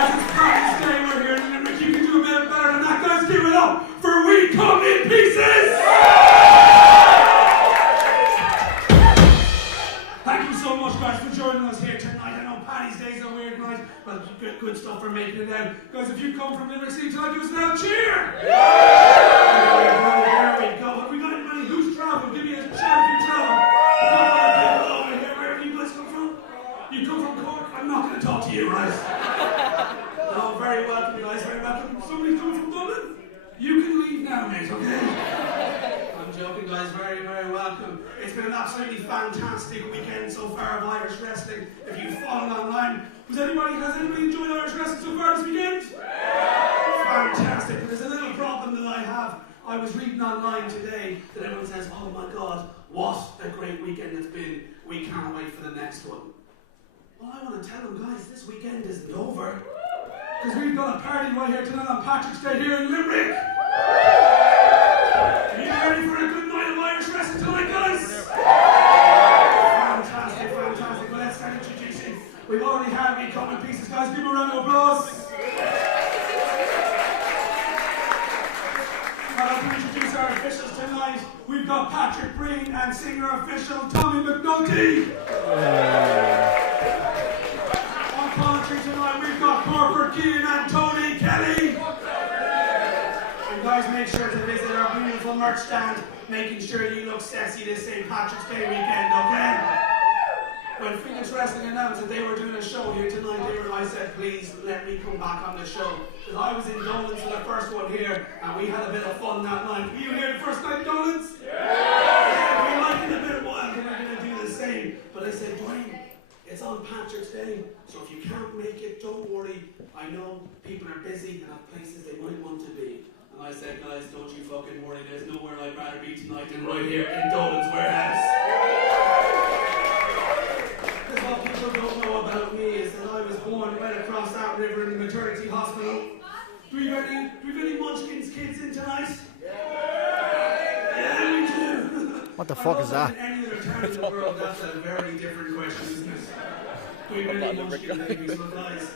Guys, it's Paddy's Day. We're here in Limerick. You can do a bit better than that. Guys, give it up for We Come in Pieces! Thank you so much, guys, for joining us here tonight. I know Paddy's Day is a weird night, but good stuff for making it out. Guys, if you come from Limerick City tonight, give us a loud cheer! There we go. Have we got anybody who's traveled? Give me a shout if you travel. Over here. Where do you guys come from? You come from Cork? I'm not going to talk to you, right? No, very welcome, guys. Very welcome. Somebody's coming from Dolan? You can leave now, mate, okay? I'm joking, guys. Very, very welcome. It's been an absolutely fantastic weekend so far of Irish wrestling. If you've followed online, has anybody enjoyed Irish wrestling so far this weekend? Fantastic. But there's a little problem that I have. I was reading online today that everyone says, oh my God, what a great weekend it's been. We can't wait for the next one. Well, I want to tell them, guys, this weekend isn't over. Because we've got a party right here tonight on Patrick's Day here in Limerick. Are you ready for a good night of Irish wrestling tonight, guys? Fantastic, fantastic. Well, let's start introducing. We've already had We Come in Pieces, guys. Give them a round of applause. I'd like to introduce our officials tonight. We've got Patrick Breen and singer official Tommy McNulty. On commentary tonight, we've got Corporate Keane and Tony Kelly. And guys, make sure to visit our beautiful merch stand, making sure you look sexy this St. Patrick's Day weekend, okay? When Phoenix Wrestling announced that they were doing a show here tonight, I said, please let me come back on the show. Because I was in Dolan for the first one here, and we had a bit of fun that night. Were you here the first night, Dolan's? Yeah! We liked it a bit wild, and we're going to do the same. But I said, Dwayne, it's on Patrick's Day, so if you can't make it, don't worry. I know people are busy and have places they might want to be. And I said, guys, don't you fucking worry. There's nowhere I'd rather be tonight than right here in Dolan's warehouse. Because what people don't know about me is that I was born right across that river in the maternity hospital. Do we have any Munchkins kids in tonight? Yeah, we do. What the fuck is that? In any other town in the world, that's a very different question, isn't it? Do we have any Munchkin babies? Well, guys,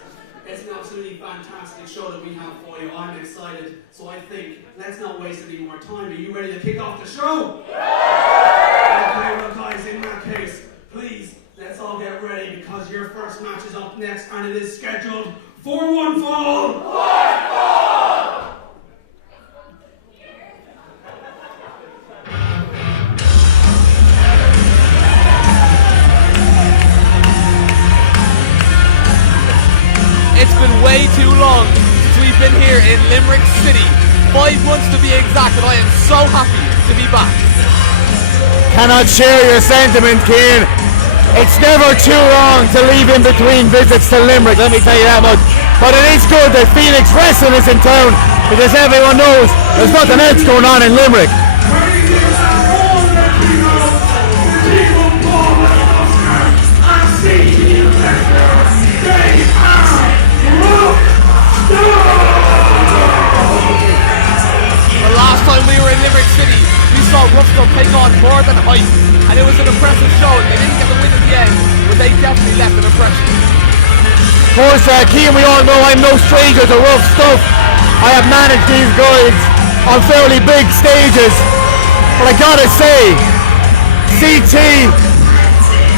it's an absolutely fantastic show that we have for you. I'm excited. So I think, let's not waste any more time. Are you ready to kick off the show? Okay, well guys, in that case, please, let's all get ready because your first match is up next and it is scheduled for one fall. One fall! It's been way too long since we've been here in Limerick City. 5 months to be exact, and I am so happy to be back. Cannot share your sentiment, Keane. It's never too long to leave in between visits to Limerick, let me tell you that much. But it is good that Phoenix Wrestling is in town because everyone knows there's nothing else going on in Limerick. The last time we were in Limerick City, we saw Rufco take on more than hype, and it was an impressive show. They didn't get the win at the end, but they definitely left an impression. Of course, Keane, we all know I'm no stranger to rough stuff. I have managed these guys on fairly big stages, but I gotta say, CT,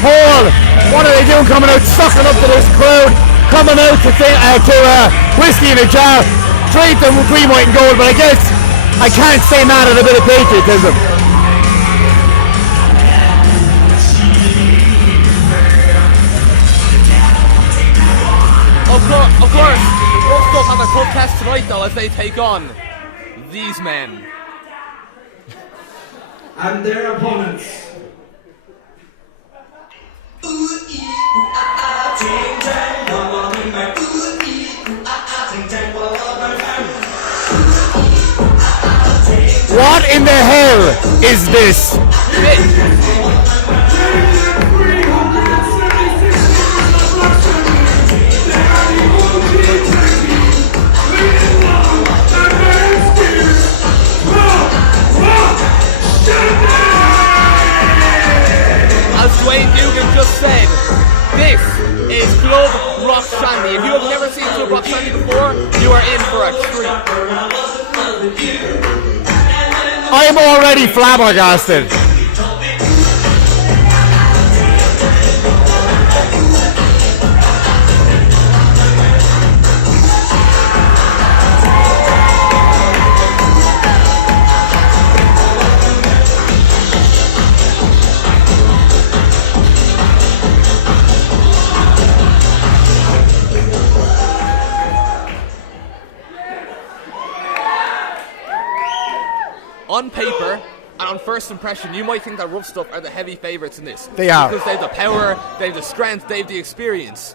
Paul, what are they doing coming out, sucking up to this crowd, coming out to whiskey in a jar, treat them with green, white and gold, but I guess I can't say mad at a bit of patriotism. Of course, Rufco have a tough test tonight though as they take on these men. And their opponents. What in the hell is this? As Dwayne Dugan just said, this is Club Rock Shandy. If you have never seen Club Rock Shandy before, you are in for a treat. I'm already flabbergasted. On paper and on first impression, you might think that Rough Stuff are the heavy favourites in this. They are. Because they have the power, they have the strength, they have the experience.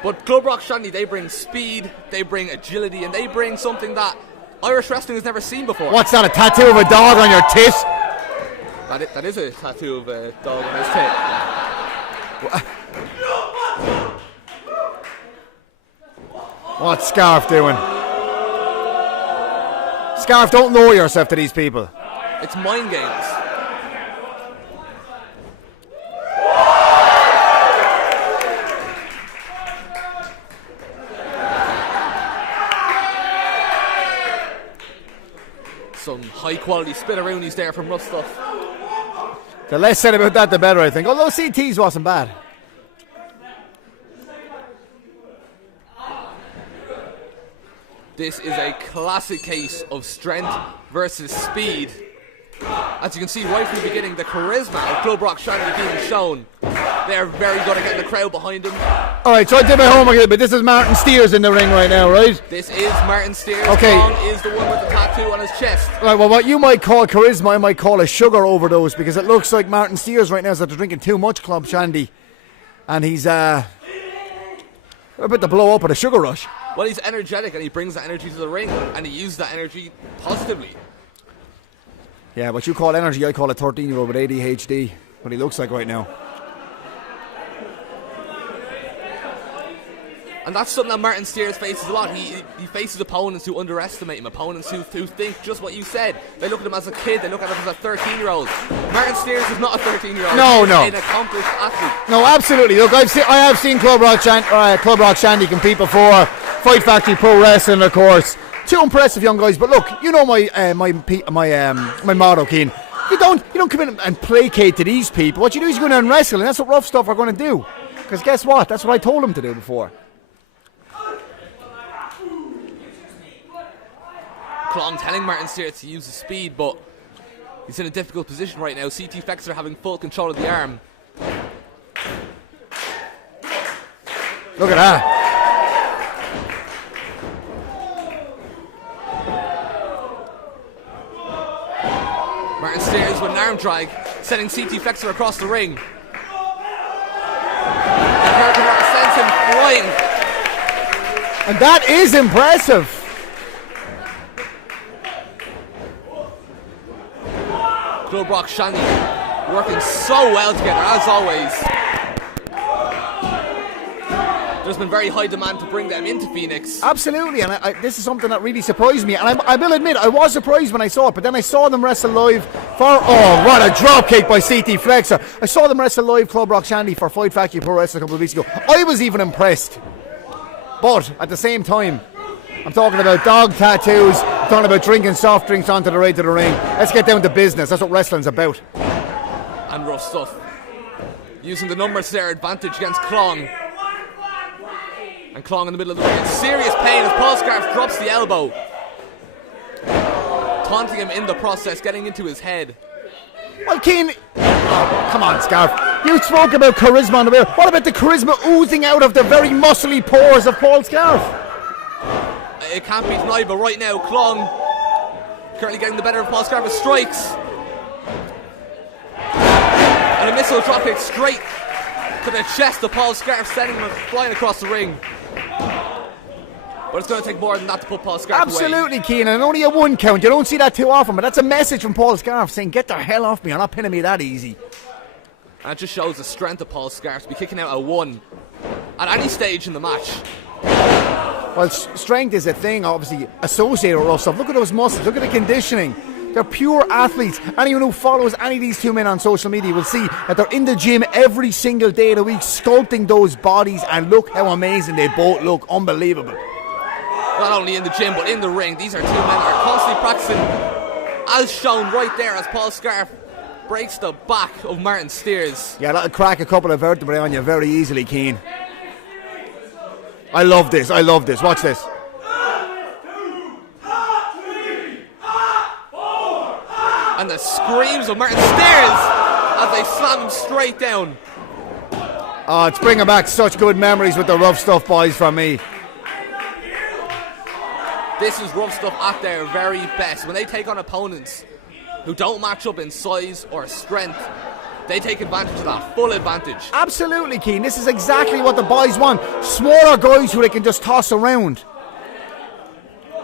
But Club Rock Shandy, they bring speed, they bring agility, and they bring something that Irish wrestling has never seen before. What's that, a tattoo of a dog on your tit? That is a tattoo of a dog on his tit. What's Scarf doing? Scarf, don't lower yourself to these people. It's mind games. Some high quality spin-aroonies there from Rough Stuff. The less said about that, the better, I think. Although CT's wasn't bad. This is a classic case of strength versus speed. As you can see right from the beginning, the charisma of Club Rock Shandy being shown. They're very good at getting the crowd behind them. Alright, so I did my homework here, but this is Martin Steers in the ring right now, right? This is Martin Steers. Okay. Long is the one with the tattoo on his chest. Right, well, what you might call charisma, I might call a sugar overdose, because it looks like Martin Steers right now is after drinking too much Club Shandy. And he's about to blow up with a sugar rush. Well, he's energetic and he brings that energy to the ring, and he uses that energy positively. Yeah, what you call energy, I call a 13-year-old with ADHD. What he looks like right now. And that's something that Martin Steers faces a lot. He faces opponents who underestimate him, opponents who think just what you said. They look at him as a kid, they look at him as a 13-year-old. Martin Steers is not a 13-year-old. No. He's an accomplished athlete. No, absolutely. Look, I have seen Club Rock Shandy compete before. Fight Factory Pro Wrestling, of course. Two impressive young guys. But look, you know my motto, Keane. You don't come in and placate to these people. What you do is you go in and wrestle, and that's what Rough Stuff are going to do. Because guess what? That's what I told them to do before. Clong telling Martin Steers to use his speed, but he's in a difficult position right now. CT Flexor having full control of the arm. Look at that. Martin Steers with an arm drag, sending CT Flexor across the ring. And Hurricane sends him flying. And that is impressive. Club Rock Shandy working so well together, as always. There's been very high demand to bring them into Phoenix. Absolutely, and this is something that really surprised me. And I will admit, I was surprised when I saw it, but then I saw them wrestle live for... Oh, what a dropkick by CT Flexor. I saw them wrestle live Club Rock Shandy for Fight Factory Pro Wrestling a couple of weeks ago. I was even impressed. But at the same time, I'm talking about dog tattoos, I'm talking about drinking soft drinks onto the right of the ring. Let's get down to business. That's what wrestling's about. And Rough Stuff using the numbers to their advantage against Clong. And Clong in the middle of the ring in serious pain as Paul Scarf drops the elbow, taunting him in the process, getting into his head. Well, Keane... Oh, come on, Scarf. You spoke about charisma on the way. What about the charisma oozing out of the very muscly pores of Paul Scarf? It can't be denied, but right now, Clong currently getting the better of Paul Scarf with strikes. And a missile dropkick straight to the chest of Paul Scarf, sending him flying across the ring. But it's going to take more than that to put Paul Scarf away. Absolutely, Keane, and only a one count. You don't see that too often, but that's a message from Paul Scarf saying, get the hell off me, you're not pinning me that easy. And it just shows the strength of Paul Scarf to be kicking out a one at any stage in the match. Well, strength is a thing, obviously, associated with rough stuff. Look at those muscles, look at the conditioning. They're pure athletes. Anyone who follows any of these two men on social media will see that they're in the gym every single day of the week, sculpting those bodies, and look how amazing they both look. Unbelievable. Not only in the gym, but in the ring. These are two men that are constantly practicing, as shown right there as Paul Scarf breaks the back of Martin Steers. Yeah, that'll crack a couple of vertebrae on you very easily, Keane. I love this. Watch this. And the screams of Martin Steers as they slam him straight down. Oh, it's bringing back such good memories with the Rough Stuff boys from me. This is Rough Stuff at their very best. When they take on opponents who don't match up in size or strength, they take advantage of that, full advantage. Absolutely, Keane. This is exactly what the boys want. Smaller guys who they can just toss around.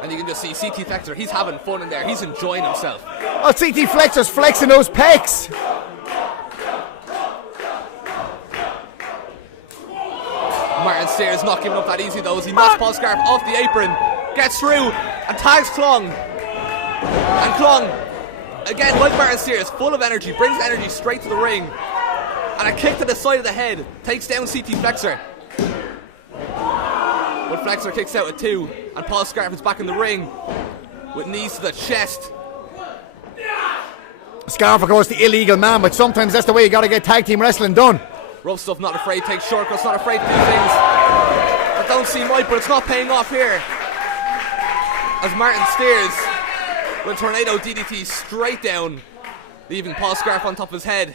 And you can just see CT Flexor, he's having fun in there. He's enjoying himself. Oh, CT Flexor's flexing those pecs. Martin Steers not giving up that easy though as he knocks Paul Scarf off the apron, gets through and tags Klong. And Klong, again like Martin Steers, full of energy, brings energy straight to the ring. And a kick to the side of the head takes down CT Flexor. But Flexor kicks out at 2 and Paul Scarf is back in the ring with knees to the chest. Scarf, of course, the illegal man, but sometimes that's the way you gotta get tag team wrestling done. Rough Stuff not afraid to take shortcuts, not afraid to do things that don't seem right, but it's not paying off here. As Martin Steers with Tornado DDT straight down, leaving Paul Scarf on top of his head.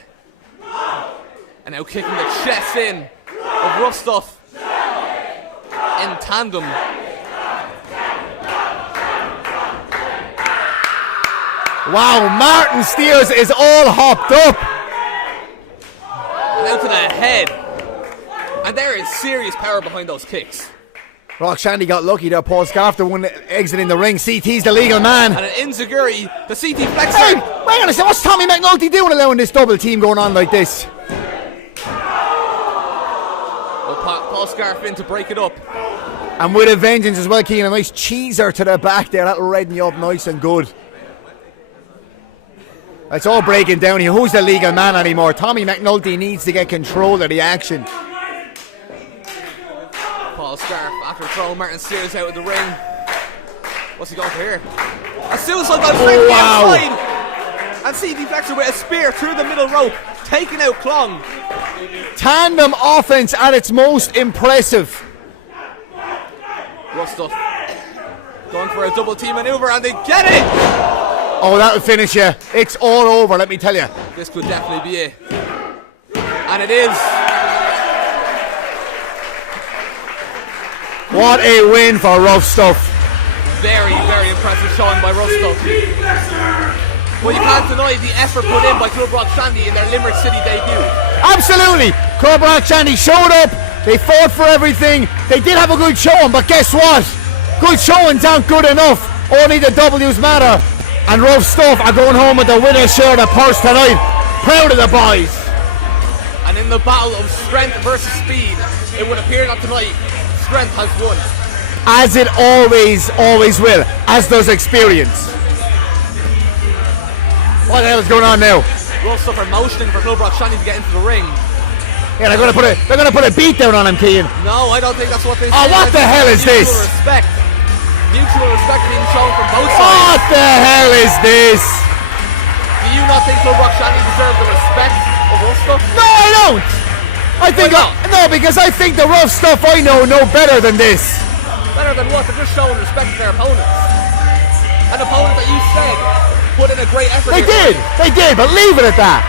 And now kicking the chest in of Rough Stuff in tandem. Wow, Martin Steers is all hopped up. And out to the head. And there is serious power behind those kicks. Rock Shandy got lucky there. Paul Scarf, the one exiting the ring. CT's the legal man. And an Inzaguri, the CT Flexor. Hey, wait on a second. What's Tommy McNulty doing allowing this double team going on like this? Well, Paul Scarf in to break it up. And with a vengeance as well, Keane. A nice cheeser to the back there. That'll redden you up nice and good. It's all breaking down here. Who's the legal man anymore? Tommy McNulty needs to get control of the action. Paul Scarf after throwing Martin Steers out of the ring. What's he going for here? A suicide dive straight to the outside. And CT Flexor with a spear through the middle rope, taking out Klong. Tandem offense at its most impressive. Rough Stuff going for a double team maneuver and they get it! Oh, that'll finish you. It's all over, let me tell you. This could definitely be it. And it is. What a win for Rough Stuff. Very, very impressive showing by Rough Stuff. Well, you can't deny the effort put in by Club Rock Shandy in their Limerick City debut. Absolutely. Club Rock Shandy showed up. They fought for everything. They did have a good showing, but guess what? Good showings aren't good enough. Only the W's matter. And Rough Stuff are going home with the winner's share of the purse tonight. Proud of the boys. And in the battle of strength versus speed, it would appear that tonight, strength has won. As it always will. As does experience. What the hell is going on now? Rough Stuff are motioning for Club Rock Shandy to get into the ring. Yeah, they're gonna put a beat down on him, Keane. No, I don't think that's what they say. Oh, what the hell is this? Respect. Mutual respect being shown from both sides. What the hell is this? Do you not think Club Rock Shandy deserve the respect of Rough Stuff? No, I don't. No, because I think the Rough Stuff I know better than this. Better than what? They're just showing respect to their opponents. An opponent that you said put in a great effort. They did, but leave it at that.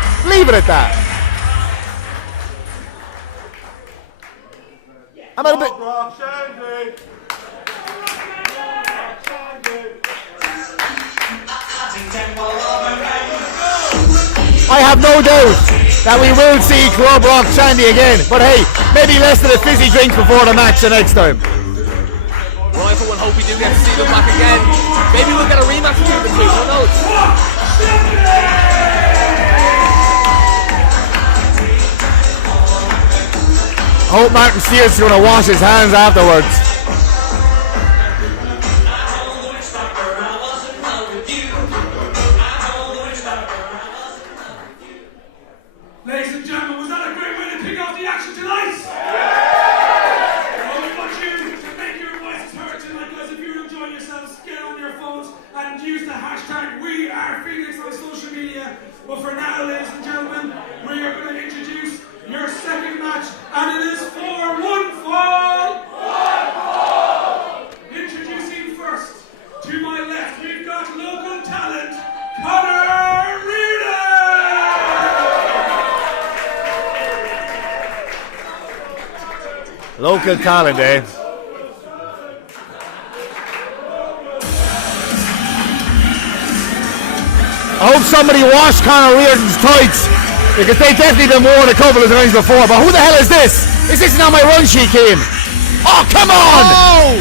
I'm a bit. I have no doubt that we will see Club Rock Shandy again, but hey, maybe less than a fizzy drink before the match the next time. Well, everyone hope we do get to see them back again. Maybe we'll get a rematch between the two, who knows? I hope Martin Steers is going to wash his hands afterwards. Ladies and gentlemen, was that a great way to kick off the action tonight? Well, we want you to make your voices heard tonight, guys. If you're yourselves, get on your phones, and use the hashtag #WeArePhoenix on social media. But for now, ladies and gentlemen, we are going to introduce your second match, and it is for one fall. Introducing first, to my left, we've got local talent, Connor Reardon. Local talent, eh? I hope somebody washed Connor Reardon's tights, because they've definitely been worn a couple of times before. But who the hell is this? Is this not my run sheet, Keane? Oh, come on! Oh!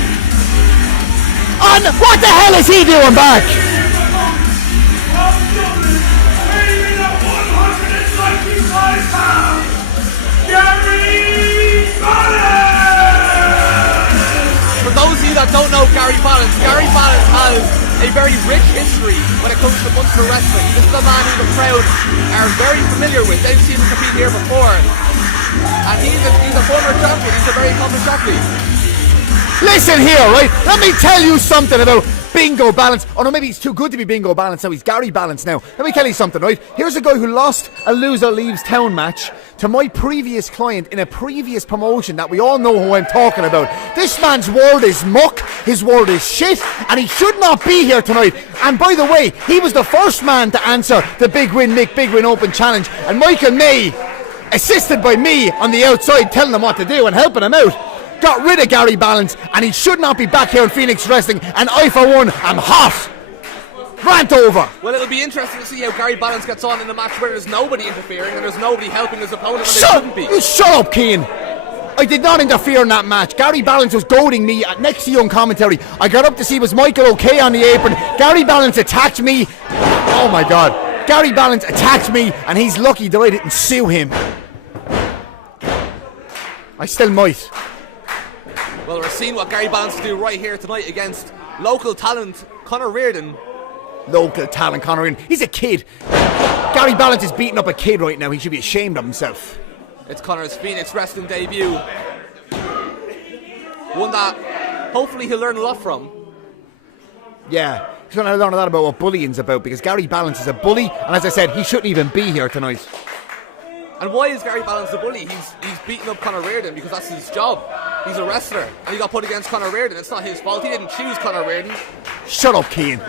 And what the hell is he doing back? For those of you that don't know Gary Balance has a very rich history when it comes to Munster wrestling. This is a man who the crowd are very familiar with. They've seen him compete here before. And he's a former champion. He's a very accomplished athlete. Listen here, right? Let me tell you something about Bingo Balance. Oh no, maybe he's too good to be Bingo Balance now. He's Gary Balance now. Let me tell you something, right? Here's a guy who lost a loser leaves town match to my previous client in a previous promotion that we all know who I'm talking about. This man's word is muck, his word is shit, and he should not be here tonight. And by the way, he was the first man to answer the Big Win Mick Big Win Open Challenge, and Michael May, assisted by me on the outside telling him what to do and helping him out, got rid of Gary Balance, and he should not be back here in Phoenix Wrestling, and I for one am hot. Rant over. Well, it'll be interesting to see how Gary Balance gets on in a match where there's nobody interfering and there's nobody helping his opponent when they shouldn't be. You shut up, Keane. I did not interfere in that match. Gary Balance was goading me next to you on commentary. I got up to see was Michael okay on the apron. Gary Balance attacked me. Oh my God. Gary Balance attacked me, and he's lucky that I didn't sue him. I still might. Well, we're seeing what Gary Balance will do right here tonight against local talent Connor Reardon. Local talent Connor Reardon. He's a kid. Gary Balance is beating up a kid right now. He should be ashamed of himself. It's Connor's Phoenix Wrestling debut. One that hopefully he'll learn a lot from. Yeah, he's going to learn a lot about what bullying's about, because Gary Balance is a bully, and as I said, he shouldn't even be here tonight. And why is Gary Balance the bully? He's beating up Connor Reardon because that's his job. He's a wrestler, and he got put against Connor Reardon. It's not his fault. He didn't choose Connor Reardon. Shut up, Keane.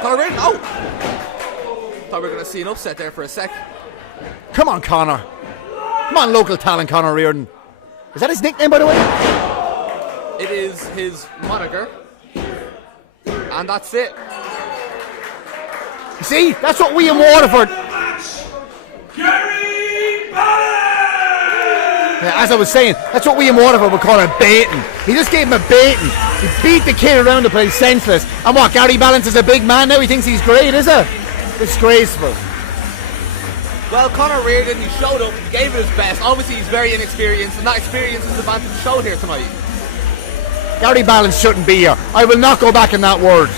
Connor Reardon, oh! Thought we were going to see an upset there for a sec. Come on, Connor. Come on, local talent Connor Reardon. Is that his nickname, by the way? It is his moniker. And that's it. You see? That's what we in Waterford... Gary Balance! Yeah, as I was saying, that's what we in Waterford would call a baiting. He just gave him a baiting. He beat the kid around the place senseless. And what, Gary Balance is a big man now? He thinks he's great, is it? Disgraceful. Well, Connor Reardon, he showed up, he gave it his best. Obviously, he's very inexperienced, and that experience is the advantage showed here tonight. Gary Balance shouldn't be here. I will not go back in that word.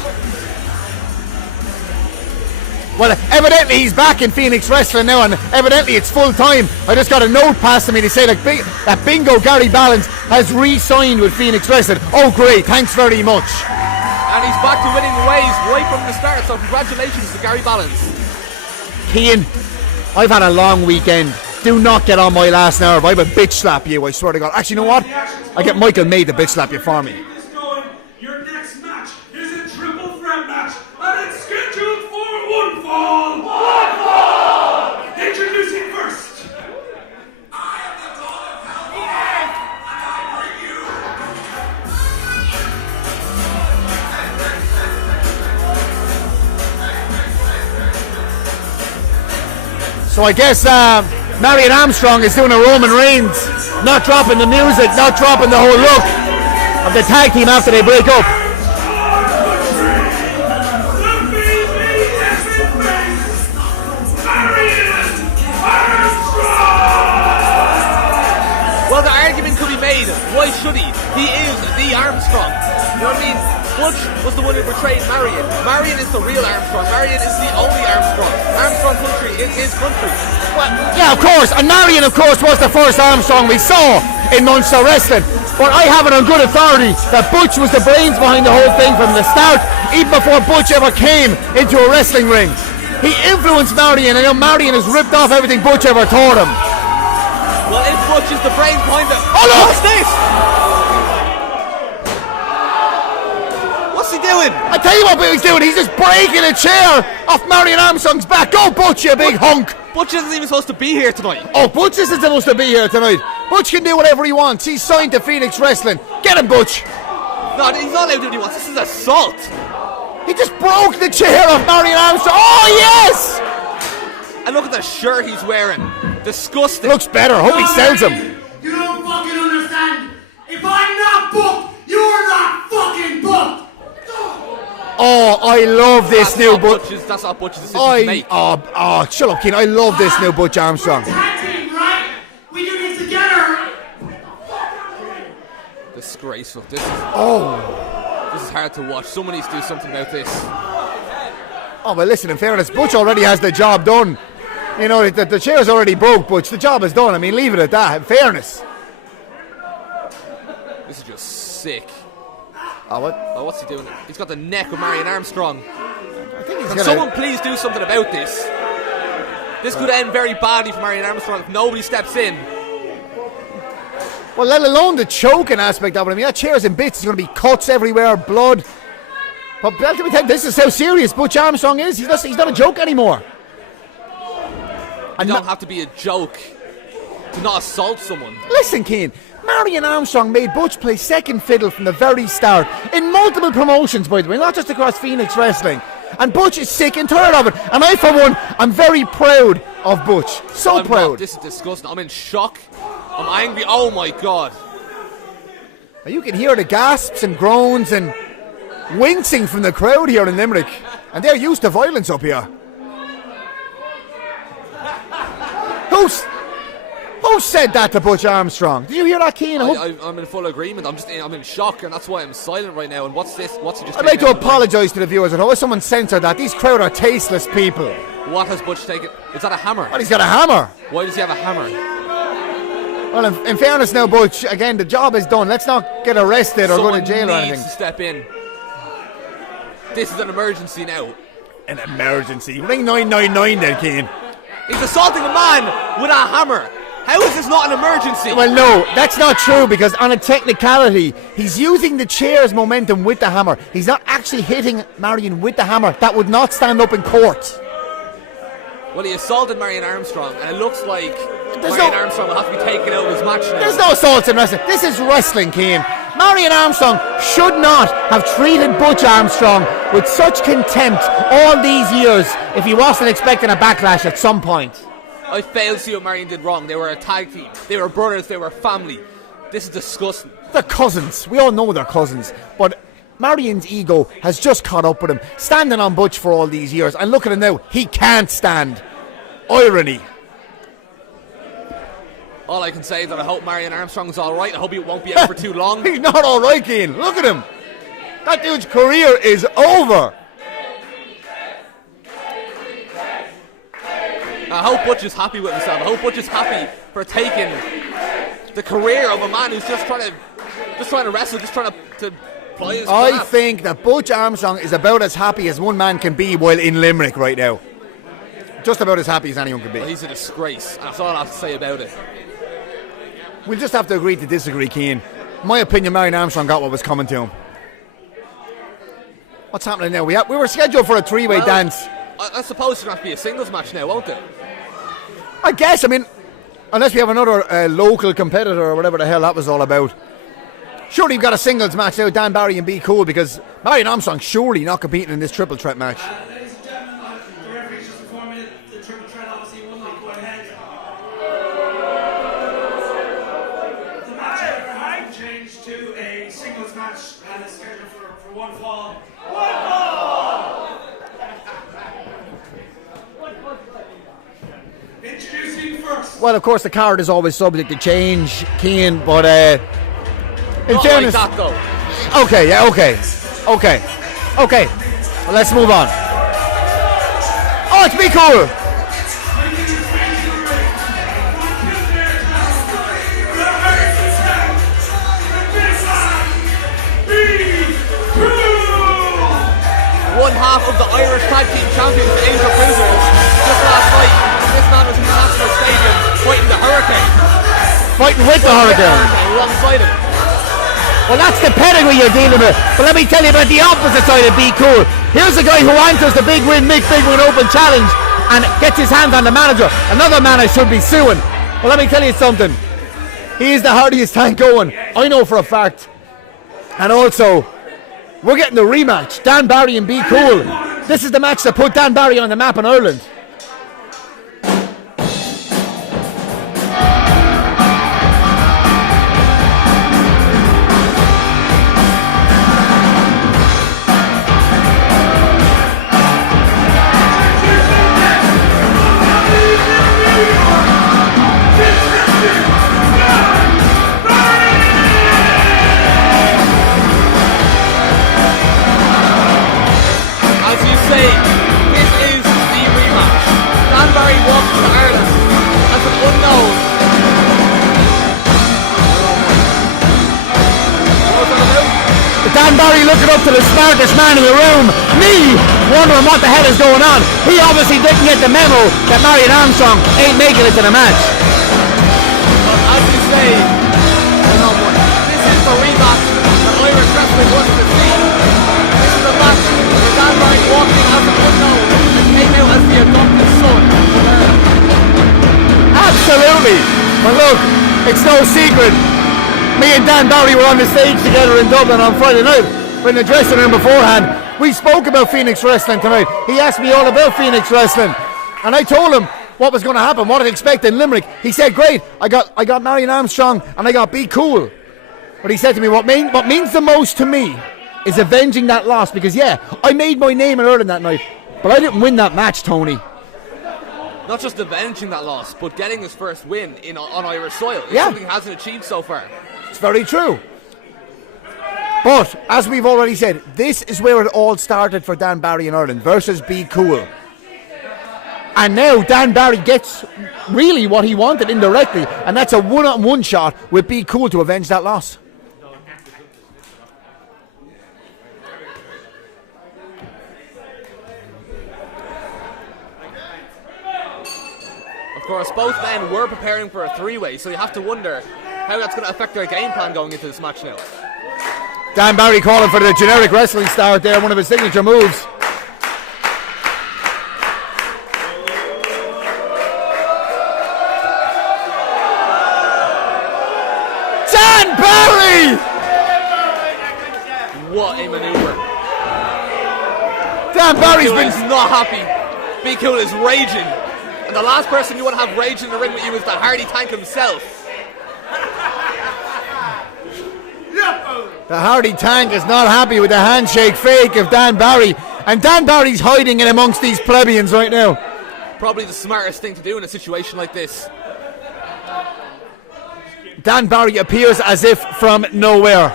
Well, evidently he's back in Phoenix Wrestling now, and evidently it's full time. I just got a note passed to me to say that Bingo Gary Balance has re-signed with Phoenix Wrestling. Oh great, thanks very much. And he's back to winning ways right from the start, so congratulations to Gary Balance. Keane, I've had a long weekend. Do not get on my last nerve. I will bitch slap you, I swear to God. Actually, you know what? I get Michael May to bitch slap you for me. Your next match is a triple threat match, and it's scheduled for one fall. One fall! Introducing first, I am the God of Hell, and I bring you. So I guess Marion Armstrong is doing a Roman Reigns, not dropping the music, not dropping the whole look of the tag team after they break up. Well, the argument could be made. Why should he? He is the Armstrong. You know what I mean? Butch was the one who betrayed Marion. Marion is the real Armstrong. Marion is the only Armstrong. Armstrong country is his country. Well, yeah, of course. And Marion, of course, was the first Armstrong we saw in Munster Wrestling. But I have it on good authority that Butch was the brains behind the whole thing from the start, even before Butch ever came into a wrestling ring. He influenced Marion, and now Marion has ripped off everything Butch ever taught him. Well, if Butch is the brains behind it. Oh, look! What's this? What's he doing? I tell you what he's doing. He's just breaking a chair off Marion Armstrong's back. Go, Butch, you big hunk. Butch isn't even supposed to be here tonight. Oh, Butch isn't supposed to be here tonight. Butch can do whatever he wants. He's signed to Phoenix Wrestling. Get him, Butch. No, he's not allowed to do what he wants. This is assault. He just broke the chair off Marion Armstrong. Oh, yes! And look at the shirt he's wearing. Disgusting. Looks better. Hope he sells him. You don't fucking understand. If I'm not booked, you're not fucking booked. Oh, I love this new Butch. That's not Butch's decision to make. Oh, shut up, Keen. I love this new Butch Armstrong. Tag team, right? We do this together. Disgraceful. This is hard to watch. Someone needs to do something about this. Oh, well, listen, in fairness, Butch already has the job done. You know, the chair's already broke, Butch. The job is done. I mean, leave it at that. In fairness. This is just sick. Oh, what? Oh, what's he doing? He's got the neck of Marion Armstrong. I think he's Can gonna... someone please do something about this? This could end very badly for Marion Armstrong if nobody steps in. Well, let alone the choking aspect of it. I mean, that chair's in bits. There's going to be cuts everywhere, blood. But let me tell you, this is how serious Butch Armstrong is. He's not a joke anymore. You don't have to be a joke to not assault someone. Listen, Keane. Marion Armstrong made Butch play second fiddle from the very start in multiple promotions, by the way, not just across Phoenix Wrestling. And Butch is sick and tired of it. And I, for one, I'm very proud of Butch. So proud. This is disgusting. I'm in shock. I'm angry. Oh my god. You can hear the gasps and groans and wincing from the crowd here in Limerick. And they're used to violence up here. Who said that to Butch Armstrong? Did you hear that, Keane? I'm in full agreement. I'm in shock, and that's why I'm silent right now. And what's this? What's he just? I'd like to apologise to the viewers at home. Someone censored that. These crowd are tasteless people. What has Butch taken? Is that a hammer? Well, he's got a hammer. Why does he have a hammer? Well, in fairness now, Butch, again, the job is done. Let's not get arrested or go to jail or anything. Someone needs to step in. This is an emergency now. An emergency? Ring 999 then, Keane. He's assaulting a man with a hammer. How is this not an emergency? Well, no, that's not true, because on a technicality, he's using the chair's momentum with the hammer. He's not actually hitting Marion with the hammer. That would not stand up in court. Well, he assaulted Marion Armstrong, and it looks like Marion Armstrong will have to be taken out of his match now. There's no assaults in wrestling. This is wrestling, Keane. Marion Armstrong should not have treated Butch Armstrong with such contempt all these years if he wasn't expecting a backlash at some point. I failed to see what Marion did wrong. They were a tag team. They were brothers. They were family. This is disgusting. They're cousins. We all know they're cousins. But Marion's ego has just caught up with him, standing on Butch for all these years. And look at him now. He can't stand. Irony. All I can say is that I hope Marion Armstrong's alright. I hope he won't be out for too long. He's not alright, Keane. Look at him. That dude's career is over. I hope Butch is happy with himself. I hope Butch is happy for taking the career of a man who's just trying to wrestle, just trying to play his craft. I think that Butch Armstrong is about as happy as one man can be while in Limerick right now. Just about as happy as anyone can be. Well, he's a disgrace. That's all I have to say about it. We'll just have to agree to disagree, Keane. In my opinion, Marion Armstrong got what was coming to him. What's happening now? We were scheduled for a three-way dance. I suppose it's going to have to be a singles match now, won't it? I guess, I mean, unless we have another local competitor or whatever the hell that was all about. Surely you've got a singles match now, Dan Barry and Be Cool, because Marion Armstrong surely not competing in this triple threat match. Ladies and gentlemen, the referee's just informed me that the triple threat obviously will not go ahead. The match has been changed to a singles match and is scheduled for one fall. Introducing first. Well, of course, the card is always subject to change, Keane, but in Not fairness, like that, though. Okay. Well, let's move on. Oh, it's Be Cool. one half of the Irish Tag Team Champions, the Angel Cruisers. Just last night, this man was in the National Stadium fighting the Hurricane. Fighting with the Hurricane. Alongside him. Well, that's the pedigree you're dealing with. But let me tell you about the opposite side of Be Cool. Here's a guy who enters the Big Win Open Challenge and gets his hands on the manager. Another man I should be suing. Well, let me tell you something. He is the hardiest tank going. I know for a fact. And also, we're getting the rematch. Dan Barry and Be Cool. This is the match that put Dan Barry on the map in Ireland. Dan Barry looking up to the smartest man in the room, me, wondering what the hell is going on. He obviously didn't get the memo that Marion Armstrong ain't making it to the match. As you say, this is the rematch that Irish wrestling wants to see. This is the match where Dan Barry walking as an unknown and came out as the adopted son of Ireland. Absolutely. But look, it's no secret. Me and Dan Barry were on the stage together in Dublin on Friday night. We're in the dressing room beforehand. We spoke about Phoenix Wrestling tonight. He asked me all about Phoenix Wrestling. And I told him what was going to happen, what I'd expect in Limerick. He said, great, I got Marion Armstrong and I got Be Cool. But he said to me, what means the most to me is avenging that loss. Because yeah, I made my name in Ireland that night. But I didn't win that match, Tony. Not just avenging that loss, but getting his first win on Irish soil. It's yeah. Something he hasn't achieved so far. It's very true. But, as we've already said, this is where it all started for Dan Barry in Ireland versus Be Cool. And now Dan Barry gets really what he wanted indirectly, and that's a one-on-one shot with Be Cool to avenge that loss. Of course, both men were preparing for a three-way, so you have to wonder how that's going to affect their game plan going into this match now. Dan Barry calling for the generic wrestling start there, one of his signature moves. Dan Barry! What a maneuver. Dan Barry's been... is not happy. Be Cool is raging. And the last person you want to have raging in the ring with you is the Hardy Tank himself. The Hardy Tank is not happy with the handshake fake of Dan Barry. And Dan Barry's hiding in amongst these plebeians right now. Probably the smartest thing to do in a situation like this. Dan Barry appears as if from nowhere.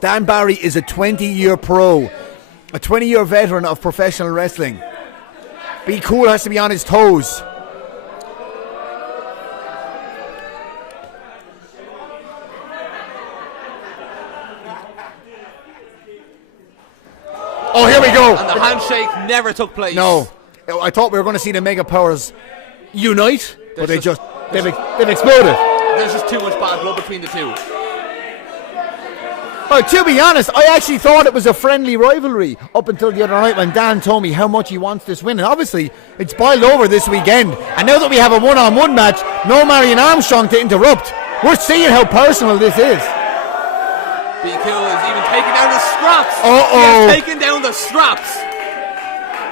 Dan Barry is a 20-year pro, a 20-year veteran of professional wrestling. Be Cool has to be on his toes. Oh, here we go. And the handshake never took place. No. I thought we were going to see the Mega Powers unite, but they've exploded. There's just too much bad blood between the two. But to be honest, I actually thought it was a friendly rivalry up until the other night when Dan told me how much he wants this win. And obviously, it's boiled over this weekend. And now that we have a one-on-one match, no Marion Armstrong to interrupt. We're seeing how personal this is. Be Cool is even taking down the straps. Uh-oh. He has taken down the straps.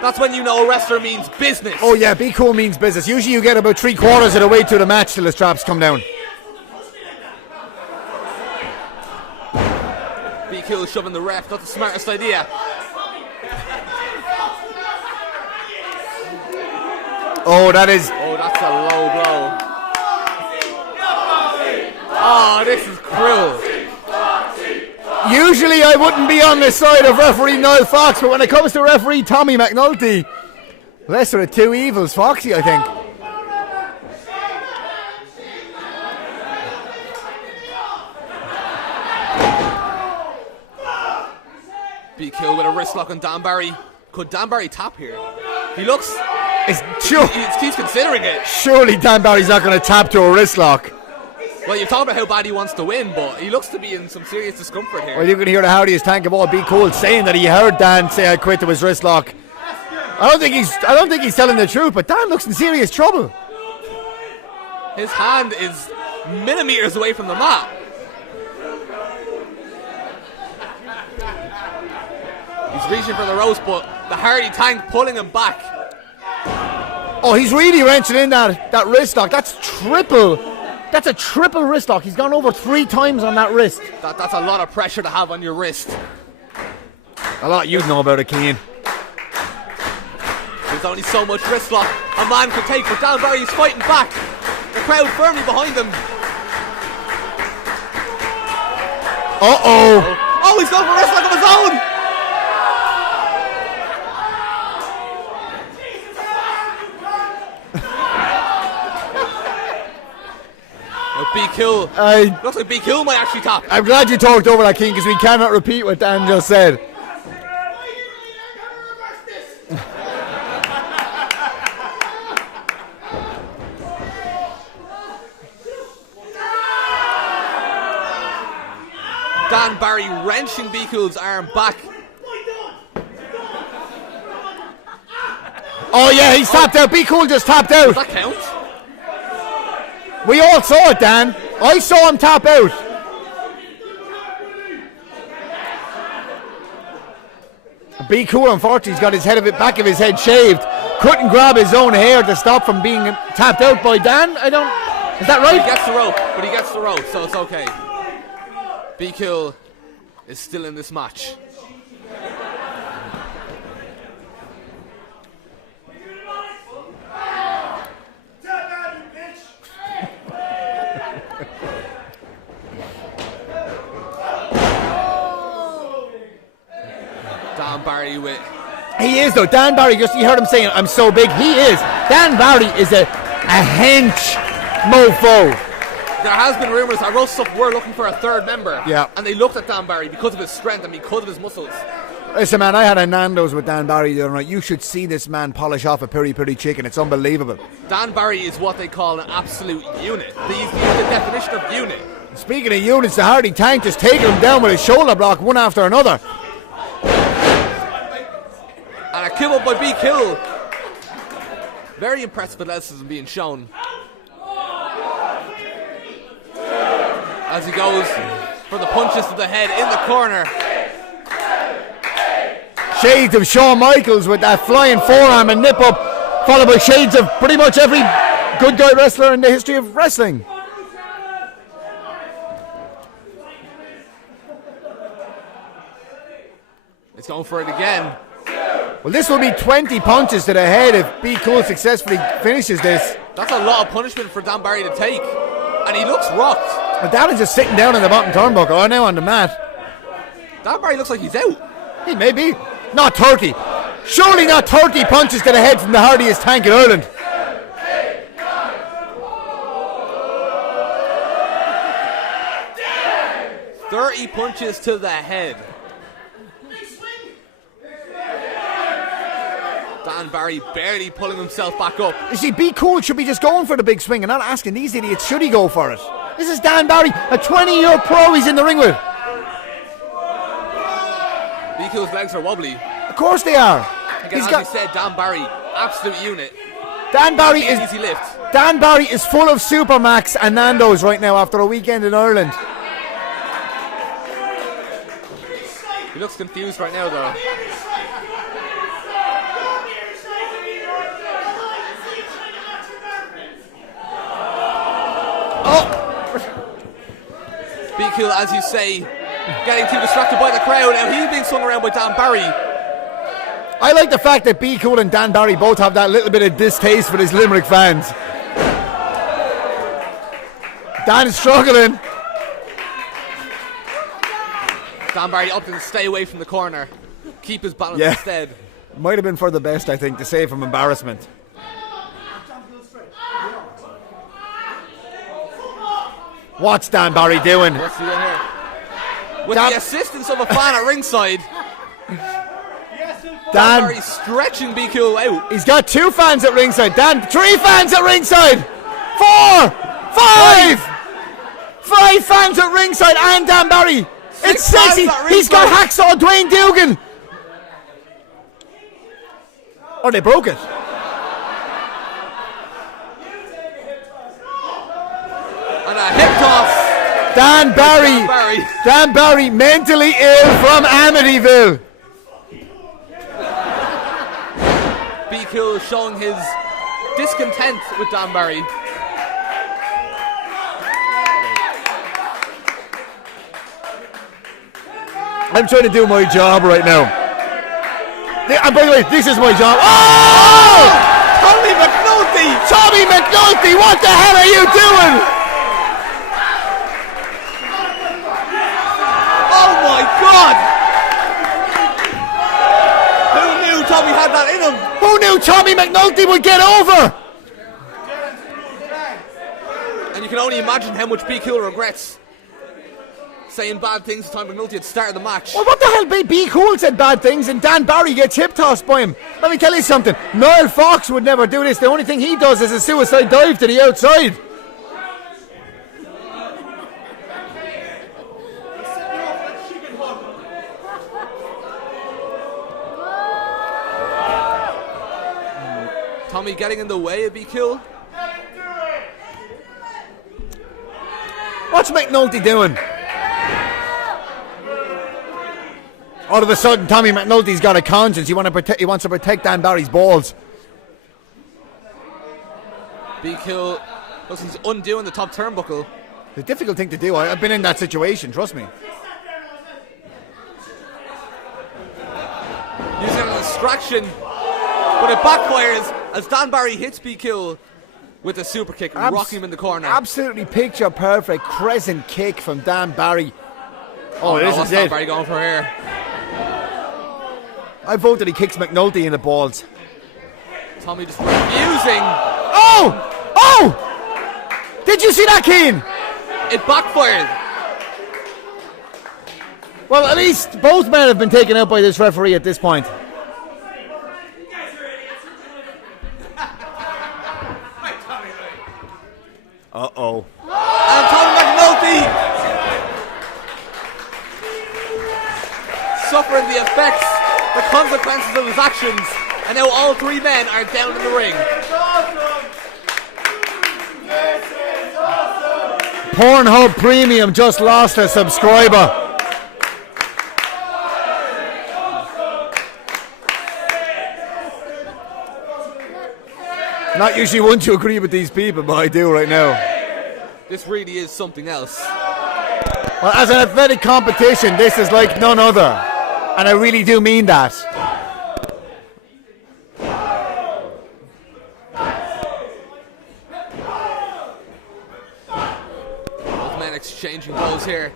That's when you know a wrestler means business. Oh yeah, Be Cool means business. Usually you get about 3/4 of the way to the match till the straps come down. Be Cool shoving the ref, not the smartest idea. Oh, that's a low blow. Oh, this is cruel. Usually I wouldn't be on the side of referee Niall Fox, but when it comes to referee Tommy McNulty, lesser of two evils, Foxy, I think. wrist lock on Dan Barry. Could Dan Barry tap here? He looks... He keeps considering it. Surely Dan Barry's not going to tap to a wrist lock. Well, you're talking about how bad he wants to win, but he looks to be in some serious discomfort here. Well, you can hear the hardiest tank of all, Be Cool, saying that he heard Dan say I quit to his wrist lock. I don't think he's telling the truth, but Dan looks in serious trouble. His hand is millimeters away from the mat. He's reaching for the ropes, but the hardy tank pulling him back. Oh, he's really wrenching in that wrist lock. That's a triple wrist lock. He's gone over 3 times on that wrist. That's a lot of pressure to have on your wrist. A lot you know about it, Keane. There's only so much wrist lock a man could take, but Dan Barry's fighting back. The crowd firmly behind him. Uh-oh. Oh, he's going for a wrist lock of his own. Be Cool. Looks like Be Cool might actually tap. I'm glad you talked over that, King, because we cannot repeat what Dan just said. Dan Barry wrenching Be Cool's arm back. Oh yeah, he's tapped out. Be Cool just tapped out. Does that count? We all saw it, Dan. I saw him tap out. Be Cool, unfortunately, he's got his back of his head shaved. Couldn't grab his own hair to stop from being tapped out by Dan. Is that right? He gets the rope, so it's okay. Be Cool is still in this match. Dan Barry with... He is though. Dan Barry, you heard him saying, I'm so big. He is. Dan Barry is a hench mofo. There has been rumours that Roast Stuff were looking for a third member. Yeah. And they looked at Dan Barry because of his strength and because of his muscles. Listen, man, I had a Nando's with Dan Barry the other night. You should see this man polish off a piri piri chicken. It's unbelievable. Dan Barry is what they call an absolute unit. They use the definition of unit. Speaking of units, the hardy tank just taking him down with his shoulder block one after another. And a kill up by Be Cool. Very impressive athleticism being shown. As he goes for the punches to the head in the corner. Shades of Shawn Michaels with that flying forearm and nip up, followed by shades of pretty much every good guy wrestler in the history of wrestling. It's going for it again. Well, this will be 20 punches to the head if Be Cool successfully finishes this. That's a lot of punishment for Dan Barry to take. And he looks rocked. But Dan is just sitting down in the bottom turnbuckle, or now on the mat. Dan Barry looks like he's out. He may be. Not 30. Surely not 30 punches to the head from the hardiest tank in Ireland. "30 punches to the head. Dan Barry barely pulling himself back up. You see, Be Cool should be just going for the big swing and not asking these idiots should he go for it. This is Dan Barry, a 20-year pro he's in the ring with. Be Cool's legs are wobbly. Of course they are. Again, as you said, Dan Barry, absolute unit. Dan Barry easy lift. Dan Barry is full of Supermax and Nando's right now after a weekend in Ireland. He looks confused right now, though. Be Cool, as you say, getting too distracted by the crowd. Now he's being swung around by Dan Barry. I like the fact that Be Cool and Dan Barry both have that little bit of distaste for his Limerick fans. Dan is struggling. Dan Barry opting to stay away from the corner. Keep his balance instead. Might have been for the best, I think, to save from embarrassment. What's Dan Barry doing? What's he doing here? With the assistance of a fan at ringside. Dan Barry stretching Be Cool out. He's got 2 fans at ringside. Dan, 3 fans at ringside. 4, 5. 5 fans at ringside and Dan Barry. It's 6. He's got Hacksaw Dwayne Dugan. Oh, they broke it. And a hip toss. Dan Barry mentally ill from Amityville. Be Cool showing his discontent with Dan Barry. I'm trying to do my job right now. And by the way, this is my job. Oh! Tommy McNulty! Tommy McNulty, what the hell are you doing? Oh my God! Who knew Tommy had that in him? Who knew Tommy McNulty would get over? And you can only imagine how much Be Cool regrets saying bad things to Tommy McNulty at the start of the match. Well, what the hell? Be Cool said bad things and Dan Barry gets hip tossed by him. Let me tell you something. Niall Fox would never do this. The only thing he does is a suicide dive to the outside. Tommy getting in the way of Be Cool. What's McNulty doing? All of a sudden, Tommy McNulty's got a conscience. He wants to protect Dan Barry's balls. Be Cool looks he's undoing the top turnbuckle. It's a difficult thing to do. I've been in that situation, trust me. Using a distraction, but it backfires as Dan Barry hits Be Cool with a super kick, rocking him in the corner. Absolutely picture perfect crescent kick from Dan Barry. Oh, this is Dan it. Barry going for here. I vote that he kicks McNulty in the balls. Tommy just refusing. Oh! Oh! Did you see that, Keane? It backfired. Well, at least both men have been taken out by this referee at this point. Uh-oh. And Tommy McNulty suffering the effects, the consequences of his actions, and now all 3 men are down in the ring. Pornhub Premium just lost a subscriber. Not usually one to agree with these people, but I do right now. This really is something else. Well, as an athletic competition, this is like none other. And I really do mean that. Both men exchanging blows here.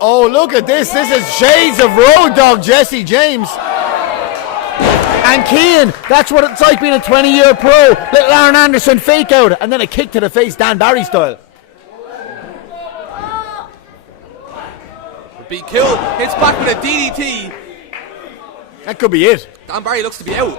Oh, look at this. This is shades of Road Dogg Jesse James. And Keane, that's what it's like being a 20-year pro. Little Aaron Anderson fake out, and then a kick to the face, Dan Barry style. Be Cool hits back with a DDT. That could be it. Dan Barry looks to be out.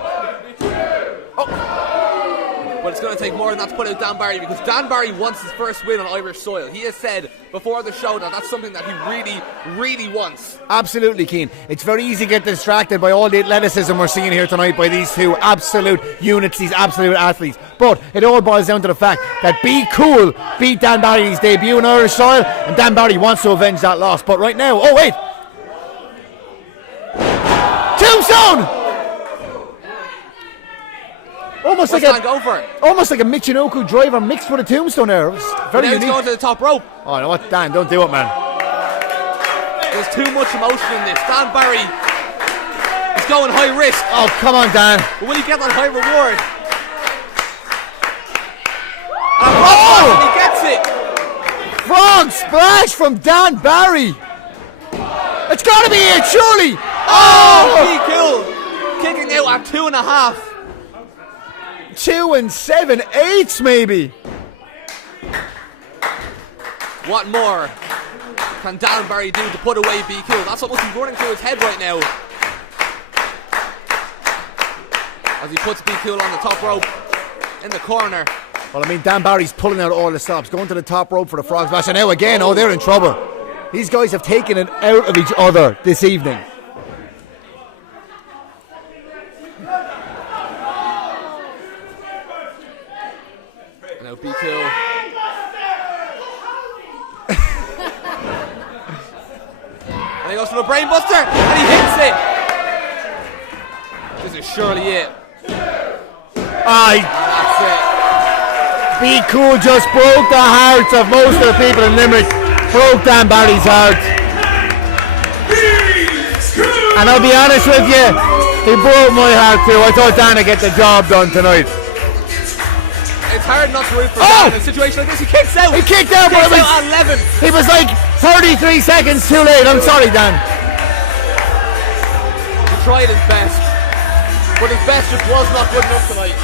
But it's going to take more than that to put out Dan Barry, because Dan Barry wants his first win on Irish soil. He has said before the show that that's something that he really, really wants. Absolutely, Keane. It's very easy to get distracted by all the athleticism we're seeing here tonight by these 2 absolute units, these absolute athletes. But it all boils down to the fact that Be Cool beat Dan Barry in his debut in Irish soil, and Dan Barry wants to avenge that loss. But right now, oh wait! Tombstone! Almost like a Michinoku driver mixed with a tombstone there. Very unique. He's going to the top rope. Oh, you know what, Dan? Don't do it, man. There's too much emotion in this. Dan Barry is going high risk. Oh, come on, Dan. But will he get that high reward? And he gets it. Frog splash from Dan Barry. It's got to be it, surely. Oh, Be Cool. Kicking out at 2.5. 2 7/8 maybe. What more can Dan Barry do to put away Be Cool? That's what must be running through his head right now. as he puts Be Cool on the top rope in the corner. Well, I mean, Dan Barry's pulling out all the stops, going to the top rope for the frog splash, and now again, oh, they're in trouble. These guys have taken it out of each other this evening. And now Be Cool. And he goes for the brain buster, and he hits it. This is surely it. Aye. That's it. Be Cool just broke the hearts of most of the people in Limerick. Broke Dan Barry's heart. And I'll be honest with you, he broke my heart too. I thought Dan would get the job done tonight. It's hard not to root for Dan in a situation like this. He kicks out. He kicked out, but Kicks out on 11. he was like 33 seconds too late. I'm sorry, Dan. He tried his best, but his best just was not good enough tonight.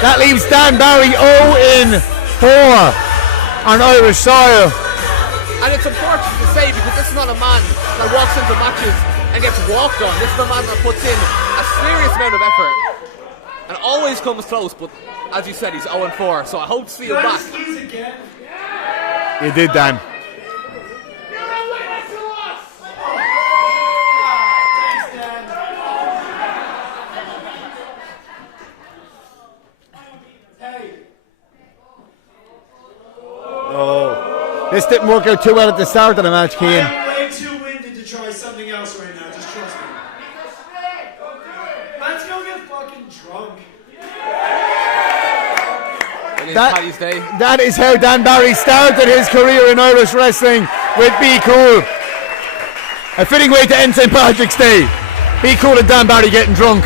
That leaves Dan Barry 0-4 on Irish soil. And it's unfortunate to say because this is not a man that walks into matches and gets walked on. This is a man that puts in a serious amount of effort and always comes close, but as you said, he's 0-4, so I hope to see him back. You did, Dan. This didn't work out too well at the start of the match, Cian. I'm way too winded to try something else right now, just trust me. Let's go get fucking drunk. It is Paddy's day. That is how Dan Barry started his career in Irish wrestling, with Be Cool. A fitting way to end St. Patrick's Day. Be Cool and Dan Barry getting drunk.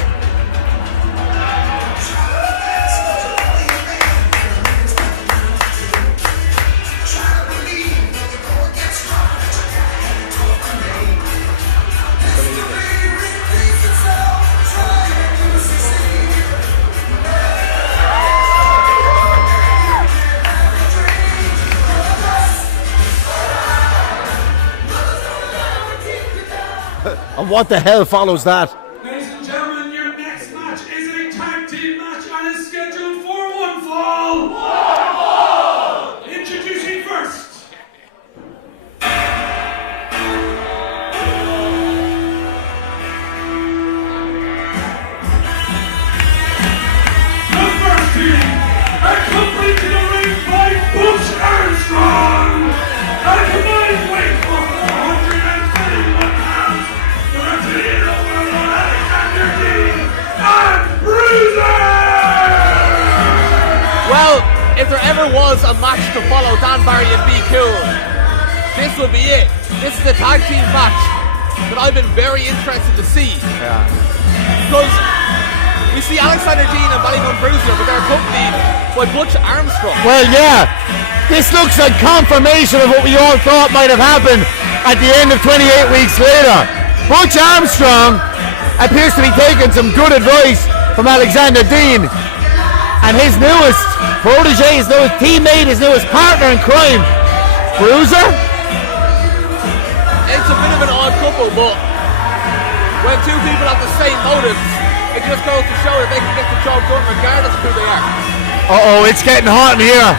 And what the hell follows that? Ladies and gentlemen, your next match is a tag team match and is scheduled for one fall. Introducing first. The first team, accompanied to the ring by Butch Armstrong, at a combined weight of 471 pounds. Well, if there ever was a match to follow Dan Barry and Be Cool, this would be it. This is the tag team match that I've been very interested to see. Yeah. Because we see Alexander Dean and Ballymun Bruiser, but they're accompanied by Butch Armstrong. Well, yeah. This looks like confirmation of what we all thought might have happened at the end of 28 weeks later. Butch Armstrong appears to be taking some good advice from Alexander Dean, and his newest protege, his newest teammate, his newest partner in crime, Bruiser. It's a bit of an odd couple, but when two people have the same motives, it just goes to show that they can get the job done regardless of who they are. Uh-oh, it's getting hot in here.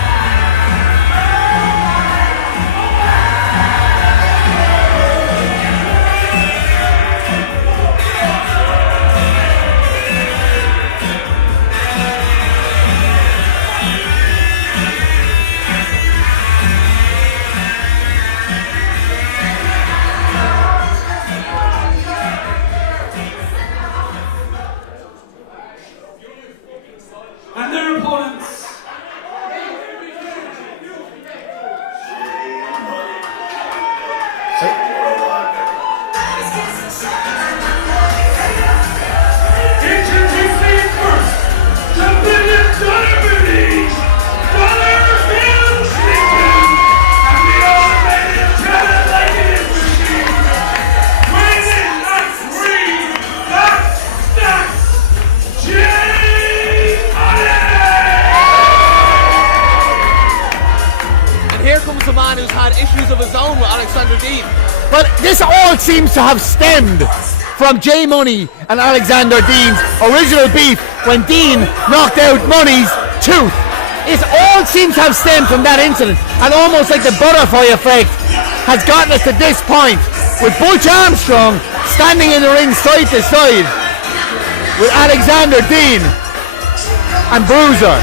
And their opponents. Introducing first, the $1 billion beauty, Bill Slinton, and the automated talent like it is machine. Weighing in at 3, that's Jay And here comes the man who's had issues of his own with Alexander Dean. But this all seems to have stemmed from J Money and Alexander Dean's original beef when Dean knocked out Money's tooth. It all seems to have stemmed from that incident, and almost like the butterfly effect has gotten us to this point, with Butch Armstrong standing in the ring side to side with Alexander Dean and Bruiser.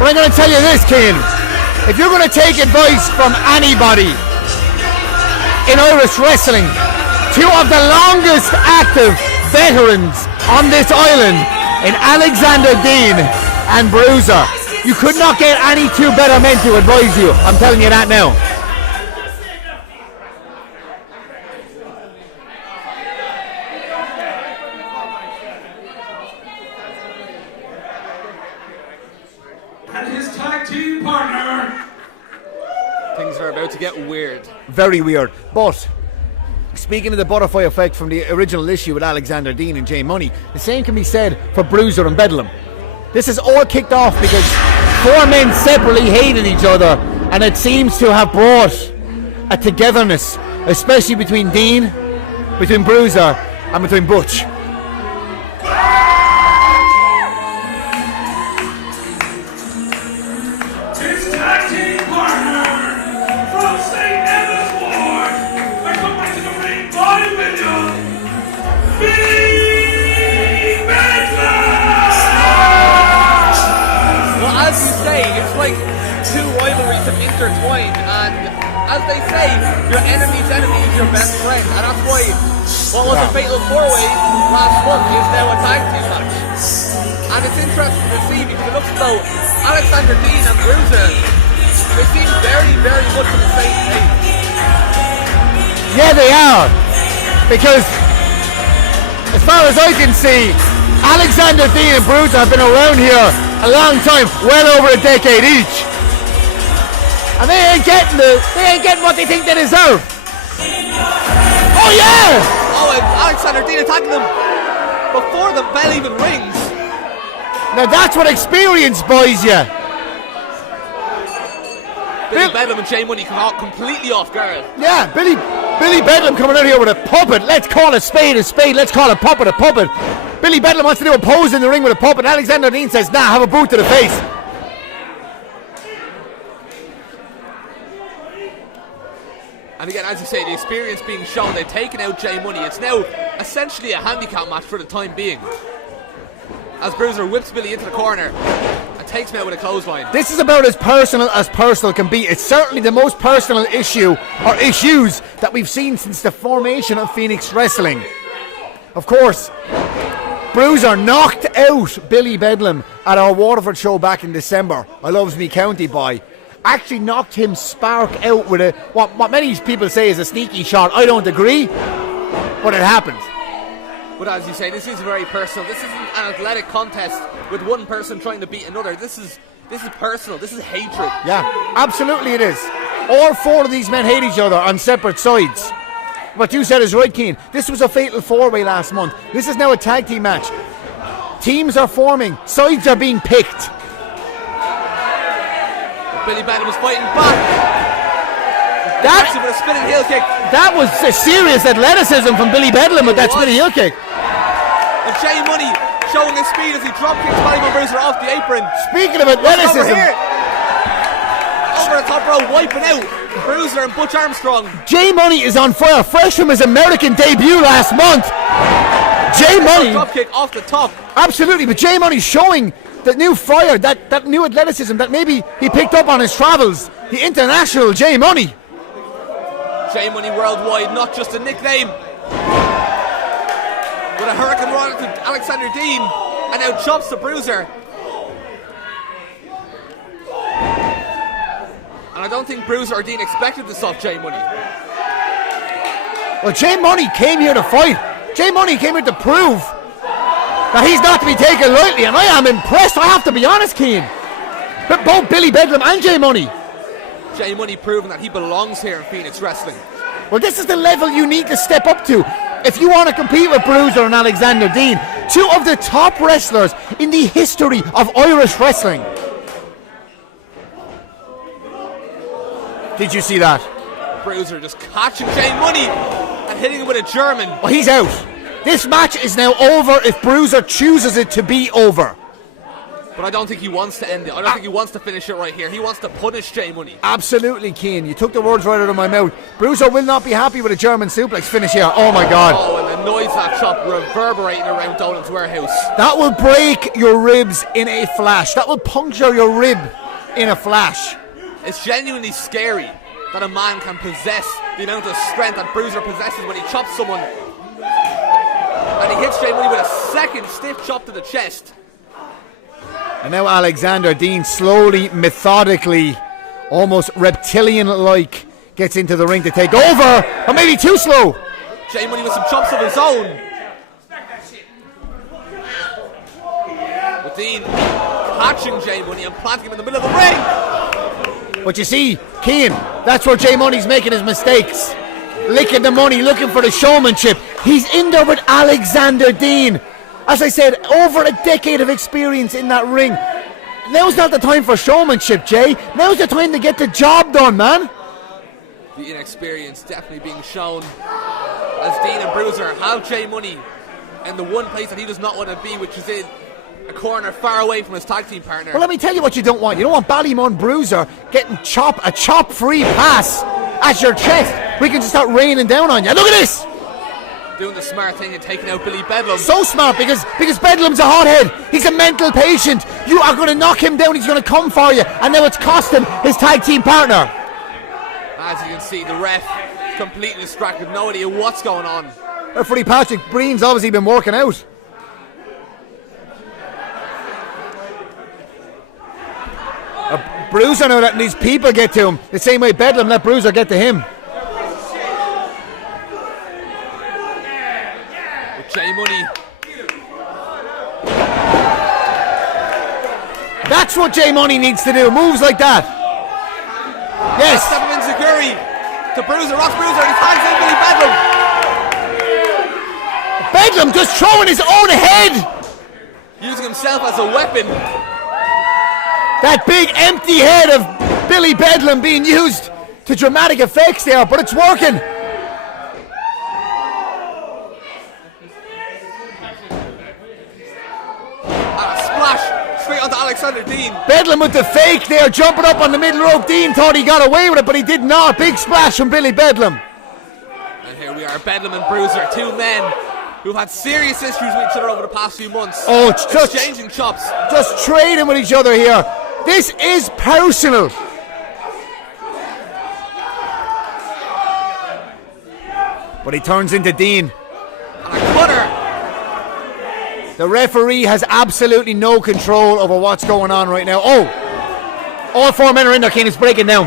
But I'm going to tell you this, Cian. If you're going to take advice from anybody in Irish wrestling, two of the longest active veterans on this island in Alexander Dean and Bruiser, you could not get any two better men to advise you. I'm telling you that now. And his tag team partner. Things are about to get weird. Very weird. But speaking of the butterfly effect from the original issue with Alexander Dean and J Money, the same can be said for Bruiser and Bedlam. This is all kicked off because four men separately hated each other, and it seems to have brought a togetherness, especially between Dean, between Bruiser, and between Butch. His tag team partner from St. Emma's Ward, accompanied to the ring by William Big Bedlam! Well, as you say, it's like two rivalries have intertwined, and as they say, your enemy's enemy is your best friend, and that's why what was a fatal four-way last month is now a tag team match. And it's interesting to see because it looks as though Alexander Dean and Bruiser, they seem very, very much on the same page. Yeah, they are. Because, as far as I can see, Alexander Dean and Bruiser have been around here a long time, well over a decade each. And they ain't getting what they think they deserve. Oh yeah! Oh, and Alexander Dean attacking them before the bell even rings. Now that's what experience buys you. Billy Bedlam and J Money come out completely off guard. Yeah, Billy Bedlam coming out here with a puppet. Let's call a spade a spade. Let's call a puppet a puppet. Billy Bedlam wants to do a pose in the ring with a puppet. Alexander Dean says, nah, have a boot to the face. And again, as you say, the experience being shown, they've taken out J Money. It's now essentially a handicap match for the time being. As Bruiser whips Billy into the corner and takes him out with a clothesline. This is about as personal can be. It's certainly the most personal issue or issues that we've seen since the formation of Phoenix Wrestling. Of course, Bruiser knocked out Billy Bedlam at our Waterford show back in December. I loves me county boy. Actually knocked him spark out with a what many people say is a sneaky shot. I don't agree, but it happened. But as you say, this is very personal. This isn't an athletic contest with one person trying to beat another. This is personal. This is hatred. Yeah, absolutely it is. All four of these men hate each other on separate sides. What you said is right, Cian. This was a fatal four-way last month. This is now a tag team match. Teams are forming. Sides are being picked. Billy Bedlam was fighting back. That's with a spinning heel kick. That was a serious athleticism from Billy Bedlam with that spinning heel kick. And J Money showing his speed as he drop kicks Paddy Bruiser off the apron. Speaking of athleticism, over the top row, wiping out Bruiser and Butch Armstrong. J Money is on fire, fresh from his American debut last month. J Money drop kick off the top. Absolutely, but J Money showing that new fire, that new athleticism that maybe he picked up on his travels. The international J Money. J Money worldwide, not just a nickname. With a Hurricane Rod to Alexander Dean, and now chops the Bruiser. And I don't think Bruiser or Dean expected this off J Money. Well, J Money came here to fight. J Money came here to prove that he's not to be taken lightly, and I am impressed, I have to be honest, Cian. But both Billy Bedlam and J Money. J Money proving that he belongs here in Phoenix Wrestling. Well, this is the level you need to step up to if you want to compete with Bruiser and Alexander Dean, two of the top wrestlers in the history of Irish wrestling. Did you see that? Bruiser just catching Jay Money and hitting him with a German. Well, he's out. This match is now over if Bruiser chooses it to be over. But I don't think he wants to end it. I don't think he wants to finish it right here. He wants to punish Jay Money. Absolutely, Keane. You took the words right out of my mouth. Bruiser will not be happy with a German suplex finish here. Oh my God. Oh, and the noise that chop reverberating around Dolan's warehouse. That will break your ribs in a flash. That will puncture your rib in a flash. It's genuinely scary that a man can possess the amount of strength that Bruiser possesses when he chops someone. And he hits Jay Money with a second stiff chop to the chest. And now Alexander Dean slowly, methodically, almost reptilian-like gets into the ring to take over. Or maybe too slow. Jay Money with some chops of his own. With Dean catching Jay Money and planting him in the middle of the ring. But you see, Keane, that's where Jay Money's making his mistakes. Licking the money, looking for the showmanship. He's in there with Alexander Dean. As I said, over a decade of experience in that ring. Now's not the time for showmanship, Jay. Now's the time to get the job done, man. The inexperience definitely being shown as Dean and Bruiser have Jay Money in the one place that he does not want to be, which is in a corner far away from his tag team partner. Well, let me tell you what you don't want. You don't want Ballymun Bruiser getting a chop-free pass at your chest. We can just start raining down on you. Look at this! Doing the smart thing and taking out Billy Bedlam. So smart because Bedlam's a hothead. He's a mental patient. You are going to knock him down. He's going to come for you. And now it's costing his tag team partner. As you can see, the ref completely distracted. No idea what's going on. Referee Patrick Breen's obviously been working out. Bruiser now letting these people get to him the same way Bedlam let Bruiser get to him. Jay Money. That's what Jay Money needs to do. Moves like that. Yes. Step him in Zaguri to Bruiser. Ross Bruiser. He tags in Billy Bedlam. Bedlam just throwing his own head. Using himself as a weapon. That big empty head of Billy Bedlam being used to dramatic effects there, but it's working. Straight onto Alexander Dean. Bedlam with the fake there, jumping up on the middle rope. Dean thought he got away with it, but he did not. Big splash from Billy Bedlam. And here we are, Bedlam and Bruiser, two men who've had serious issues with each other over the past few months. Oh, just exchanging chops. Just trading with each other here. This is personal. But he turns into Dean. And a cutter. The referee has absolutely no control over what's going on right now. Oh! All four men are in there, Keane. It's breaking down.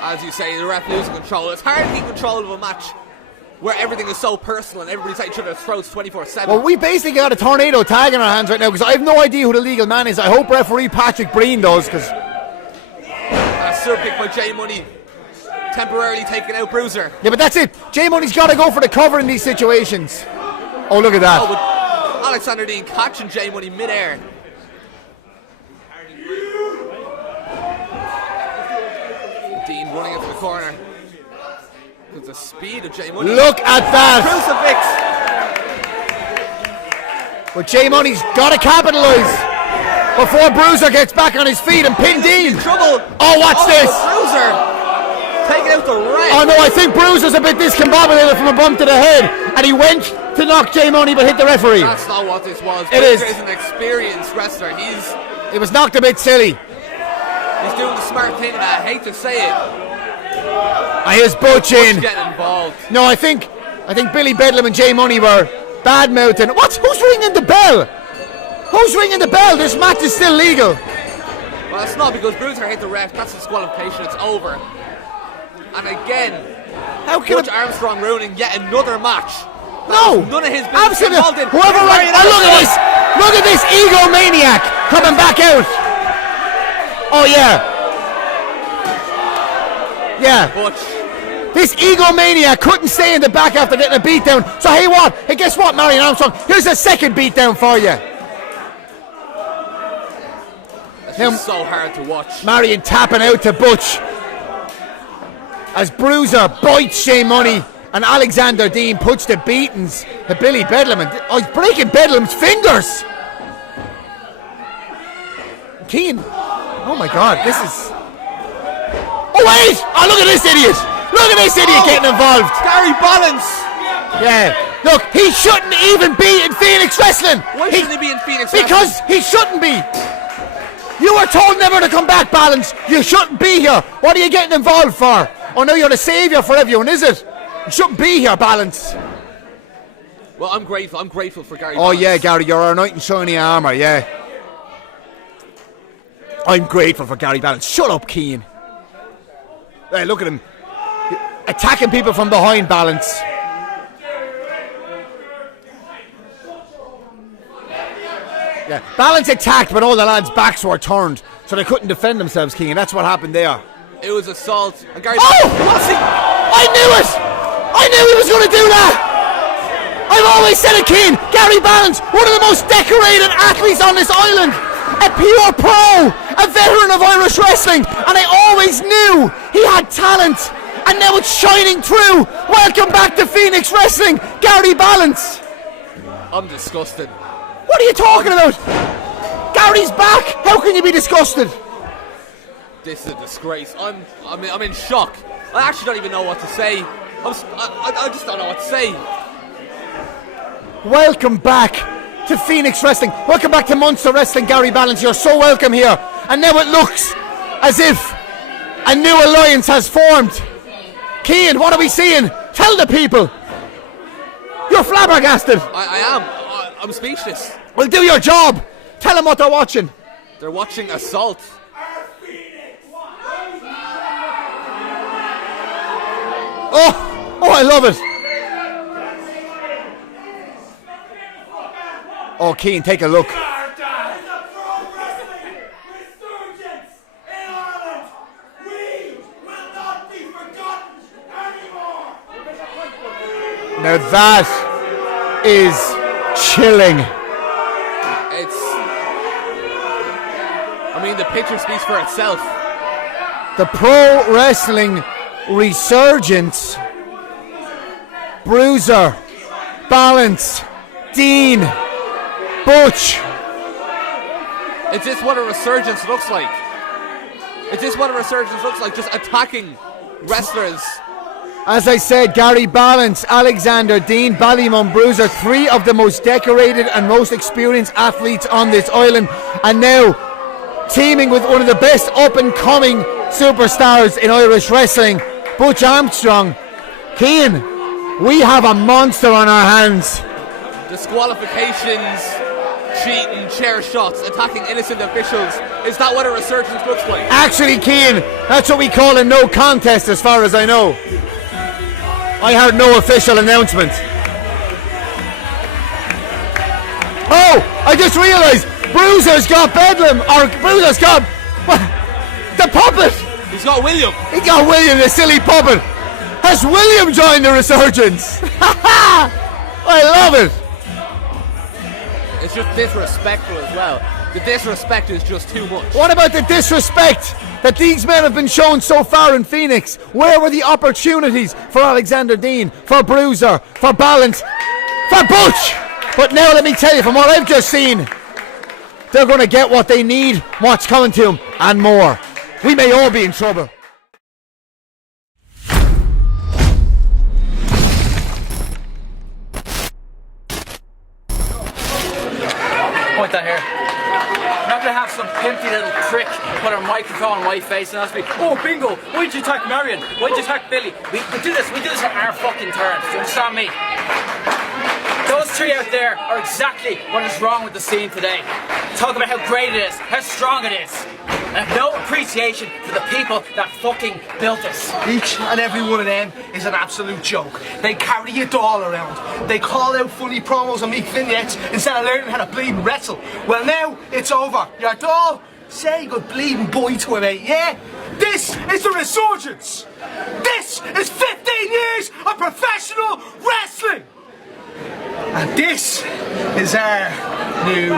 As you say, the ref losing control. It's hard to keep control of a match where everything is so personal and everybody's at each other's throats 24/7. Well, we basically got a tornado tag in our hands right now because I have no idea who the legal man is. I hope referee Patrick Breen does, because... A super kick by Jay Money. Temporarily taking out Bruiser. Yeah, but that's it. Jay Money's got to go for the cover in these situations. Oh, look at that. Oh, but Alexander Dean catching Jay Money mid-air. Dean running into the corner. Because the speed of Jay Money. Look at that. Crucifix. But Jay Money's got to capitalise before Bruiser gets back on his feet and pin Dean. In trouble. Oh, watch this. Bruiser taking out the red. Oh no, I think Bruiser's a bit discombobulated from a bump to the head, and he went to knock Jay Money but hit the referee. That's not what this was. It is. Bruiser is an experienced wrestler. It was knocked a bit silly. He's doing the smart thing, and I hate to say it. Here's Butch in. Getting involved. No, I think Billy Bedlam and Jay Money were bad mouthing. Who's ringing the bell? Who's ringing the bell? This match is still legal. Well, it's not, because Bruiser hit the ref. That's disqualification. It's over. And again, how can Butch Armstrong ruining yet another match? No, none of his business involved in. Whoever look at this egomaniac coming back out. Oh yeah. Butch. This egomaniac couldn't stay in the back after getting a beatdown. So hey what? Hey, guess what, Marion Armstrong? Here's a second beatdown for you. It's just so hard to watch. Marion tapping out to Butch. as Bruiser bites Shane Money and Alexander Dean puts the beatings at Billy Bedlam. And he's breaking Bedlam's fingers. Keane. Oh my God, this is... Oh wait! Oh, look at this idiot! Look at this idiot getting involved! Gary Balance! Yeah. Look, he shouldn't even be in Phoenix Wrestling! Why shouldn't he be in Phoenix Wrestling? Because he shouldn't be! You were told never to come back, Balance! You shouldn't be here! What are you getting involved for? Oh, now you're the saviour for everyone, is it? You shouldn't be here, Balance! Well, I'm grateful for Gary Oh Balance. yeah, Gary, you're our knight in shiny armour, yeah. I'm grateful for Gary Balance. Shut up, Keane. Hey, look at him. Attacking people from behind, Balance. Yeah, Balance attacked, but all the lads' backs were turned, so they couldn't defend themselves, Keane. That's what happened there. It was assault. And Gary Balance, I knew it! I knew he was going to do that! I've always said it, Keane. Gary Balance, one of the most decorated athletes on this island. A pure pro, a veteran of Irish wrestling, and I always knew he had talent, and now it's shining through. Welcome back to Phoenix Wrestling, Gary Balance. I'm disgusted. What are you talking about? Gary's back. How can you be disgusted? This is a disgrace. I'm in shock. I actually don't even know what to say. I just don't know what to say. Welcome back to Phoenix Wrestling. Welcome back to Munster Wrestling, Gary Balance. You're so welcome here. And now it looks as if a new alliance has formed. Keane, what are we seeing? Tell the people. You're flabbergasted. I am. I'm speechless. Well, do your job. Tell them what they're watching. They're watching assault. Oh, I love it. Oh, Keane, take a look. Now that is chilling. I mean, the picture speaks for itself. The pro wrestling resurgence. Bruiser, Balance, Dean, Butch. Is this what a resurgence looks like? Is this what a resurgence looks like? Just attacking wrestlers. As I said, Gary Balance, Alexander Dean, Ballymun Bruiser, three of the most decorated and most experienced athletes on this island, and now teaming with one of the best up-and-coming superstars in Irish wrestling, Butch Armstrong. Keane, we have a monster on our hands. Disqualifications, cheating, chair shots, attacking innocent officials. Is that what a resurgence looks like? Actually, Keane, that's what we call a no contest as far as I know. I heard no official announcement. Oh, I just realised Bruiser's got Bedlam, or Bruiser's got the puppet. He's got William. He got William, the silly puppet. Has William joined the resurgence? I love it. It's just disrespectful as well. The disrespect is just too much. What about the disrespect that these men have been shown so far in Phoenix? Where were the opportunities for Alexander Dean, for Bruiser, for Balance, for Butch? But now let me tell you, from what I've just seen, they're going to get what they need, what's coming to them, and more. We may all be in trouble. Point that here. I'm not going to have some pimpy little prick put a microphone on my face and ask me, oh, bingo, why'd you attack Marion? Why'd you attack Billy? We do this on our fucking terms. Do you understand me? Those three out there are exactly what is wrong with the scene today. Talk about how great it is, how strong it is. And have no appreciation for the people that fucking built this. Each and every one of them is an absolute joke. They carry your doll around. They call out funny promos and make vignettes instead of learning how to bleed and wrestle. Well, now it's over. Your doll, say good bleeding boy to him, mate, yeah? This is the resurgence. This is 15 years of professional wrestling. And this is our new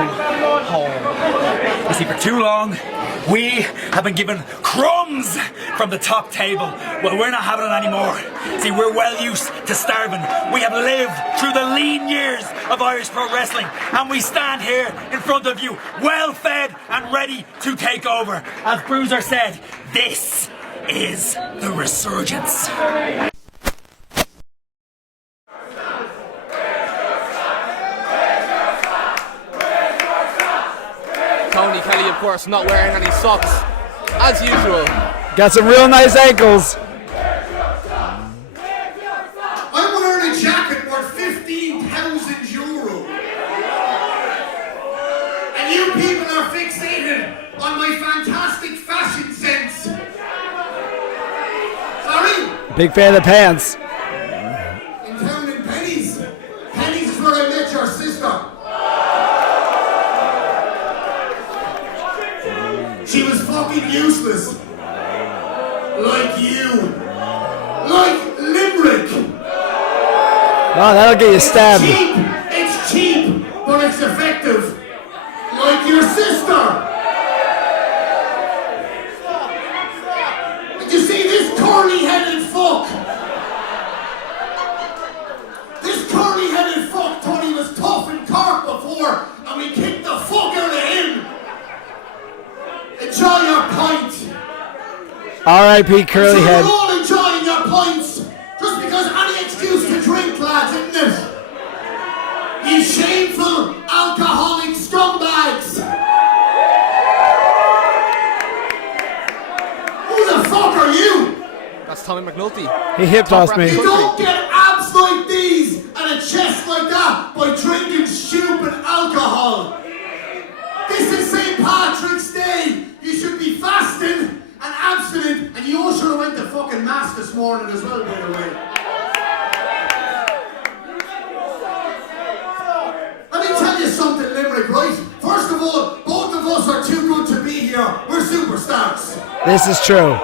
home. You see, for too long, We have been given crumbs from the top table. Well, we're not having it anymore. See, we're well used to starving. We have lived through the lean years of Irish pro wrestling, and we stand here in front of you, well fed and ready to take over. As Bruiser said, this is the resurgence. Tony Kelly, of course, not wearing any socks, as usual. Got some real nice ankles. I'm wearing a jacket worth €15,000. And you people are fixated on my fantastic fashion sense. Sorry? Big fan of the pants. In town in Penny's. Penny's is where I met your sister. She was fucking useless. Like you. Like Limerick. Oh, that'll get you stabbed. It's cheap, but it's effective. Like your sister. Did you see this curly-headed fuck? This curly-headed fuck thought he was tough in Cork before, and we kicked the fuck out of him. Enjoy your pint. R.I.P. Curly Head. We're all enjoying your pints, just because any excuse to drink, lads, isn't it? You shameful, alcoholic scumbags. Who the fuck are you? That's Tommy McNulty. He hip tossed me. You don't get abs like these and a chest like that by drinking stupid alcohol. This is St. Patrick's Day. You should be fasting and abstinent, and you all should have went to fucking mass this morning as well, by the way. Let me tell you something, Limerick, right? First of all, both of us are too good to be here. We're superstars. This is true.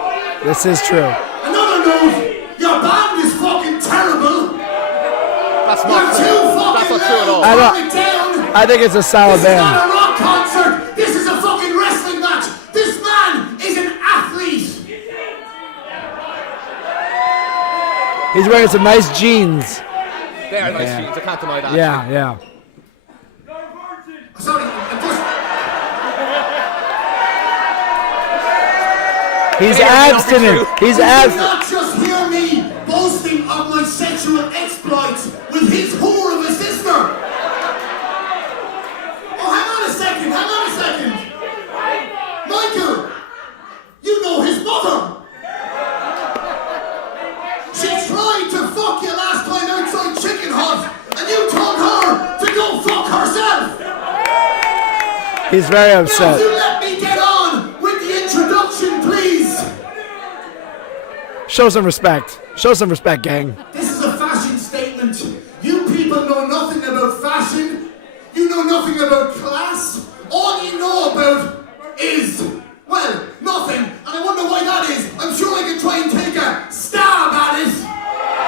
This is true. Another note, your band is fucking terrible. That's You're not too true. fucking That's not true at all. loud. I think it's a solid This is not band. a rock concert. This is a fucking wrestling match. This man is an athlete. He's wearing some nice jeans. They are nice jeans, I can't deny that. Yeah, yeah. Sorry, I'm just... He's Yeah, abstinent. He's You abstinent. not just hear me boasting of my sexual exploits with his whore of a sister. Oh, hang on a second. Michael, you know his mother. She tried to fuck you last time outside Chicken Hut, and you told her to go fuck herself. He's very Now, if you upset. let me get on with the introduction, please. Show some respect. Show some respect, gang. This is a fashion statement. You people know nothing about fashion. You know nothing about class. All you know about is, well, nothing. And I wonder why that is. I'm sure I can try and take a stab at it.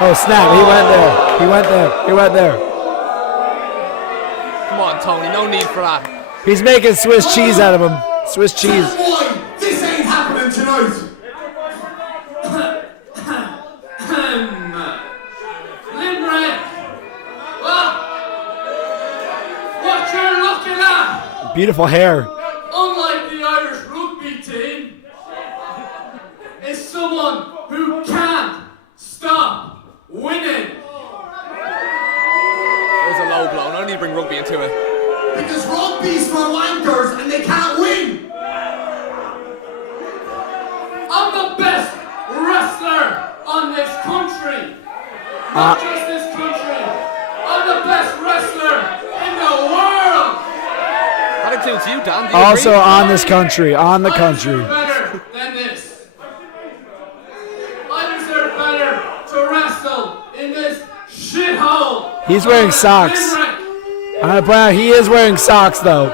Oh, snap. He went there. He went there. He went there. Come on, Tony, no need for that. He's making Swiss cheese out of him. Swiss cheese. Tell why this ain't happening tonight. Limerick! What you're looking at, Beautiful hair. unlike the Irish rugby team, is someone who can't stop winning. There's a low blow. No need to bring rugby into it. Because rugby's for wankers and they can't win. I'm the best wrestler on this country. Not just this country. I'm the best wrestler in the world. That includes you, Dan. Do you Also agree? on this country. On the I country. deserve better than this. I deserve better to wrestle in this shithole. He's wearing socks. Limerick. I'm gonna point out he is wearing socks though.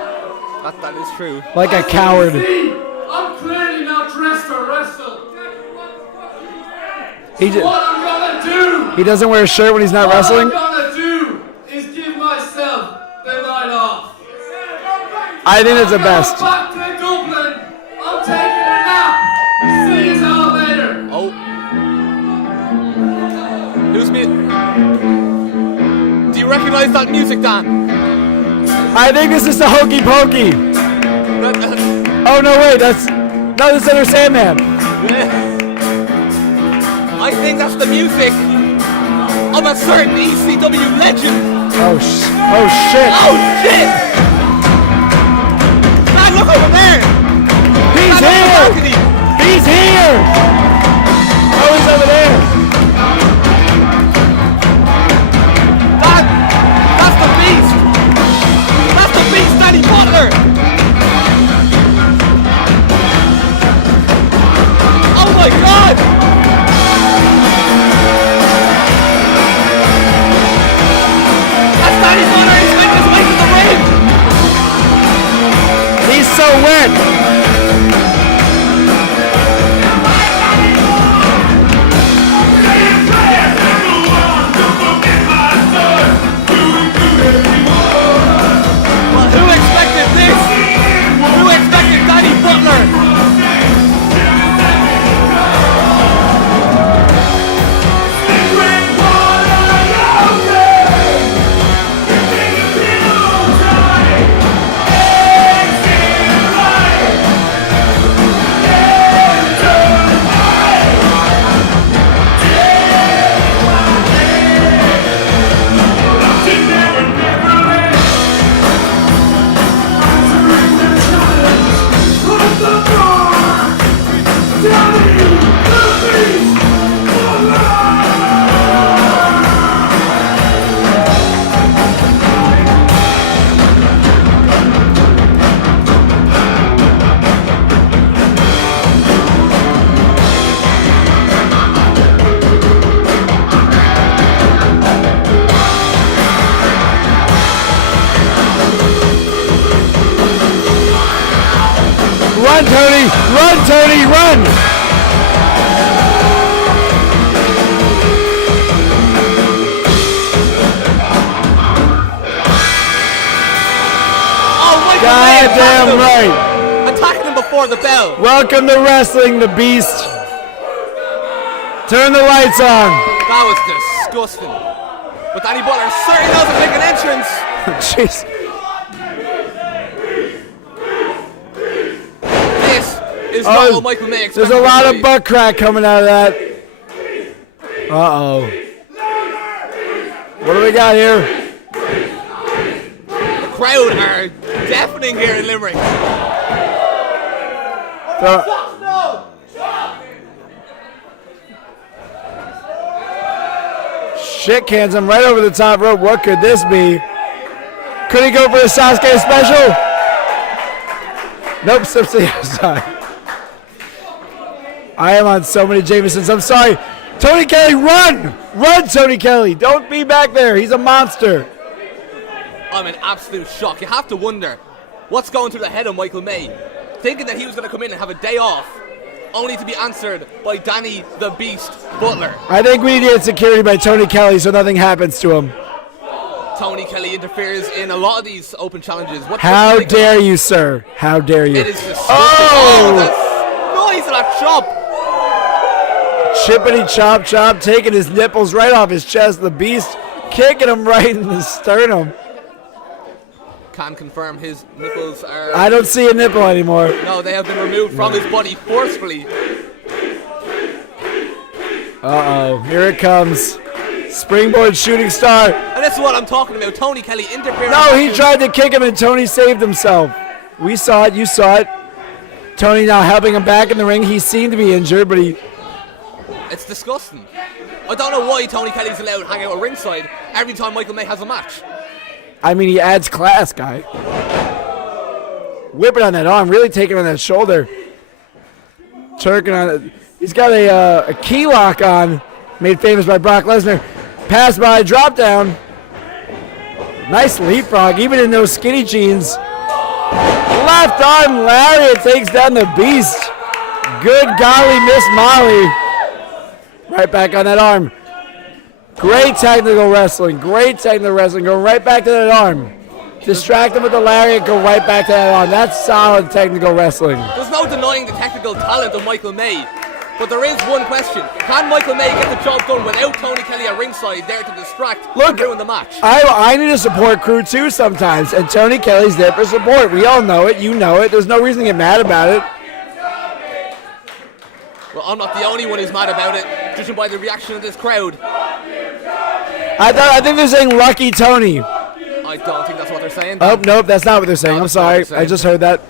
That is true. Like a coward. See, I'm clearly not dressed to wrestle. He, What I'm gonna do. he doesn't wear a shirt when he's not wrestling. What I'm gonna do is give myself the night off. I think it's the I'm best. going back to Dublin. I'm you recognize that music, Dan? I think this is the Hokey Pokey. Oh no, wait, that's Under Sandman. I think that's the music of a certain ECW legend. Oh shit. Oh shit! Man, look over there! He's Man, here! look at He's here! Oh, he's over there. That's the beast! That's the beast, Danny Butler! Oh my god! That's Danny Butler! He's making his way to the ring! He's so wet. Well, who expected this? Who expected Danny Butler? Run, Tony! Run, Tony! Run! Oh my Goddamn right! Attacking him before the bell. Welcome to wrestling, the Beast. Turn the lights on. That was disgusting. But Danny Butler certainly doesn't make an entrance. Jeez. This is not what Michael May expected. There's a lot of butt crack coming out of that. Uh-oh. What do we got here? The crowd are deafening here in Limerick. Shit cans him right over the top rope. What could this be? Could he go for a Sasuke special? Nope, steps to the outside. I am on so many Jamesons. I'm sorry. Tony Kelly, run! Run, Tony Kelly. Don't be back there. He's a monster. I'm in absolute shock. You have to wonder what's going through the head of Michael May. Thinking that he was going to come in and have a day off, only to be answered by Danny the Beast Butler. I think we need security by Tony Kelly so nothing happens to him. Tony Kelly interferes in a lot of these open challenges. How dare you, sir? How dare you? It is disgusting. Oh! That's noise of that chop. Chippity chop chop, taking his nipples right off his chest. The Beast kicking him right in the sternum. Can confirm his nipples are... I don't see a nipple anymore. No, they have been removed from his body forcefully. Uh-oh, here it comes. Springboard shooting star. And this is what I'm talking about. Tony Kelly interfering. No, he tried to kick him and Tony saved himself. We saw it, you saw it. Tony now helping him back in the ring. He seemed to be injured, but he... It's disgusting. I don't know why Tony Kelly's allowed to hang out at ringside every time Michael May has a match. I mean, he adds class, guy. Whipping on that arm, really taking on that shoulder. Turking on it. He's got a key lock on, made famous by Brock Lesnar. Pass by, drop down. Nice leapfrog, even in those skinny jeans. Left arm lariat takes down the Beast. Good golly, Miss Molly. Right back on that arm. Great technical wrestling. Great technical wrestling. Go right back to that arm. Distract him with the lariat. Go right back to that arm. That's solid technical wrestling. There's no denying the technical talent of Michael May. But there is one question. Can Michael May get the job done without Tony Kelly at ringside there to distract and ruin the match? I need a support crew too sometimes, and Tony Kelly's there for support. We all know it. You know it. There's no reason to get mad about it. Well, I'm not the only one who's mad about it, judging by the reaction of this crowd. I think they're saying Lucky Tony. I don't think that's what they're saying. Oh, nope, that's not what they're saying. I'm sorry. I just heard that.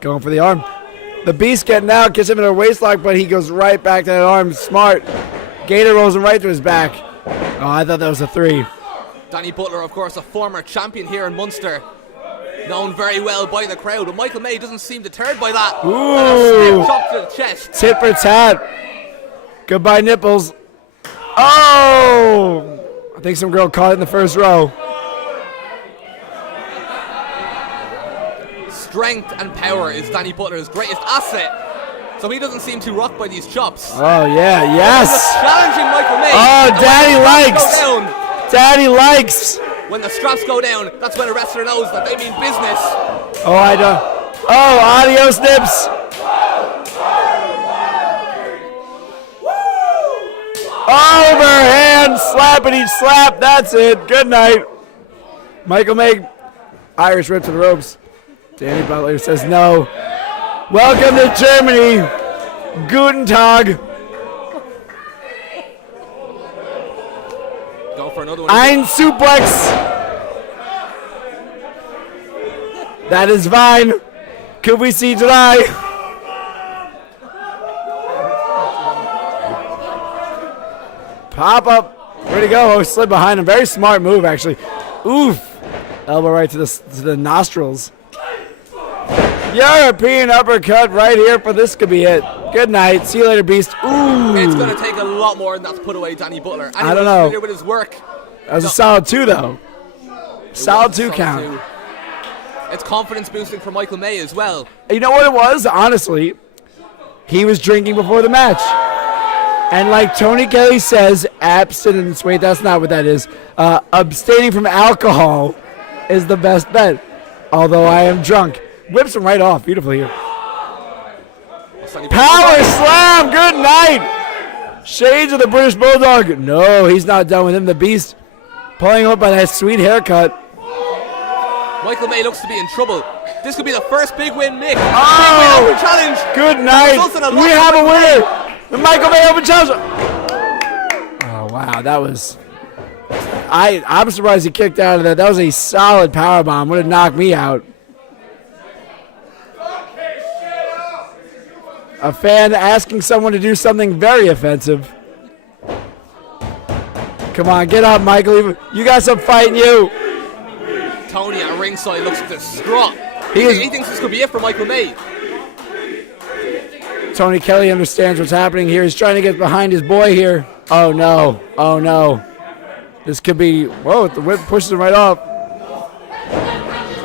Going for the arm. The Beast getting out, gets him in a waistlock, but he goes right back to that arm. Smart. Gator rolls him right to his back. Oh, I thought that was a 3. Danny Butler, of course, a former champion here in Munster. Known very well by the crowd, but Michael May doesn't seem deterred by that. Ooh. And a stiff chop to the chest. Tit for tat. Goodbye, nipples. Oh! I think some girl caught it in the first row. Strength and power is Danny Butler's greatest asset. So he doesn't seem too rocked by these chops. Oh, yeah, yes. Just challenging Michael May. Oh, Daddy likes. Down, Daddy likes. when the straps go down, that's when a wrestler knows that they mean business. Oh, I don't. Oh, adios, Nips. Overhand slappity slap. That's it. Good night. Michael May, Irish whip to the ropes. Danny Butler says no. Welcome to Germany. Guten Tag. Go for another one. Ein suplex. That is fine. Could we see July? Pop up. Where'd he go? Oh, slid behind him. Very smart move, actually. Oof. Elbow right to the nostrils. European uppercut right here for this could be it. Good night. See you later, Beast. Ooh. It's going to take a lot more than that to put away Danny Butler. Anyone I don't know. familiar with his work. That was a solid 2, though. Solid 2 count. 2. It's confidence boosting for Michael May as well. You know what it was? Honestly, he was drinking before the match. And like Tony Kelly says, abstinence, wait, that's not what that is. Abstaining from alcohol is the best bet. Although I am drunk. Whips him right off. Beautifully here. Power slam. Good night. Shades of the British Bulldog. No, he's not done with him. The Beast pulling him up by that sweet haircut. Michael May looks to be in trouble. This could be the first big win, Mick. Oh, big win open challenge. Good night. We have a winner. The Michael May open challenge. Oh, wow. That was... I'm surprised he kicked out of that. That was a solid powerbomb. Would have knocked me out. A fan asking someone to do something very offensive. Come on, get up, Michael. You got some fight in you. Tony at ringside looks distraught. He thinks this could be it for Michael May. Tony Kelly understands what's happening here. He's trying to get behind his boy here. Oh, no. Oh, no. This could be... Whoa, the whip pushes him right off.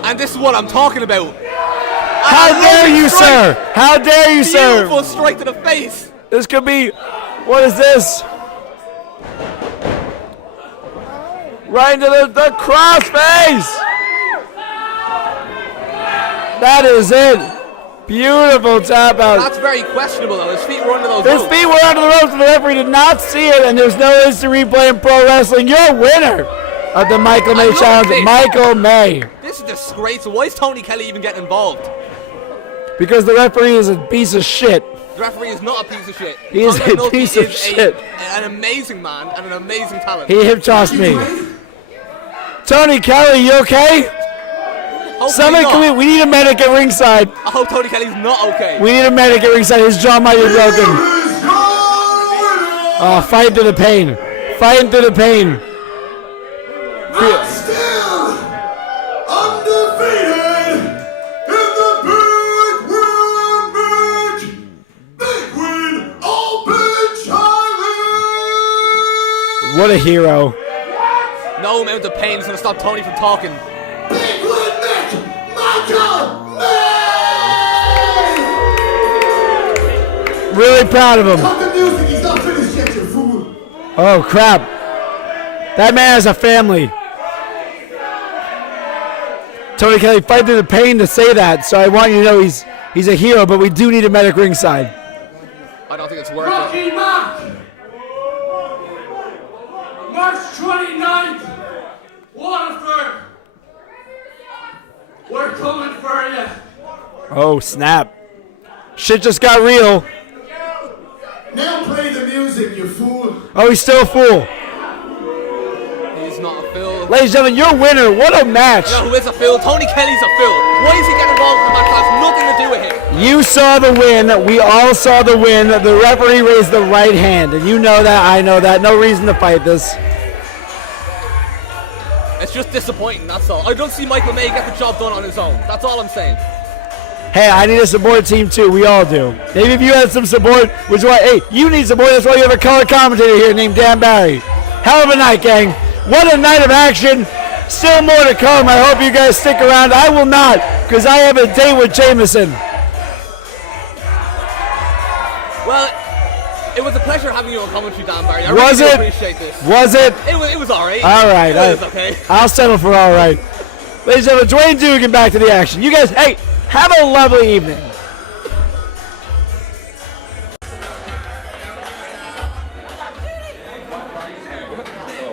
And this is what I'm talking about. How dare you, sir? How dare you, sir? Beautiful strike to the face. This could be... What is this? Right into the cross face. That is it. Beautiful tap out. That's very questionable, though. His feet were under those His ropes. feet were under the ropes, and the referee did not see it, and there's no instant replay in pro wrestling. You're a winner of the Michael May Challenge. This. Michael May. This is disgraceful. Why is Tony Kelly even getting involved? Because the referee is a piece of shit. The referee is not a piece of shit. He is Tony a McNulty piece of is shit. An amazing man and an amazing talent. He hip tossed me. Tony Kelly, you okay? Hopefully not. We need a medic at ringside. I hope Tony Kelly's not okay. We need a medic at ringside. His jaw might be broken. Oh, fighting through the pain. Fighting through the pain. Still undefeated in the Big Win match. Big Win Open Challenge. What a hero. No amount of pain is going to stop Tony from talking. Big Win match. Michael May. Really proud of him. Cut the music. He's not finished yet, you fool. Oh, crap. That man has a family. Tony Kelly fight through the pain to say that, so I want you to know he's a hero, but we do need a medic ringside. I don't think it's worth it. Rocky Mac! March 29th, Waterford! We're coming for you! Oh, snap. Shit just got real. Now play the music, you fool. Oh, he's still a fool. He's not a fool. Ladies and gentlemen, your winner. What a match. You know who is a fool? Tony Kelly's a fool. Why is he getting involved in the match that has nothing to do with him? You saw the win. We all saw the win. The referee raised the right hand. And you know that. I know that. No reason to fight this. It's just disappointing, that's all. I don't see Michael May get the job done on his own. That's all I'm saying. Hey, I need a support team too. We all do. Maybe if you had some support, which is why, hey, you need support. That's why you have a color commentator here named Dan Barry. Hell of a night, gang. What a night of action. Still more to come. I hope you guys stick around. I will not, because I have a date with Jameson. Well, it was a pleasure having you on commentary, Dan Barry. I Was really it? appreciate this. Was it? It was alright. All right. It was okay. I'll settle for all right. Ladies and gentlemen, Dwayne Dugan back to the action. You guys, hey, have a lovely evening.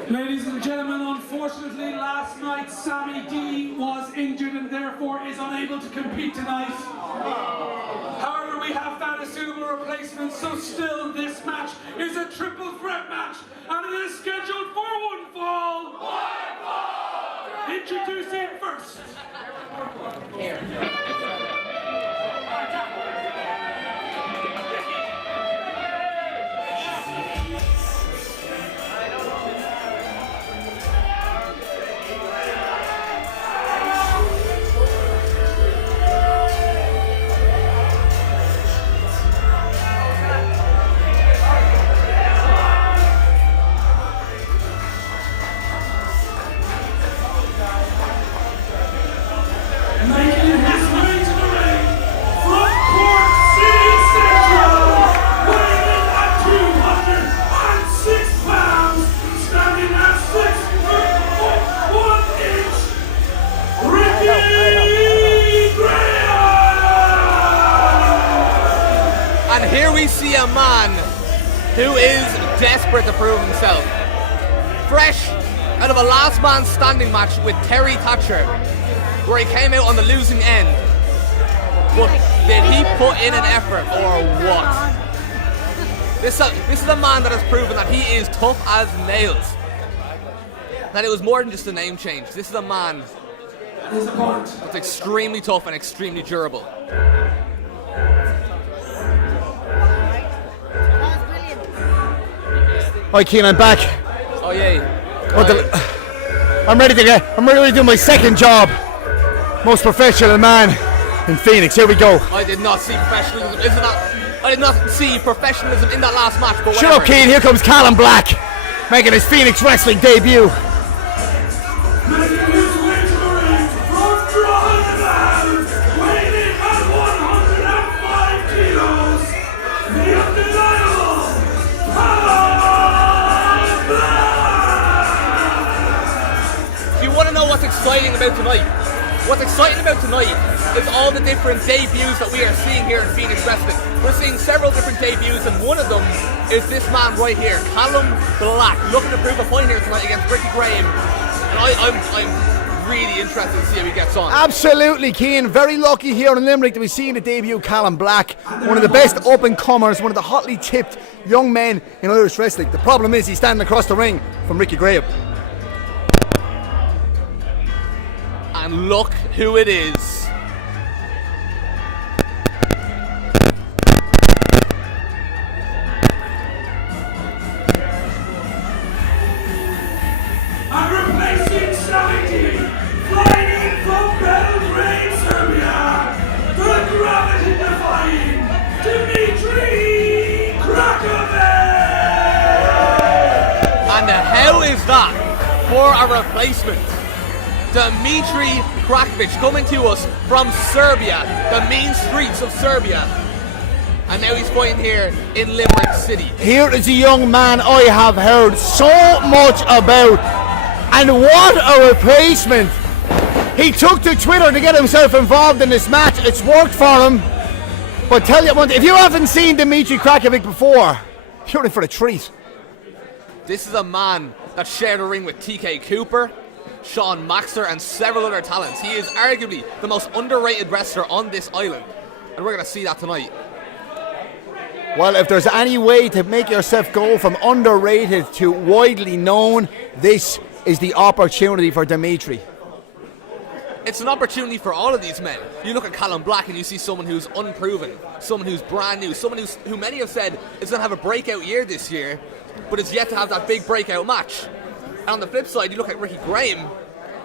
Ladies and gentlemen, unfortunately last night Sammy D was injured and therefore is unable to compete tonight. However, we have found a suitable replacement, so still this match is a triple threat match and it is scheduled for one fall. One fall! Introducing first. Making his way to the ring from Cork City Central, weighing in at 206 pounds, standing at 6 foot 1 inch, Ricky Graham! And here we see a man who is desperate to prove himself. Fresh out of a last man standing match with Terry Thatcher, where he came out on the losing end. But did he put in an effort or what? This is a man that has proven that he is tough as nails. That it was more than just a name change. This is a man that's extremely tough and extremely durable. Hi, Keane, I'm back. Oh yay. I'm ready to do my second job. Most professional man in Phoenix. Here we go. I did not see professionalism. I did not see professionalism in that last match. But Shut up, Keane. Here comes Callum Black, making his Phoenix wrestling debut. Making his way to the ring from Dolan, weighing in at 105 kilos, the undeniable Callum Black! Do you want to know what's exciting about tonight? What's exciting about tonight is all the different debuts that we are seeing here in Phoenix Wrestling. We're seeing several different debuts, and one of them is this man right here, Callum Black, looking to prove a point here tonight against Ricky Graham. And I'm really interested to see how he gets on. Absolutely, Keane. Very lucky here in Limerick to be seeing the debut Callum Black, one of the best up-and-comers, one of the hotly tipped young men in Irish wrestling. The problem is he's standing across the ring from Ricky Graham. And look who it is. And replacing Sammy, flying in from Belgrade, Serbia, the gravity-defying Dimitri Krakovic! And how is that for a replacement? Dimitri Krakovic coming to us from Serbia, the main streets of Serbia. And now he's fighting here in Limerick City. Here is a young man I have heard so much about. And what a replacement! He took to Twitter to get himself involved in this match. It's worked for him. But tell you one, if you haven't seen Dimitri Krakovic before, you're in for a treat. This is a man that shared a ring with TK Cooper, Sean Maxter, and several other talents. He is arguably the most underrated wrestler on this island, and we're going to see that tonight. Well, if there's any way to make yourself go from underrated to widely known, this is the opportunity for Dimitri. It's an opportunity for all of these men. You look at Callum Black and you see someone who's unproven, someone who's brand new, someone who many have said is going to have a breakout year this year, but is yet to have that big breakout match. And on the flip side, you look at Ricky Graham,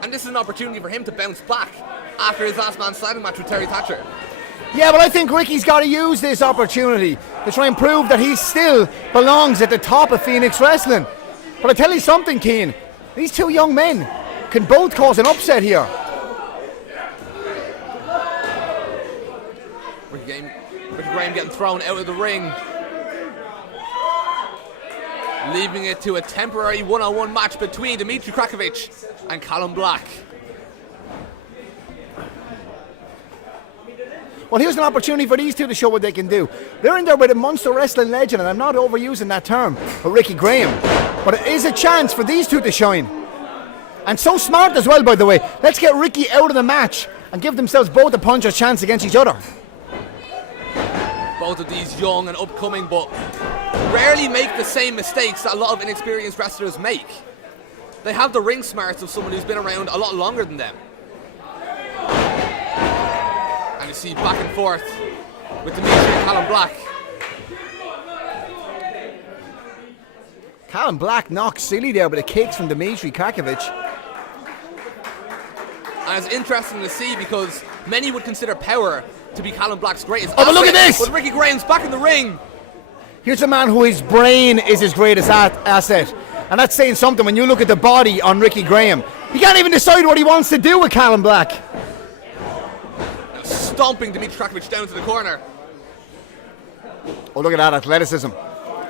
and this is an opportunity for him to bounce back after his last man standing match with Terry Thatcher. Yeah, but I think Ricky's got to use this opportunity to try and prove that he still belongs at the top of Phoenix Wrestling. But I tell you something, Keane, these two young men can both cause an upset here. Ricky Graham getting thrown out of the ring, leaving it to a temporary one-on-one match between Dimitri Krakovic and Callum Black. Well, here's an opportunity for these two to show what they can do. They're in there with a monster wrestling legend, and I'm not overusing that term for Ricky Graham, but it is a chance for these two to shine. And so smart as well, by the way. Let's get Ricky out of the match and give themselves both a puncher's chance against each other. Both of these young and upcoming, but rarely make the same mistakes that a lot of inexperienced wrestlers make. They have the ring smarts of someone who's been around a lot longer than them. And you see back and forth with Dimitri and Callum Black. Callum Black knocks silly there, but it kicks from Dimitri Krakovic. And it's interesting to see because many would consider power to be Callum Black's greatest but look at this! But Ricky Graham's back in the ring. Here's a man whose brain is his greatest asset. And that's saying something when you look at the body on Ricky Graham. He can't even decide what he wants to do with Callum Black. Stomping Dimitri Krakovic down to the corner. Oh, look at that athleticism.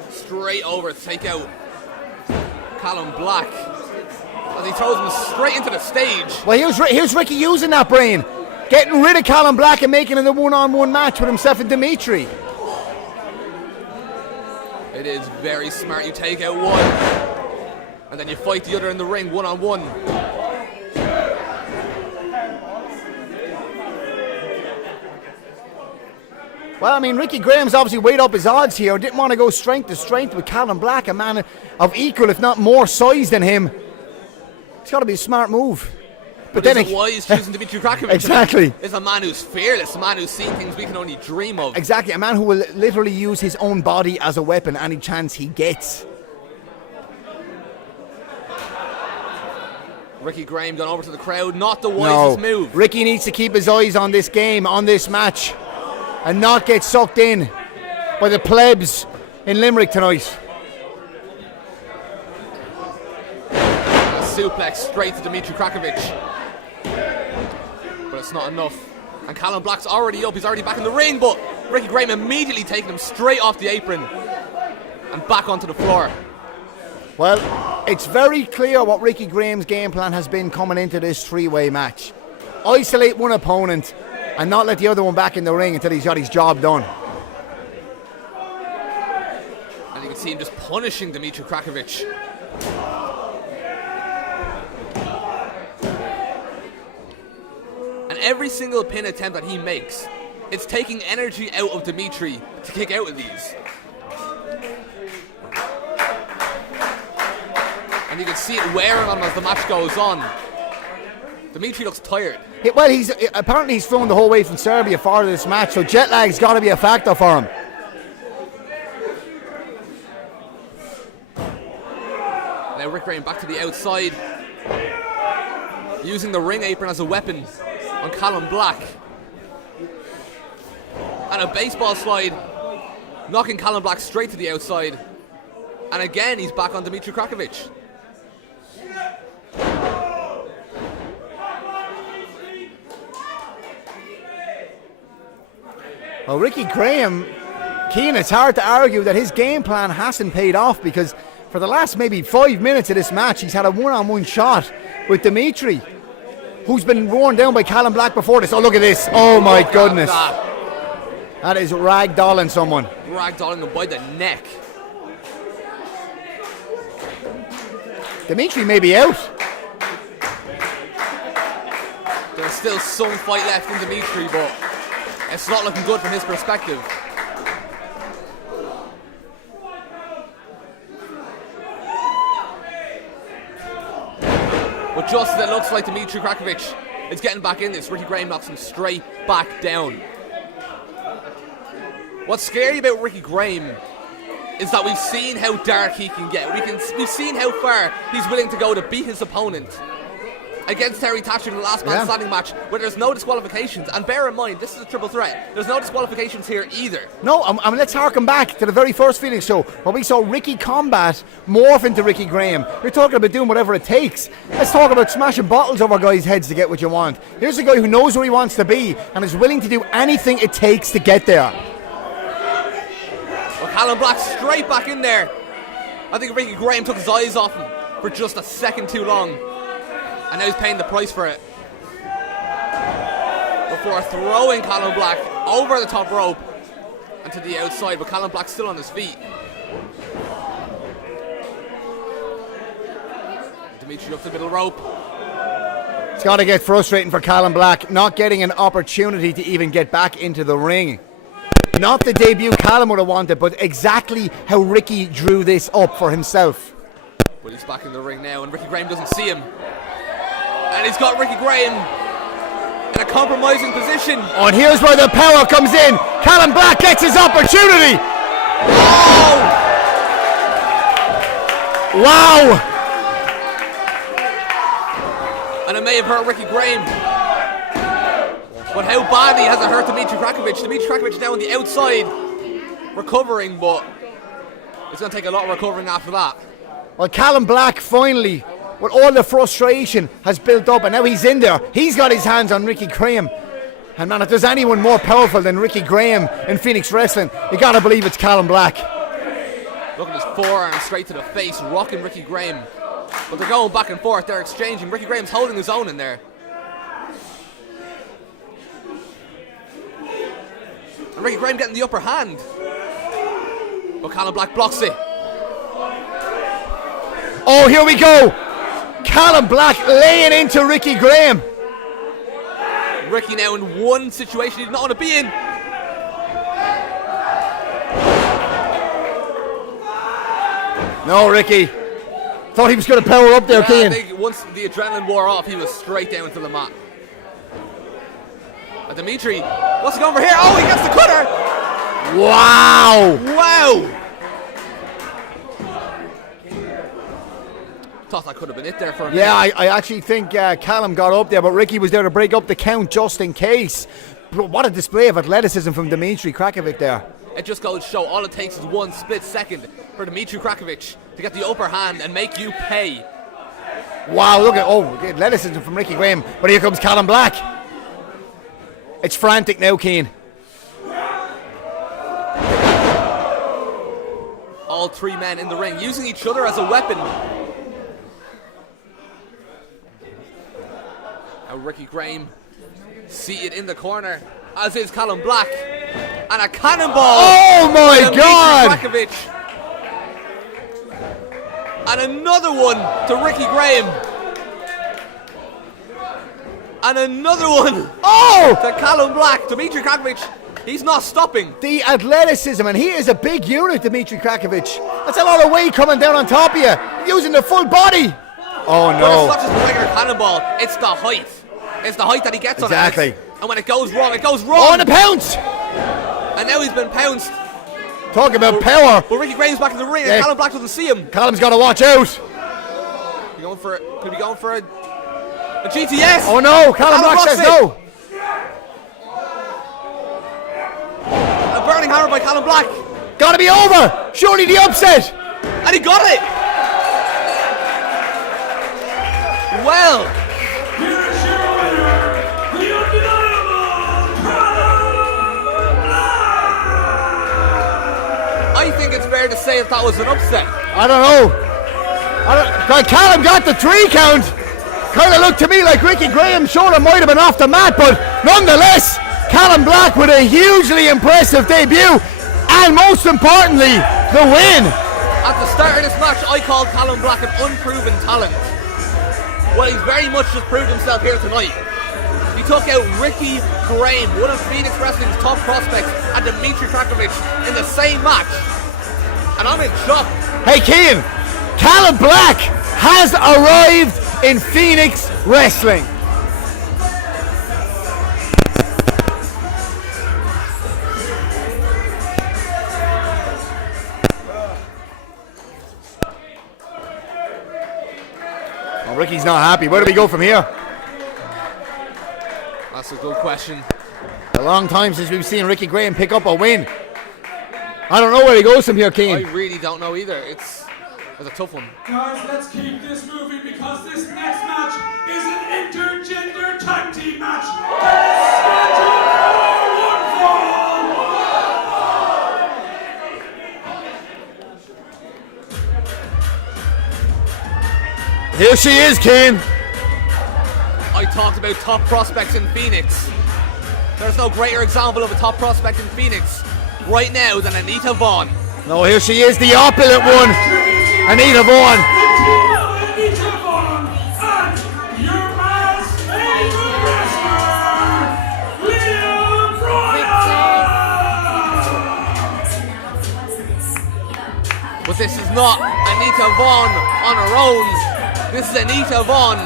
Straight over to take out Callum Black as he throws him straight into the stage. Well, here's Ricky using that brain. Getting rid of Callum Black and making it a one-on-one match with himself and Dimitri. It is very smart. You take out one and then you fight the other in the ring one-on-one. Well, I mean, Ricky Graham's obviously weighed up his odds here. Didn't want to go strength to strength with Callum Black, a man of equal, if not more, size than him. It's got to be a smart move. But then wise choosing Dimitri Krakovic. Exactly. Is a man who's fearless, a man who's seen things we can only dream of. Exactly, a man who will literally use his own body as a weapon any chance he gets. Ricky Graham gone over to the crowd, not the wisest move. Ricky needs to keep his eyes on this game, on this match, and not get sucked in by the plebs in Limerick tonight. A suplex straight to Dimitri Krakovic. But it's not enough. And Callum Black's already up, he's already back in the ring, but Ricky Graham immediately taking him straight off the apron and back onto the floor. Well, it's very clear what Ricky Graham's game plan has been coming into this three-way match. Isolate one opponent and not let the other one back in the ring until he's got his job done. And you can see him just punishing Dimitri Krakovic. And every single pin attempt that he makes, it's taking energy out of Dimitri to kick out of these. And you can see it wearing on him as the match goes on. Dimitri looks tired. Well, apparently he's flown the whole way from Serbia for this match, so jet lag's got to be a factor for him. Now Rick Graham back to the outside, using the ring apron as a weapon on Callum Black. And a baseball slide, knocking Callum Black straight to the outside. And again, he's back on Dimitri Krakovic. Well, Ricky Graham, Keane, it's hard to argue that his game plan hasn't paid off, because for the last maybe 5 minutes of this match, he's had a one-on-one shot with Dimitri, who's been worn down by Callum Black before this. Oh, look at this. Oh, my goodness. That is ragdolling someone. Ragdolling him by the neck. Dimitri may be out. There's still some fight left in Dimitri, but it's not looking good from his perspective. But just as it looks like Dimitri Krakovic is getting back in this, Ricky Graham knocks him straight back down. What's scary about Ricky Graham is that we've seen how dark he can get. We've seen how far he's willing to go to beat his opponent. Against Terry Thatcher in the last man standing match, where there's no disqualifications. And bear in mind, this is a triple threat. There's no disqualifications here either. No, I mean, let's harken back to the very first Phoenix show, where we saw Ricky Combat morph into Ricky Graham. We're talking about doing whatever it takes. Let's talk about smashing bottles over guys' heads to get what you want. Here's a guy who knows where he wants to be and is willing to do anything it takes to get there. Well, Callum Black straight back in there. I think Ricky Graham took his eyes off him for just a second too long. And now he's paying the price for it. Before throwing Callum Black over the top rope and to the outside, but Callum Black's still on his feet. Dimitri up to the middle rope. It's got to get frustrating for Callum Black, not getting an opportunity to even get back into the ring. Not the debut Callum would have wanted, but exactly how Ricky drew this up for himself. But he's back in the ring now, and Ricky Graham doesn't see him. And he's got Ricky Graham in a compromising position. Oh, and here's where the power comes in. Callum Black gets his opportunity. Oh! Wow! And it may have hurt Ricky Graham. But how badly has it hurt Dimitri Krakovic? Dimitri Krakovic now on the outside, recovering, but it's going to take a lot of recovering after that. Well, Callum Black finally, with all the frustration, has built up, and now he's in there. He's got his hands on Ricky Graham. And man, if there's anyone more powerful than Ricky Graham in Phoenix Wrestling, you gotta believe it's Callum Black. Look at his forearm straight to the face, rocking Ricky Graham. But they're going back and forth, they're exchanging. Ricky Graham's holding his own in there. And Ricky Graham getting the upper hand. But Callum Black blocks it. Oh, here we go. Callum Black laying into Ricky Graham. Ricky now in one situation he did not want to be in. No, Ricky. Thought he was going to power up there, Keane. I think once the adrenaline wore off, he was straight down to the mat. And Dimitri, what's he going for here? Oh, he gets the cutter. Wow. Wow. Thought that could have been it there for a minute. Yeah, I actually think Callum got up there, but Ricky was there to break up the count just in case. But what a display of athleticism from Dimitri Krakovic there. It just goes to show all it takes is one split second for Dimitri Krakovic to get the upper hand and make you pay. Wow, look at athleticism from Ricky Graham. But here comes Callum Black. It's frantic now, Keane. All three men in the ring using each other as a weapon. Now Ricky Graham seated in the corner, as is Callum Black. And a cannonball. Oh my God! Krakovic. And another one to Ricky Graham. And another one to Callum Black. Dimitri Krakovic, he's not stopping. The athleticism, and he is a big unit, Dimitri Krakovic. That's a lot of weight coming down on top of you, using the full body. Oh no. But it's not just the regular cannonball, it's the height. It's the height that he gets on it. Exactly. And when it goes wrong, it goes wrong. Oh, and a pounce! And now he's been pounced. Talk about power. But Ricky Graham's back in the ring and Callum Black doesn't see him. Callum's got to watch out. Could be going for a GTS. Oh no, Callum Black says no. A burning hammer by Callum Black. Gotta be over. Surely the upset. And he got it. Well. Here is your winner, the undeniable Callum Black! I think it's fair to say that was an upset. I don't know. Callum got the 3 count. Kind of looked to me like Ricky Graham's shoulder might have been off the mat, but nonetheless, Callum Black with a hugely impressive debut, and most importantly, the win. At the start of this match, I called Callum Black an unproven talent. Well, he's very much just proved himself here tonight. He took out Ricky Graham, one of Phoenix Wrestling's top prospects, and Dmitry Trakovic in the same match. And I'm in shock. Hey, Keane, Callum Black has arrived in Phoenix Wrestling. Oh, Ricky's not happy. Where do we go from here? That's a good question. A long time since we've seen Ricky Graham pick up a win. I don't know where he goes from here, Keane. I really don't know either. It's a tough one. Guys, let's keep this moving because this next match is an intergender tag team match. Scheduled for one fall. Here she is, Keane. I talked about top prospects in Phoenix. There's no greater example of a top prospect in Phoenix right now than Anita Vaughn. No, here she is, the opulent one, Anita Vaughn. Anita Vaughn and your man's favorite wrestler, Liam Royal. But this is not Anita Vaughn on her own. This is Anita Vaughn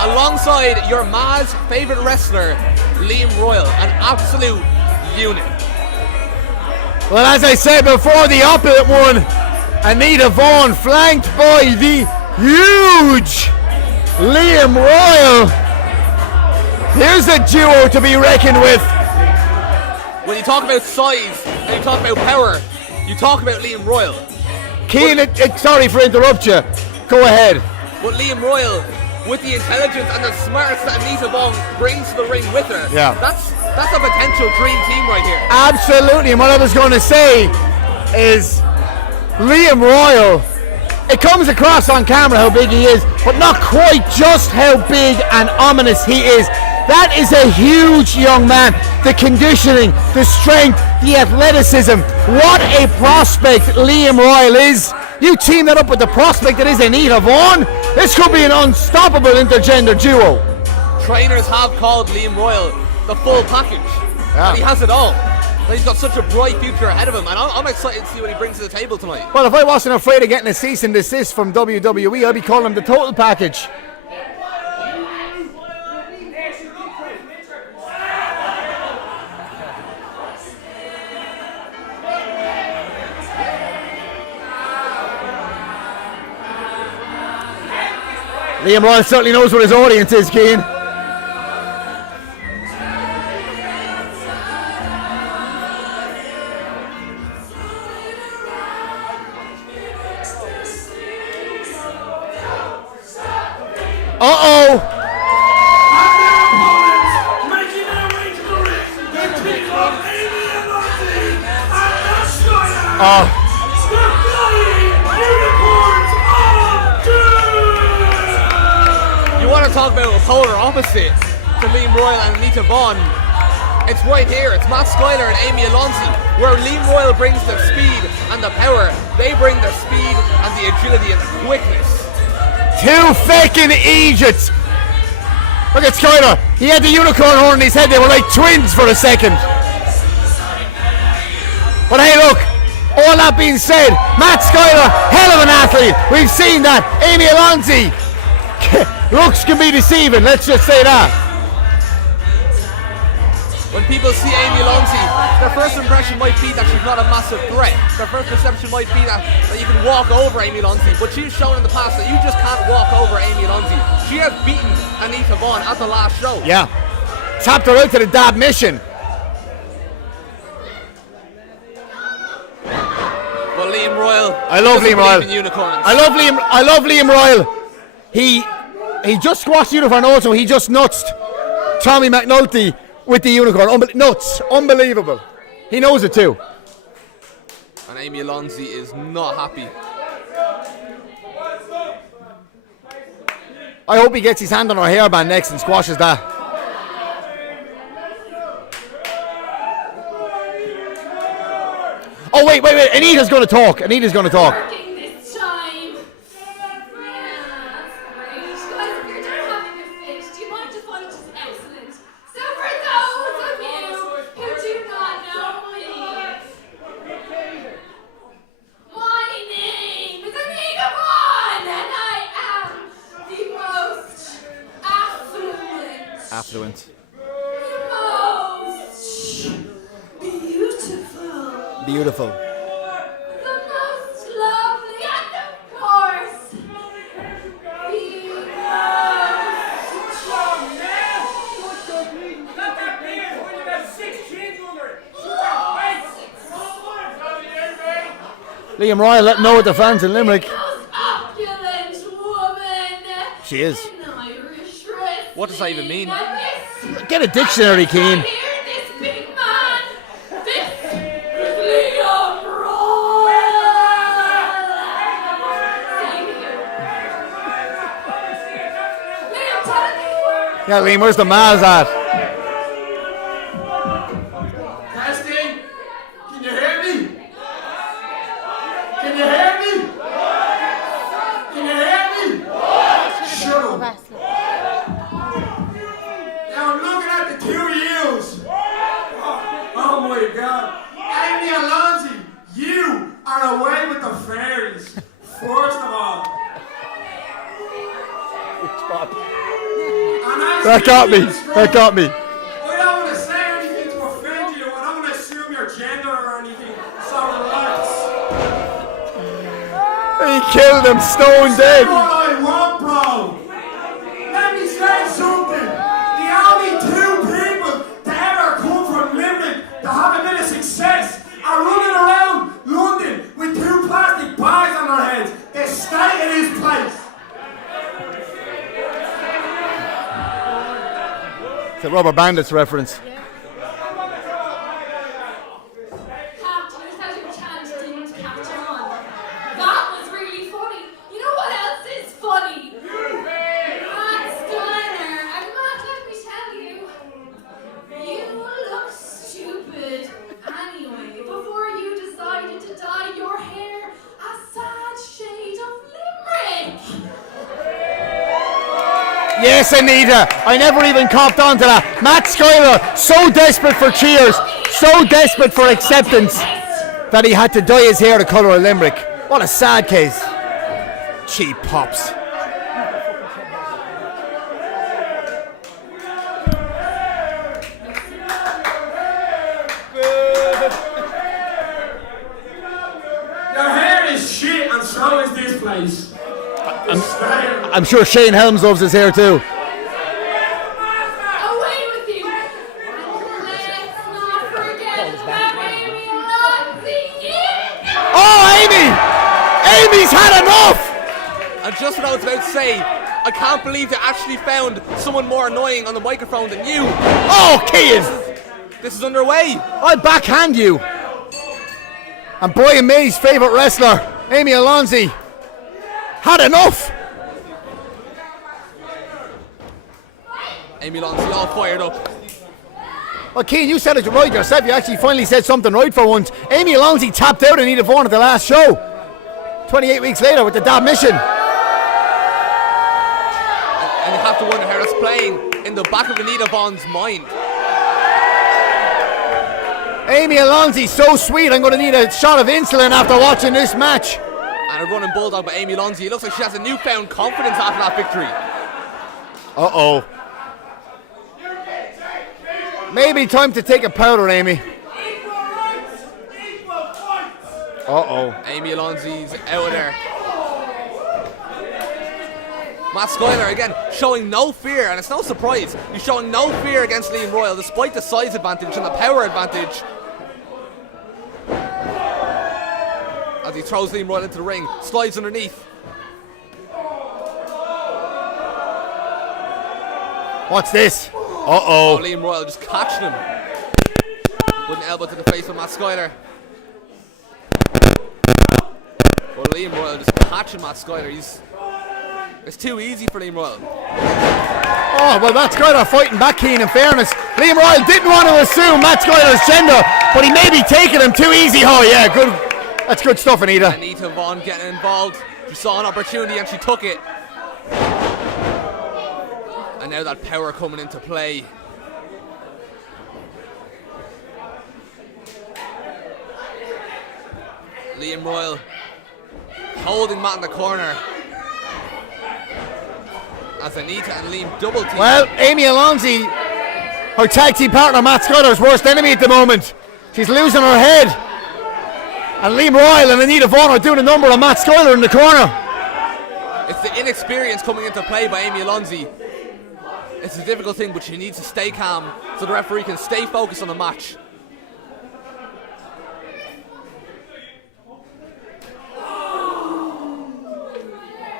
alongside your Ma's favorite wrestler, Liam Royal, an absolute unit. Well, as I said before, the opulent one, Anita Vaughn, flanked by the huge Liam Royal. Here's a duo to be reckoned with. When you talk about size and you talk about power, you talk about Liam Royal. Keane, sorry for interrupt you. Go ahead. But Liam Royal, with the intelligence and the smarts that Anita Vaughn brings to the ring with her, that's a potential dream team right here. Absolutely, and what I was going to say is Liam Royal, it comes across on camera how big he is, but not quite just how big and ominous he is. That is a huge young man. The conditioning, the strength, the athleticism. What a prospect Liam Royal is. You team that up with the prospect that is Anita Vaughn. This could be an unstoppable intergender duo. Trainers have called Liam Royal the full package. Yeah. And he has it all. And he's got such a bright future ahead of him, and I'm excited to see what he brings to the table tonight. Well, if I wasn't afraid of getting a cease and desist from WWE, I'd be calling him the total package. Liam Royal certainly knows what his audience is, Keane. Uh-oh! Making their way to the ring, the team of Amy and Lottie and the Skyline. The Flying Unicorns of Doom! You want to talk about a polar opposite to Liam Royal and Anita Vaughn? It's right here. It's Matt Schuyler and Amy Alonzi, where Liam Royal brings the speed and the power. They bring the speed and the agility and the quickness. Two fucking Egypts! Look at Schuyler. He had the unicorn horn in his head. They were like twins for a second. But hey, look. All that being said, Matt Schuyler, hell of an athlete. We've seen that. Amy Alonzi. Looks can be deceiving. Let's just say that. When people see Amy Alonzi, their first impression might be that she's not a massive threat. Their first perception might be that you can walk over Amy Alonzi, but she's shown in the past that you just can't walk over Amy Alonzi. She has beaten Anita Vaughn at the last show. Yeah. Tapped her out to the dab mission. But Liam Royal, I love Liam Royal. Unicorns. I love Liam Royal. He just squashed the unicorn also. He just nutsed Tommy McNulty with the unicorn. Nuts. Unbelievable. He knows it too. And Amy Alonzi is not happy. I hope he gets his hand on her hairband next and squashes that. Oh, wait. Anita's going to talk. Working this time. Yeah, that's great. Guys, if you're done having a fit, do you mind if I just excellent? So for those of you who do not know me, my name is Anita Vaughn, and I am the most affluent. Beautiful. The most lovely and of course the Liam Royal, let know what the fans in Limerick. most opulent woman. She is. In Irish wrestling. What does that even mean? And this Get a dictionary, Keane. here, this big man, this is Liam Royal. Liam, tell me. Yeah, Liam, where's the Maz at? Testing. Can you hear me? Can you hear me? Can you hear me? Shut up. Now I'm looking at the two heels. Oh my God. Amy and Lonzy, you are away with the fairies. First of all. That got me. I don't want to say anything to offend you. I don't want to assume your gender or anything. So relax. He killed him stone Say dead. what I want, bro. Let me say something. The only two people to ever come from Limerick to have a bit of success are running around London with two plastic bags on their heads. The state of this place. It's a Rubber Bandits reference. Have to use how your chant didn't catch on. That was really funny. You know what else is funny? Matt Steiner. And Matt, let me tell you, you look stupid anyway. Before you decided to dye your hair a sad shade of Limerick. Yes, Anita. I never even copped onto that. Matt Schuyler, so desperate for cheers, so desperate for acceptance, that he had to dye his hair the colour of Limerick. What a sad case. Cheap pops. Your hair is shit and so is this place. I'm sure Shane Helms loves his hair too. Away with you! And let's not forget about Amy Lonzy. Oh, Amy! Amy's had enough! And just what I was about to say, I can't believe they actually found someone more annoying on the microphone than you. Oh, Keane! This is underway. I'll backhand you. And Brian May's favourite wrestler, Amy Alonzi, had enough. Amy Lonzy all fired up. Well, Keane, you said it right yourself. You actually finally said something right for once. Amy Alonzi tapped out Anita Vaughan at the last show. 28 weeks later with the Dab Mission. And you have to wonder how that's playing in the back of Anita Vaughan's mind. Amy Alonzi, so sweet. I'm going to need a shot of insulin after watching this match. And a running bulldog by Amy Lonzy. It looks like she has a newfound confidence after that victory. Uh-oh. Maybe time to take a powder, Amy. Uh-oh. Amy Alonzi's out of there. Matt Schuyler again showing no fear, and it's no surprise. He's showing no fear against Liam Royal despite the size advantage and the power advantage. As he throws Liam Royal into the ring, slides underneath. What's this? Oh, Uh-oh. Liam Royal just catching him with an elbow to the face of Matt Schuyler. Well, Liam Royal just catching Matt Schuyler. It's too easy for Liam Royal. Oh, well, Matt Schuyler fighting back, Keane, in fairness. Liam Royal didn't want to assume Matt Schuyler's gender, But he may be taking him too easy. Oh yeah, good. That's good stuff, Anita. Anita Vaughan getting involved. She saw an opportunity and she took it. And now that power coming into play. Liam Royal holding Matt in the corner. As Anita and Liam double team. Well, Amy Alonzi, her tag team partner Matt Schuyler's worst enemy at the moment. She's losing her head. And Liam Royal and Anita Vaughan are doing a number on Matt Schuyler in the corner. It's the inexperience coming into play by Amy Alonzi. It's a difficult thing, but she needs to stay calm so the referee can stay focused on the match.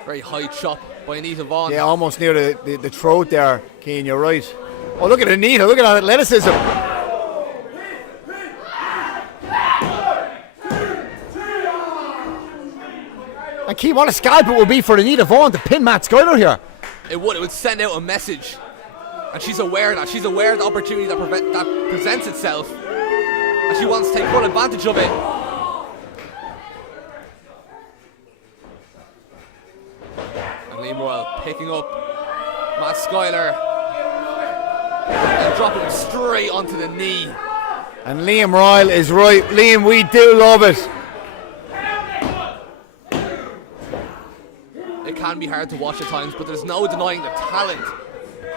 Very high chop by Anita Vaughan. Yeah, almost near the throat there, Keane, you're right. Oh, look at Anita, look at that athleticism. And Keane, what a scalp it would be for Anita Vaughan to pin Matt Schuyler here. It would send out a message. And she's aware of that. She's aware of the opportunity that presents itself. And she wants to take full advantage of it. And Liam Royal picking up Matt Schuyler and dropping him straight onto the knee. And Liam Royal is right. Liam, we do love it. It can be hard to watch at times, but there's no denying the talent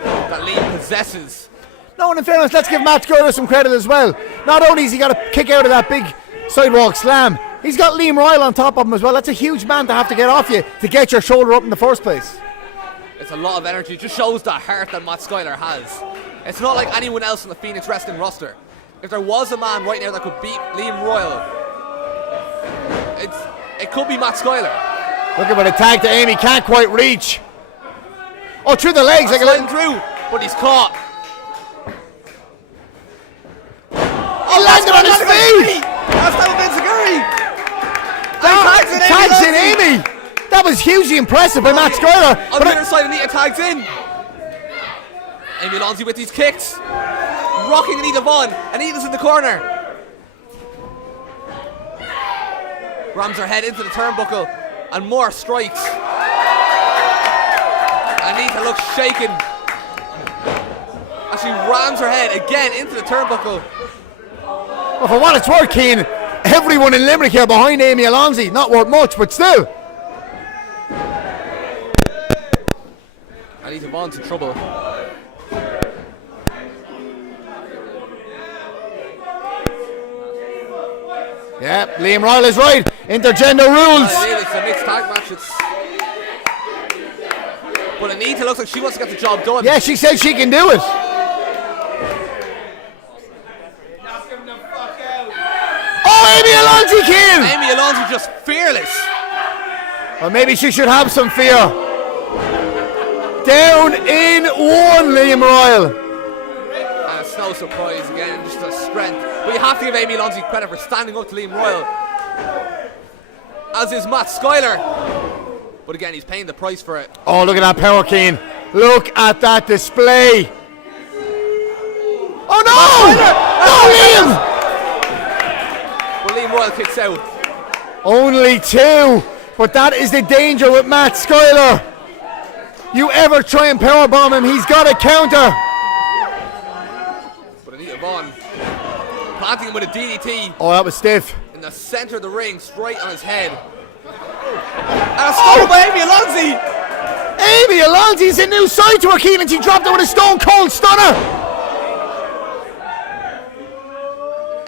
that Liam possesses. No, and in fairness, let's give Matt Schuyler some credit as well. Not only has he got a kick out of that big sidewalk slam, he's got Liam Royal on top of him as well. That's a huge man to have to get off you to get your shoulder up in the first place. It's a lot of energy. It just shows the heart that Matt Schuyler has. It's not like anyone else in the Phoenix Wrestling roster. If there was a man right now that could beat Liam Royal, it could be Matt Schuyler. Look at the tag to Amy, can't quite reach. Oh, through the legs. Like sliding through, but he's caught. He landed on his feet. That's how Vince Tags in Amy. That was hugely impressive by Matt Schuyler. On the other side, Anita tags in. Amy Alonzi with these kicks. Rocking Anita Vaughan. Anita's in the corner. Rams her head into the turnbuckle. And more strikes. Anita looks shaken as she rams her head again into the turnbuckle. Well, for what it's worth, Keane, everyone in Limerick here behind Amy Alonzi. Not worth much, but still. Anita Vaughan's in trouble. Yeah, Liam Royal is right. Intergender rules. It's a mixed tag match. But Anita looks like she wants to get the job done. Yeah, she said she can do it. Oh, Amy Alonzi, Keane. Amy Alonzi just fearless. Well, maybe she should have some fear. Down in one, Liam Royal. And it's no surprise again, just a strength. But you have to give Amy Alonzi credit for standing up to Liam Royal. As is Matt Schuyler. But again, he's paying the price for it. Oh, look at that power, Keane. Look at that display. Oh, no! No, Liam! But Liam Royal kicks out. Only two. But that is the danger with Matt Schuyler. You ever try and powerbomb him, he's got a counter. But Anita Vaughan planting him with a DDT. Oh, that was stiff. In the center of the ring, straight on his head. And a stone by Amy Alonzi. Amy Alonzi's a new side to her, Keane, and she dropped it with a stone cold stunner.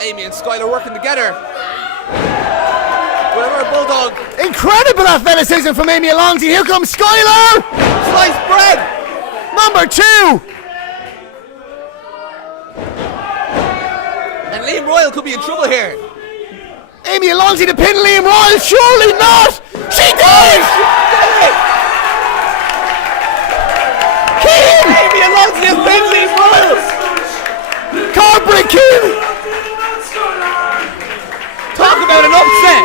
Amy and Schuyler working together. With a bulldog. Incredible athleticism from Amy Alonzi. Here comes Schuyler. Sliced bread. Number 2. And Liam Royal could be in trouble here. Amy Alonzi to pin Liam Royal. Surely not. She did. Keane. Amy Alonzi has pinned Liam Royal. Corporate Keane. Talk about an upset.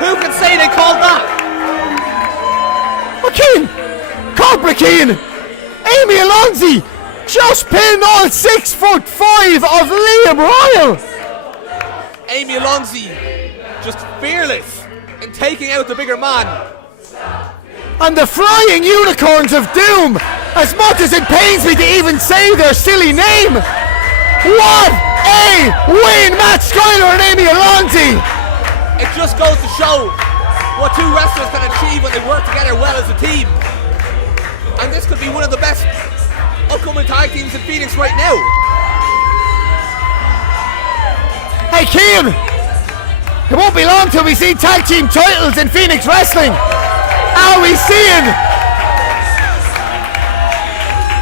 Who can say they called that? Keane. Corporate Keane. Amy Alonzi just pinned all 6'5" of Liam Royal. Amy Alonzi, just fearless in taking out the bigger man. And the Flying Unicorns of Doom, as much as it pains me to even say their silly name. What a win, Matt Schuyler and Amy Alonzi. It just goes to show what two wrestlers can achieve when they work together well as a team. And this could be one of the best upcoming tag teams in Phoenix right now. Hey Keane, it won't be long till we see tag team titles in Phoenix Wrestling. Are we seeing?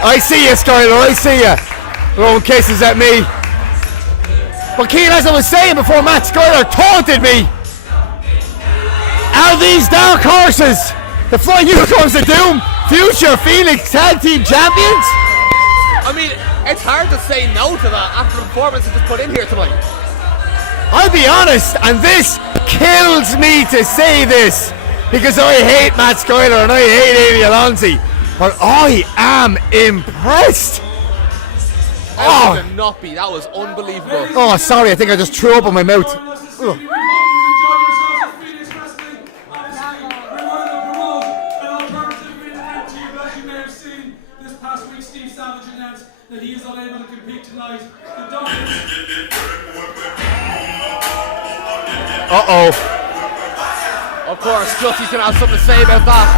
I see you, Skyler, I see you. Throwing kisses at me. But Keane, as I was saying before Matt Schuyler taunted me, are these dark horses, the Flying Unicorns of Doom, future Phoenix Tag Team Champions? I mean, it's hard to say no to that after the performance they just put in here tonight. I'll be honest, and this kills me to say this, because I hate Matt Schuyler and I hate Amy Alonzi, but I am impressed. How could it not be? That was unbelievable. Oh, sorry, I think I just threw up in my mouth. Ugh. That he is unable to compete tonight. Uh-oh. Of course, Justy's going to have something to say about that.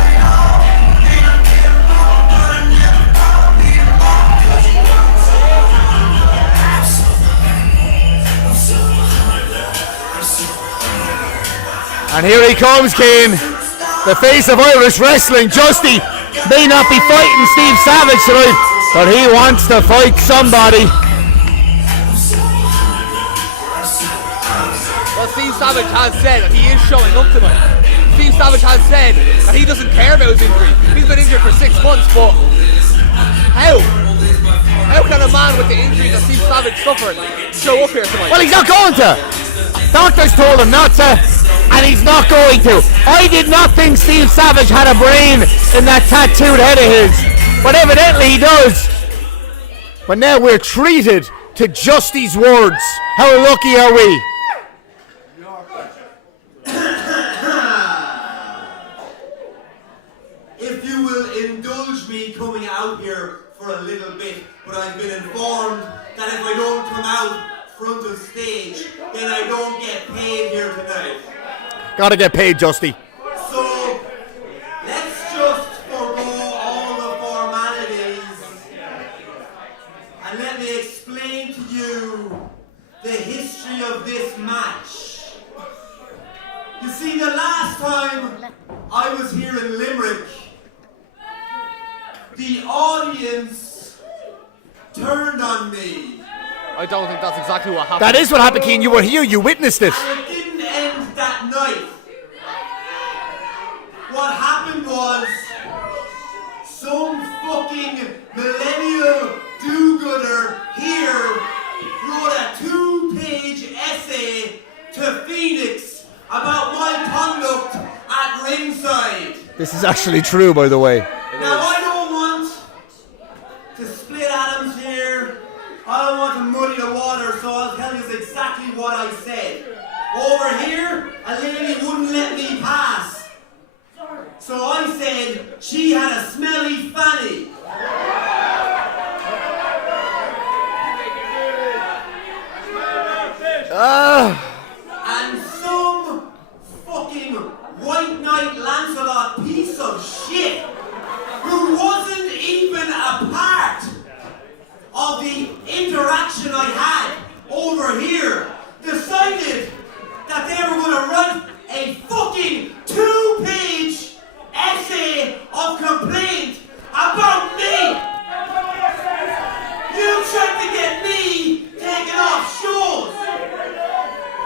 And here he comes, Kane. The face of Irish wrestling. Justy may not be fighting Steve Savage tonight, but he wants to fight somebody. Well, Steve Savage has said that he is showing up tonight. Steve Savage has said that he doesn't care about his injury. He's been injured for 6 months, but how? How can a man with the injury that Steve Savage suffered show up here tonight? Well, he's not going to. Doctors told him not to, and he's not going to. I did not think Steve Savage had a brain in that tattooed head of his, but evidently he does. But now we're treated to Justy's words. How lucky are we? If you will indulge me coming out here for a little bit, but I've been informed that if I don't come out front of stage, then I don't get paid here tonight. Gotta get paid, Justy. So, let's just forgo all the formalities and let me explain to you the history of this match. You see, the last time I was here in Limerick, the audience turned on me. I don't think that's exactly what happened. That is what happened, Keane. You were here, you witnessed it. And it didn't end that night. What happened was some fucking millennial do-gooder here wrote a 2-page essay to Phoenix about my conduct at ringside. This is actually true, by the way. Now, I don't want to split atoms here. I don't want to muddy the water, so I'll tell you exactly what I said. Over here, a lady wouldn't let me pass. So I said she had a smelly fanny. And some fucking White Knight Lancelot piece of shit who wasn't even a part of the interaction I had over here decided that they were going to write a fucking 2-page essay of complaint about me. You tried to get me taken off shows.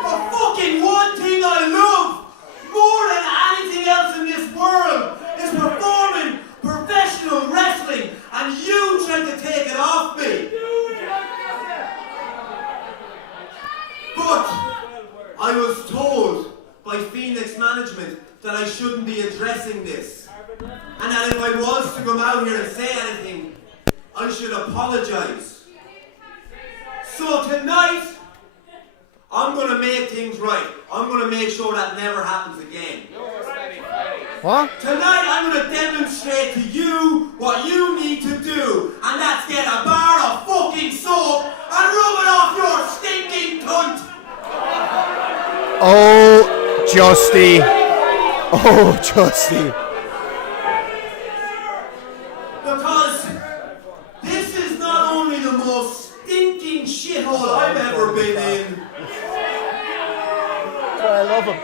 But fucking one thing I love more than anything else in this world is performing professional wrestling, and you tried to take it off me. But I was told by Phoenix management that I shouldn't be addressing this, and that if I was to come out here and say anything, I should apologize. So tonight, I'm gonna make things right. I'm gonna make sure that never happens again. What? Tonight, I'm gonna demonstrate to you what you need to do, and that's get a bar of fucking soap and rub it off your stinking cunt. Oh, Justy. Oh, Justy. Because this is not only the most stinking shithole I've ever been in, I love him.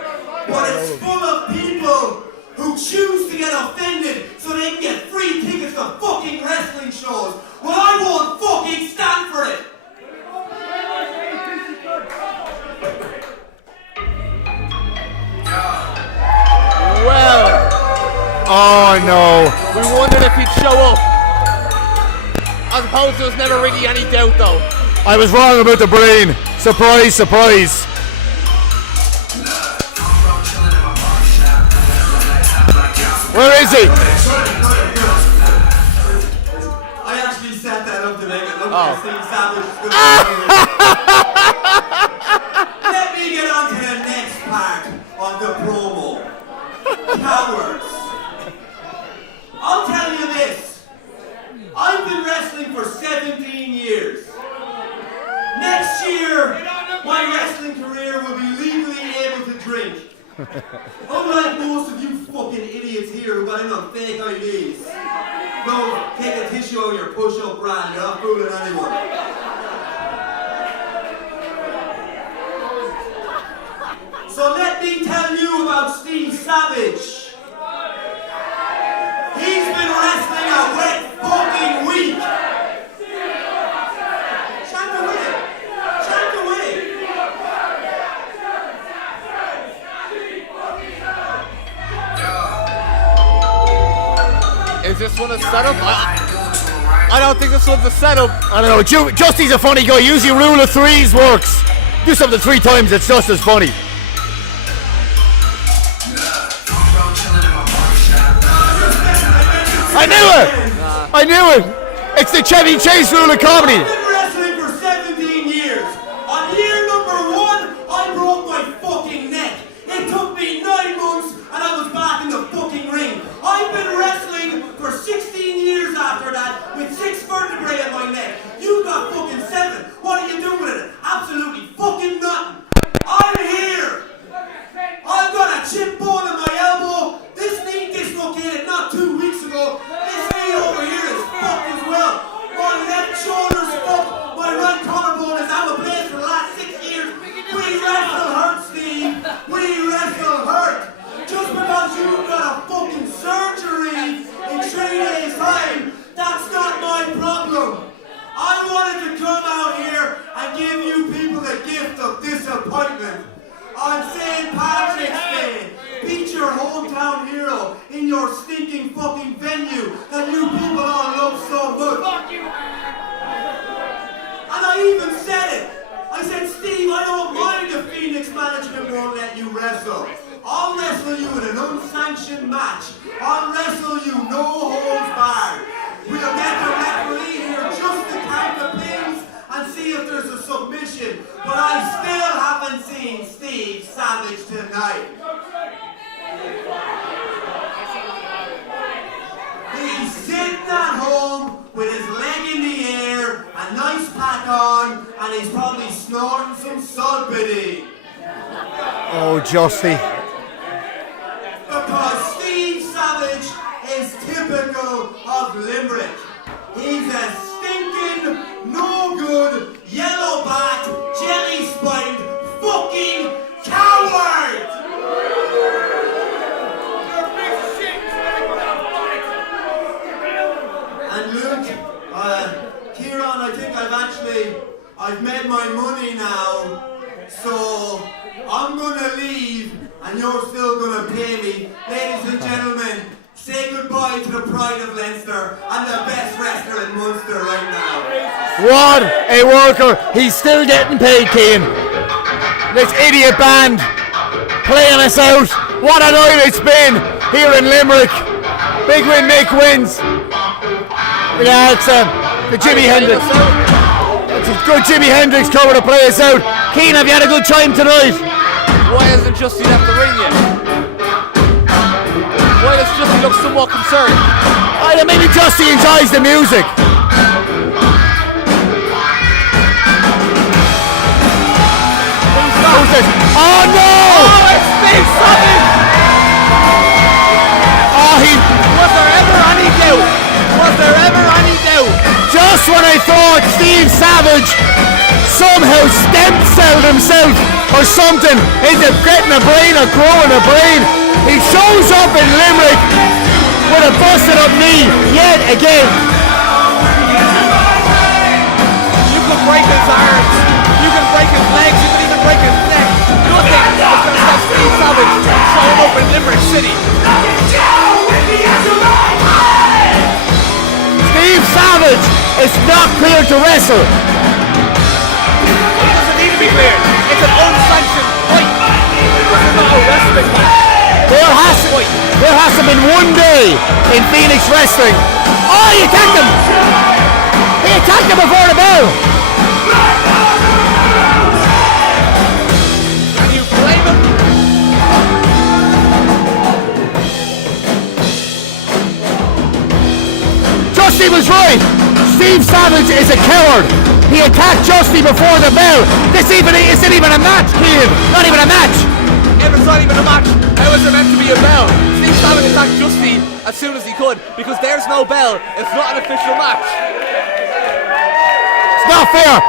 but it's full of people who choose to get offended so they can get free tickets to fucking wrestling shows. Well, I won't fucking stand for it. Well, Oh, no. we wondered if he'd show up. I suppose there was never really any doubt, though. I was wrong about the brain. Surprise, surprise. Where is he? I actually set that up to make it look Oh. like Steve Savage is good. Let me get on to the next part of the promo. Cowards. I'll tell you this. I've been wrestling for 17 years. Next year, my wrestling career will be legally able to drink. Unlike most of you fucking idiots here who got in on fake IDs. Go take a tissue out of your push-up brand, you're not fooling anyone. So let me tell you about Steve Savage. He's been wrestling a wet fucking week. Chant away. Chant away. Is this one a setup? I don't think this one's a setup. I don't know. Justy's a funny guy. Usually rule of threes works. Do something 3 times, it's just as funny. I knew it! I knew it! It's the Chevy Chase rule of comedy. I've been wrestling for 17 years. On year number 1, I broke my fucking neck. It took me 9 months and I was back in the fucking ring. I've been wrestling for 16 years after that with 6 vertebrae in my neck. You got fucking 7. What are you doing with it? Absolutely fucking nothing. I'm here. I've got a chip bone in my elbow. This knee dislocated not 2 weeks ago. This knee over here is fucked as well. My left shoulder's fucked. My right collarbone is out of place for the last 6 years. We wrestle hurt, Steve. We wrestle hurt. Just because you've got a fucking surgery in 3 days' time, that's not my problem. I wanted to come out here and give you people the gift of disappointment. On St. Patrick's Day, beat your hometown hero in your stinking fucking venue that you people all love so much. Fuck you! And I even said it. I said, Steve, I don't mind if Phoenix management won't let you wrestle. I'll wrestle you in an unsanctioned match. I'll wrestle you no holds barred. We'll get the referee here just to count the pins and see if there's a submission. But I still haven't seen Steve Savage tonight. He's sitting at home with his leg in the air, a nice pack on, and he's probably snorting some sulpity. Oh, Justy. Because Steve Savage is typical of Limerick. He's a stinking, no good, yellow backed, jelly spined, fucking coward! And Luke, Kieran, I think I've made my money now, so I'm gonna leave and you're still gonna pay me. Ladies and gentlemen, say goodbye to the pride of Leinster and the best wrestler in Munster right now. What a worker. He's still getting paid, Keane. This idiot band playing us out. What a night it's been here in Limerick. Big win, Mick wins. Yeah, it's The Jimi Hendrix. That's a good Jimi Hendrix cover to play us out. Keane, have you had a good time tonight? Why hasn't Justy left the ring yet? Why does Justy look somewhat concerned? Maybe Justy enjoys the music. Who's this? Oh no! Oh, it's Steve Savage! Oh, Was there ever any doubt? Was there ever any doubt? just when I thought Steve Savage somehow stem celled himself or something into getting a brain or growing a brain, he shows up in Limerick with a busted up knee yet again. You could break his arms, you can break his legs, you can even break his neck. Nothing is going to stop Steve Savage showing up in Limerick City. Steve Savage is not cleared to wrestle. He doesn't need to be cleared. It's an unsanctioned fight. This is not a wrestling match. There has to have been one day in Phoenix wrestling. Oh, he attacked him! He attacked him before the bell! Can you blame him? Justy was right! Steve Savage is a coward! He attacked Justy before the bell! This isn't even a match, Keane! Not even a match! If it's not even a match, how is there meant to be a bell? Steve Savage attacked Justy as soon as he could because there's no bell. It's not an official match. It's not fair!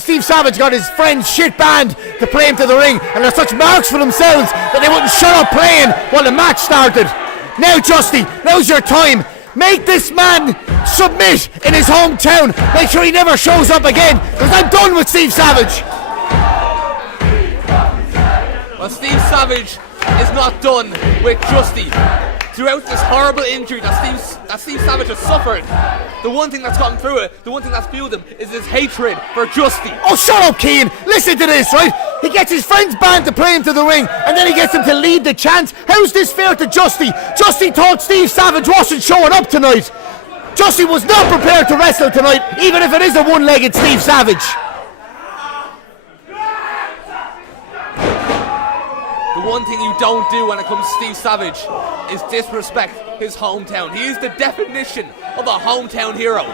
Steve Savage got his friend's shit band to play him to the ring, and they're such marks for themselves that they wouldn't shut up playing while the match started. Now, Justy, now's your time. Make this man submit in his hometown. Make sure he never shows up again, because I'm done with Steve Savage. Well, Steve Savage is not done with Justy. Throughout this horrible injury that Steve Savage has suffered, the one thing that's gotten through it, the one thing that's fueled him, is his hatred for Justy. Oh, shut up, Keane. Listen to this, right? He gets his friend's band to play him to the ring, and then he gets him to lead the chant. How's this fair to Justy? Justy thought Steve Savage wasn't showing up tonight. Justy was not prepared to wrestle tonight, even if it is a one-legged Steve Savage. The one thing you don't do when it comes to Steve Savage is disrespect his hometown. He is the definition of a hometown hero.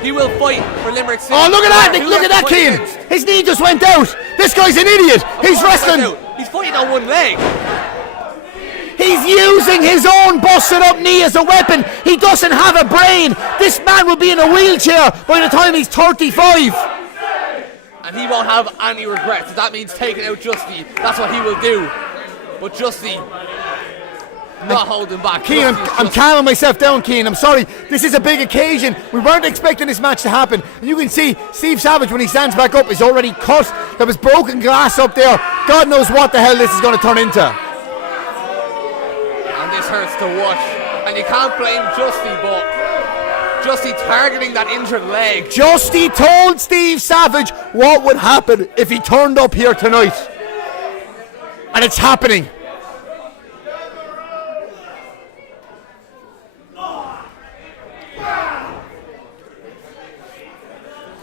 He will fight for Limerick City. Oh, look at that! Look at that, Keane! His knee just went out! This guy's an idiot! He's wrestling! He's fighting on one leg! He's using his own busted up knee as a weapon! He doesn't have a brain! This man will be in a wheelchair by the time he's 35! And he won't have any regrets. If that means taking out Justy, that's what he will do. But Justy, not holding back. Keane, I'm calming myself down, Keane. I'm sorry. This is a big occasion. We weren't expecting this match to happen. And you can see Steve Savage, when he stands back up, is already cut. There was broken glass up there. God knows what the hell this is going to turn into. And this hurts to watch. And you can't blame Justy, but Justy targeting that injured leg. Justy told Steve Savage what would happen if he turned up here tonight. And it's happening.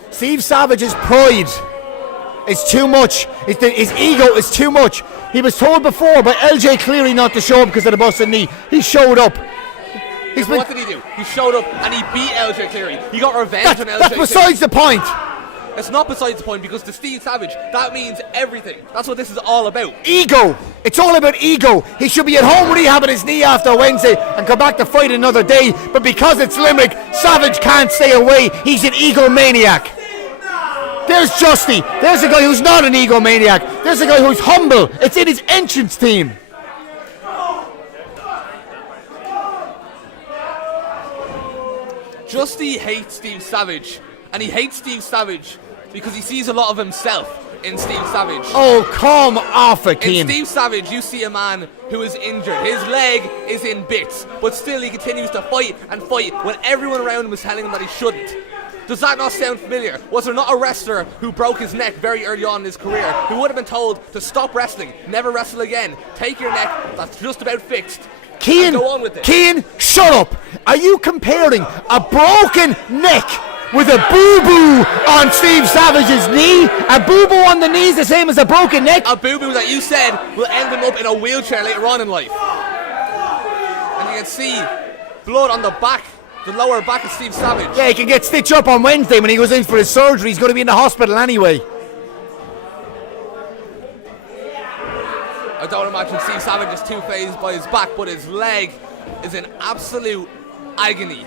Steve Savage's pride is too much. His ego is too much. He was told before by LJ Cleary not to show up because of the busted knee. He showed up. What did he do? He showed up and he beat LJ Cleary. He got revenge on LJ Cleary. That's besides the point. It's not besides the point, because to Steve Savage, that means everything. That's what this is all about. Ego. It's all about ego. He should be at home rehabbing his knee after Wednesday and come back to fight another day. But because it's Limerick, Savage can't stay away. He's an egomaniac. There's Justy. There's a guy who's not an egomaniac. There's a guy who's humble. It's in his entrance team. Justy hates Steve Savage. And he hates Steve Savage because he sees a lot of himself in Steve Savage. Oh, come off it, Keane. In Steve Savage, you see a man who is injured. His leg is in bits, but still he continues to fight and fight when everyone around him is telling him that he shouldn't. Does that not sound familiar? Was there not a wrestler who broke his neck very early on in his career who would have been told to stop wrestling, never wrestle again, take your neck, that's just about fixed, Keane, and go on with it? Keane, shut up. Are you comparing a broken neck with a boo-boo on Steve Savage's knee. A boo-boo on the knee is the same as a broken neck. A boo-boo that you said will end him up in a wheelchair later on in life. And you can see blood on the back, the lower back of Steve Savage. Yeah, he can get stitched up on Wednesday when he goes in for his surgery. He's going to be in the hospital anyway. I don't imagine Steve Savage is too phased by his back, but his leg is in absolute agony.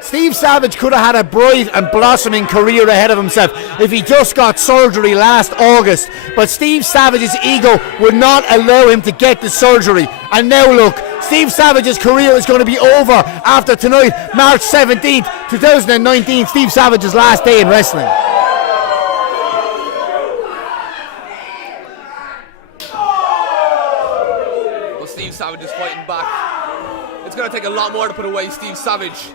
Steve Savage could have had a bright and blossoming career ahead of himself if he just got surgery last August. But Steve Savage's ego would not allow him to get the surgery. And now look, Steve Savage's career is going to be over after tonight, March 17th, 2019, Steve Savage's last day in wrestling. Well, Steve Savage is fighting back. It's going to take a lot more to put away Steve Savage.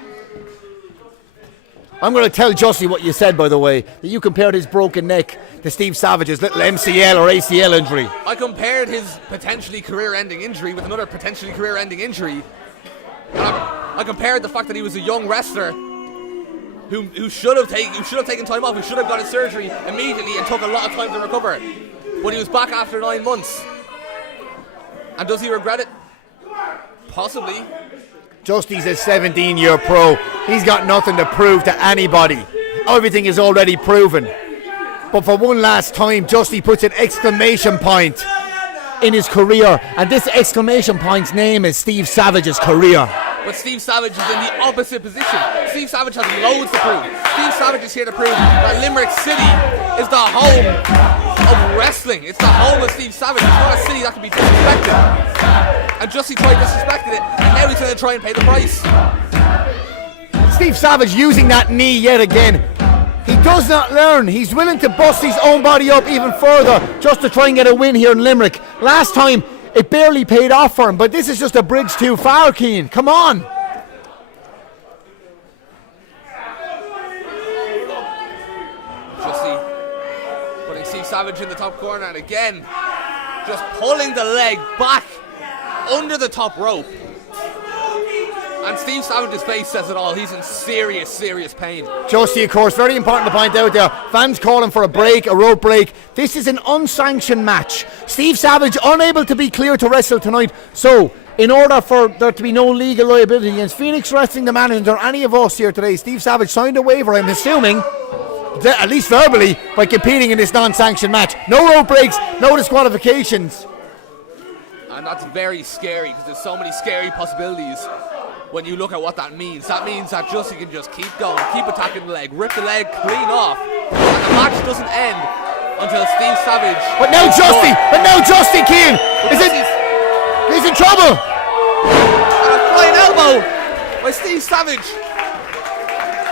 I'm going to tell Jussie what you said, by the way, that you compared his broken neck to Steve Savage's little MCL or ACL injury. I compared his potentially career-ending injury with another potentially career-ending injury. And I compared the fact that he was a young wrestler who should have taken time off, who should have got his surgery immediately and took a lot of time to recover. But he was back after 9 months. And does he regret it? Possibly. Justy's a 17-year pro. He's got nothing to prove to anybody. Everything is already proven. But for one last time, Justy puts an exclamation point in his career. And this exclamation point's name is Steve Savage's career. But Steve Savage is in the opposite position. Steve Savage has loads to prove. Steve Savage is here to prove that Limerick City is the home of wrestling. It's the home of Steve Savage. It's not a city that can be disrespected. And Justy tried disrespected it, and now he's going to try and pay the price. Steve Savage using that knee yet again. He does not learn. He's willing to bust his own body up even further just to try and get a win here in Limerick. Last time, it barely paid off for him, but this is just a bridge too far, Keane. Come on. Justy putting Steve Savage in the top corner, and again, just pulling the leg back under the top rope. And Steve Savage's face says it all. He's in serious, serious pain. Justy, of course, very important to point out there. Fans calling for a break, a rope break. This is an unsanctioned match. Steve Savage unable to be cleared to wrestle tonight. So, in order for there to be no legal liability against Phoenix Wrestling, the management, or any of us here today, Steve Savage signed a waiver, I'm assuming, at least verbally, by competing in this non-sanctioned match. No rope breaks, no disqualifications. And that's very scary, because there's so many scary possibilities when you look at what that means. That means that Justy can just keep going, keep attacking the leg, rip the leg clean off, and the match doesn't end until Steve Savage. But now Justy, Keane, he's in trouble. And a flying elbow by Steve Savage.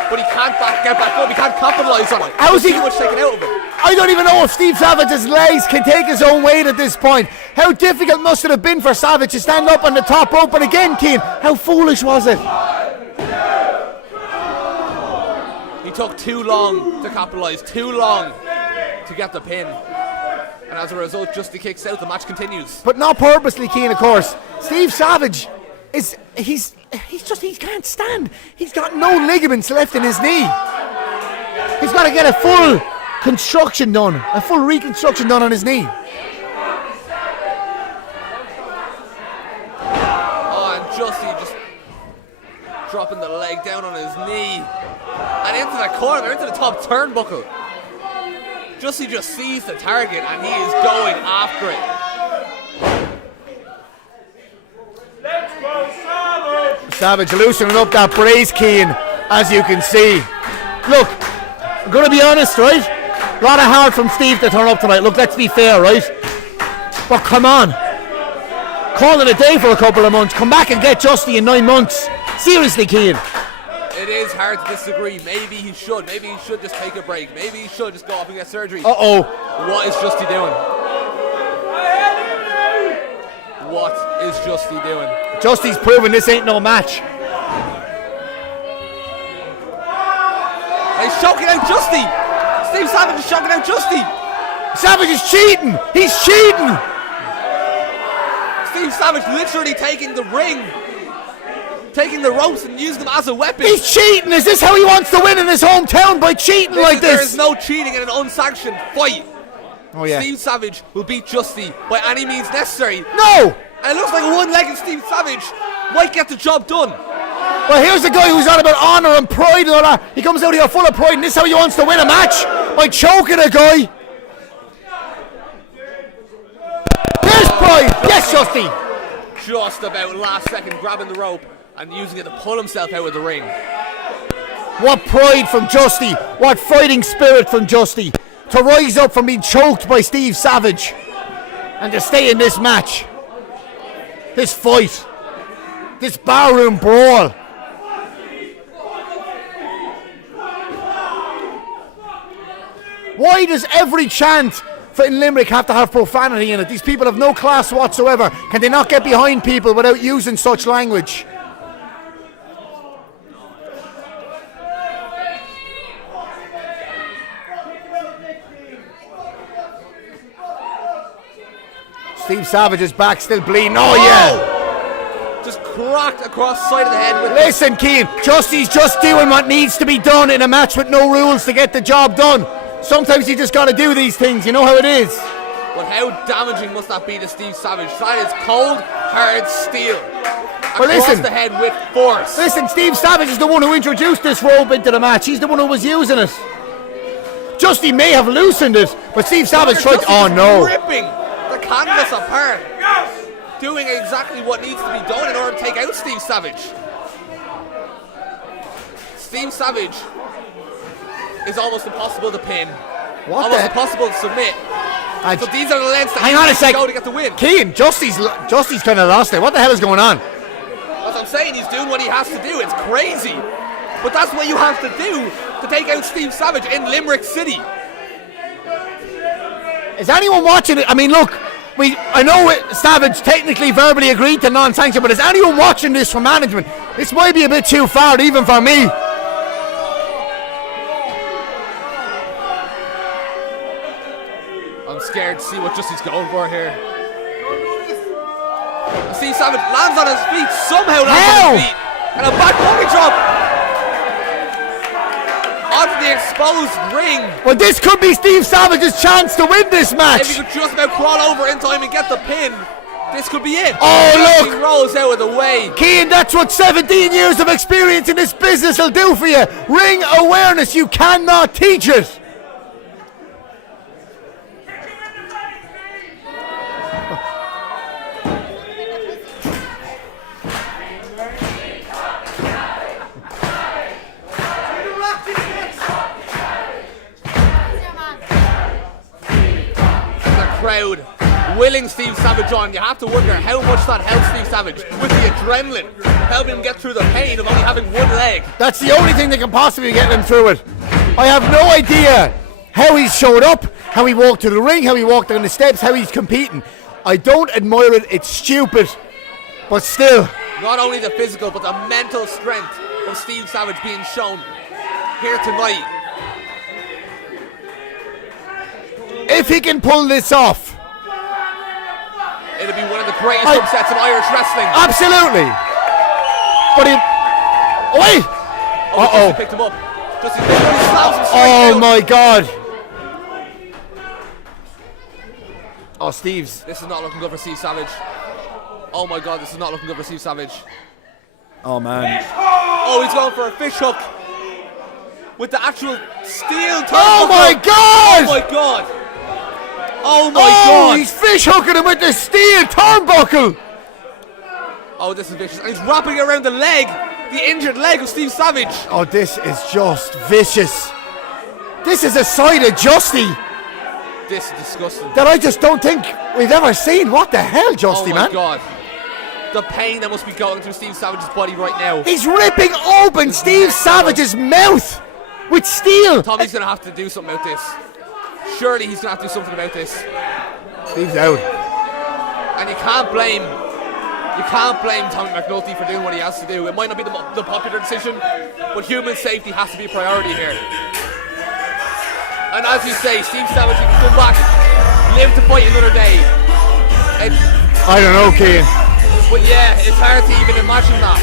But he can't get back up, he can't capitalise on it. How is he too much taken out of it? I don't even know if Steve Savage's legs can take his own weight at this point. How difficult must it have been for Savage to stand up on the top rope? But again, Keane, how foolish was it? He took too long to capitalise, too long to get the pin. And as a result, Justy kicks out, the match continues. But not purposely, Keane, of course. Steve Savage he can't stand. He's got no ligaments left in his knee. He's got to get a full reconstruction done on his knee. Oh, and Justy just dropping the leg down on his knee and into the corner, into the top turnbuckle. Justy just sees the target and he is going after it. Let's go, Savage! Savage loosening up that brace, Keane, as you can see. Look, I'm going to be honest, right? A lot of hard from Steve to turn up tonight. Look, let's be fair, right? But come on. Call it a day for a couple of months. Come back and get Justy in 9 months. Seriously, Keane. It is hard to disagree. Maybe he should just take a break. Maybe he should just go off and get surgery. Uh-oh. What is Justy doing? What is Justy doing? Justy's proven this ain't no match. He's choking out Justy. Steve Savage is choking out Justy. Savage is cheating. He's cheating. Steve Savage literally taking the ring taking the ropes and using them as a weapon. He's cheating. Is this how he wants to win in his hometown, by cheating like this? There is no cheating in an unsanctioned fight. Oh yeah. Steve Savage will beat Justy by any means necessary. No. And it looks like a one-legged Steve Savage might get the job done. Well, here's a guy who's on about honour and pride and all that. He comes out here full of pride, and this is how he wants to win a match? By choking a guy. There's pride. Yes, Justy. Just about last second grabbing the rope and using it to pull himself out of the ring. What pride from Justy. What fighting spirit from Justy. To rise up from being choked by Steve Savage and to stay in this match. This fight. This barroom brawl. Why does every chant in Limerick have to have profanity in it? These people have no class whatsoever. Can they not get behind people without using such language? Steve Savage is back, still bleeding. Oh yeah! Just cracked across the side of the head with. Listen, Keane, Justy's just doing what needs to be done in a match with no rules to get the job done. Sometimes you just got to do these things. You know how it is. But how damaging must that be to Steve Savage? That is cold, hard steel. Well, across listen, the head with force. Listen, Steve Savage is the one who introduced this rope into the match. He's the one who was using it. Justy may have loosened it, but Steve Savage tried. Oh no! Ripping the canvas apart, doing exactly what needs to be done in order to take out Steve Savage. Steve Savage is almost impossible to pin. What almost the impossible to submit. So these are the lengths that hang you on a need to sec. go to get the win. Keane, Justy's kind of lost it. What the hell is going on? As I'm saying, he's doing what he has to do. It's crazy. But that's what you have to do to take out Steve Savage in Limerick City. Is anyone watching it? I mean, look, I know Savage technically verbally agreed to non-sanction, but is anyone watching this from management? This might be a bit too far, even for me. I'm scared to see what Justy's going for here. Steve Savage lands on his feet, somehow lands on his feet. And a back body drop onto the exposed ring. Well, this could be Steve Savage's chance to win this match. If he could just about crawl over in time and get the pin, this could be it. Oh, look! He rolls out of the way. Keane, that's what 17 years of experience in this business will do for you. Ring awareness, you cannot teach it. Crowd willing Steve Savage on. You have to wonder how much that helps Steve Savage with the adrenaline, helping him get through the pain of only having one leg. That's the only thing that can possibly get him through it. I have no idea how he showed up, how he walked to the ring, how he walked down the steps, how he's competing. I don't admire it, it's stupid, but still. Not only the physical, but the mental strength of Steve Savage being shown here tonight. If he can pull this off, it'll be one of the greatest upsets of Irish wrestling. Absolutely. But he. Oh, wait! Justy picked him up. Justy slams him straight down. My God. Oh, Steve's. This is not looking good for Steve Savage. Oh my God, this is not looking good for Steve Savage. Oh, man. Oh, he's going for a fish hook with the actual steel turnbuckle. Oh, my God! Oh, my God. Oh my God! He's fish hooking him with the steel turnbuckle! Oh, this is vicious. And he's wrapping it around the leg, the injured leg of Steve Savage. Oh, this is just vicious. This is a side of Justy This is disgusting. that I just don't think we've ever seen. What the hell, Justy, man? Oh my God. The pain that must be going through Steve Savage's body right now. He's ripping open Steve Savage's mouth with steel. Tommy's going to have to do something about this. Surely he's going to have to do something about this. Steve's out. And you can't blame Tommy McNulty for doing what he has to do. It might not be the popular decision, but human safety has to be a priority here. And as you say, Steve Savage can come back, live to fight another day. I don't know, Keane. But yeah, it's hard to even imagine that.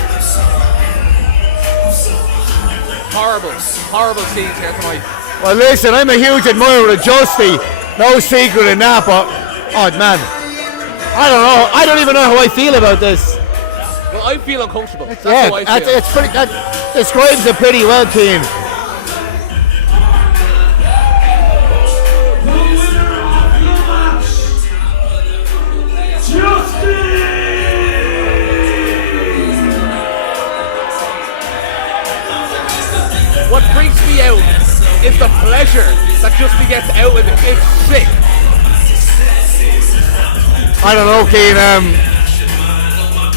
horrible, horrible scenes here tonight. Well, listen, I'm a huge admirer of Justy. No secret in that, but oh man, I don't know. I don't even know how I feel about this. Well, I feel uncomfortable. That's how I feel. It's pretty. That describes it pretty well, Keane. What freaks me out is the pleasure that Justy gets out of it. It's sick. I don't know, Keane.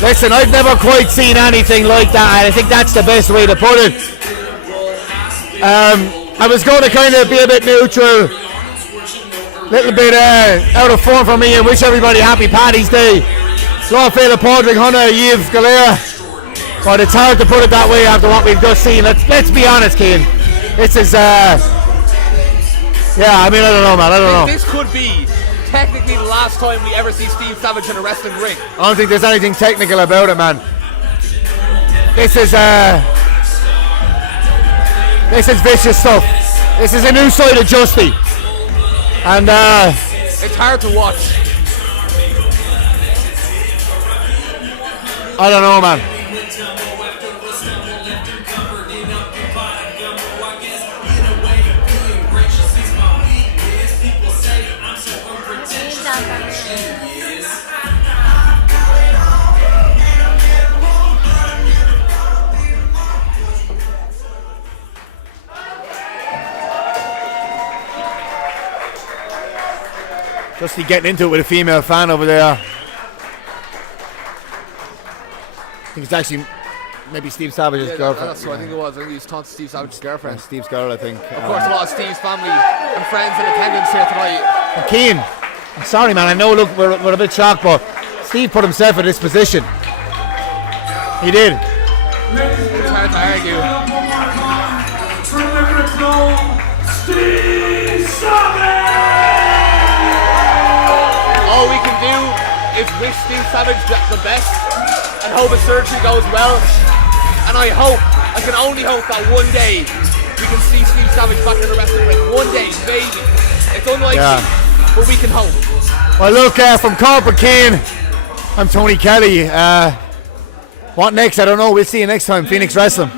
Listen, I've never quite seen anything like that, and I think that's the best way to put it. I was going to kind of be a bit neutral, little bit out of form for me, and wish everybody happy Paddy's Day. Lawfeil Padraig Hunna, Yves Galera. But it's hard to put it that way after what we've just seen. Let's be honest, Keane. This is yeah, I mean, I don't know, man. I don't know. This could be technically the last time we ever see Steve Savage in a wrestling ring. I don't think there's anything technical about it, man. This is vicious stuff. This is a new side of Justy, and it's hard to watch. I don't know, man. Justy getting into it with a female fan over there. I think it's actually maybe Steve Savage's girlfriend. That's what I think it was. I think he was talking to Steve Savage's girlfriend. Steve's girl, I think. Of course, a lot of Steve's family and friends in attendance here tonight. Keane, I'm sorry, man. I know, look, we're a bit shocked, but Steve put himself in this position. He did. It's hard to argue. Steve Savage! All we can do is wish Steve Savage the best and hope his surgery goes well. And I can only hope that one day we can see Steve Savage back in the wrestling ring. One day, maybe. It's unlikely, but we can hope. Well, look, from Corporate Keane, I'm Tony Kelly. What next? I don't know. We'll see you next time. Phoenix Wrestling.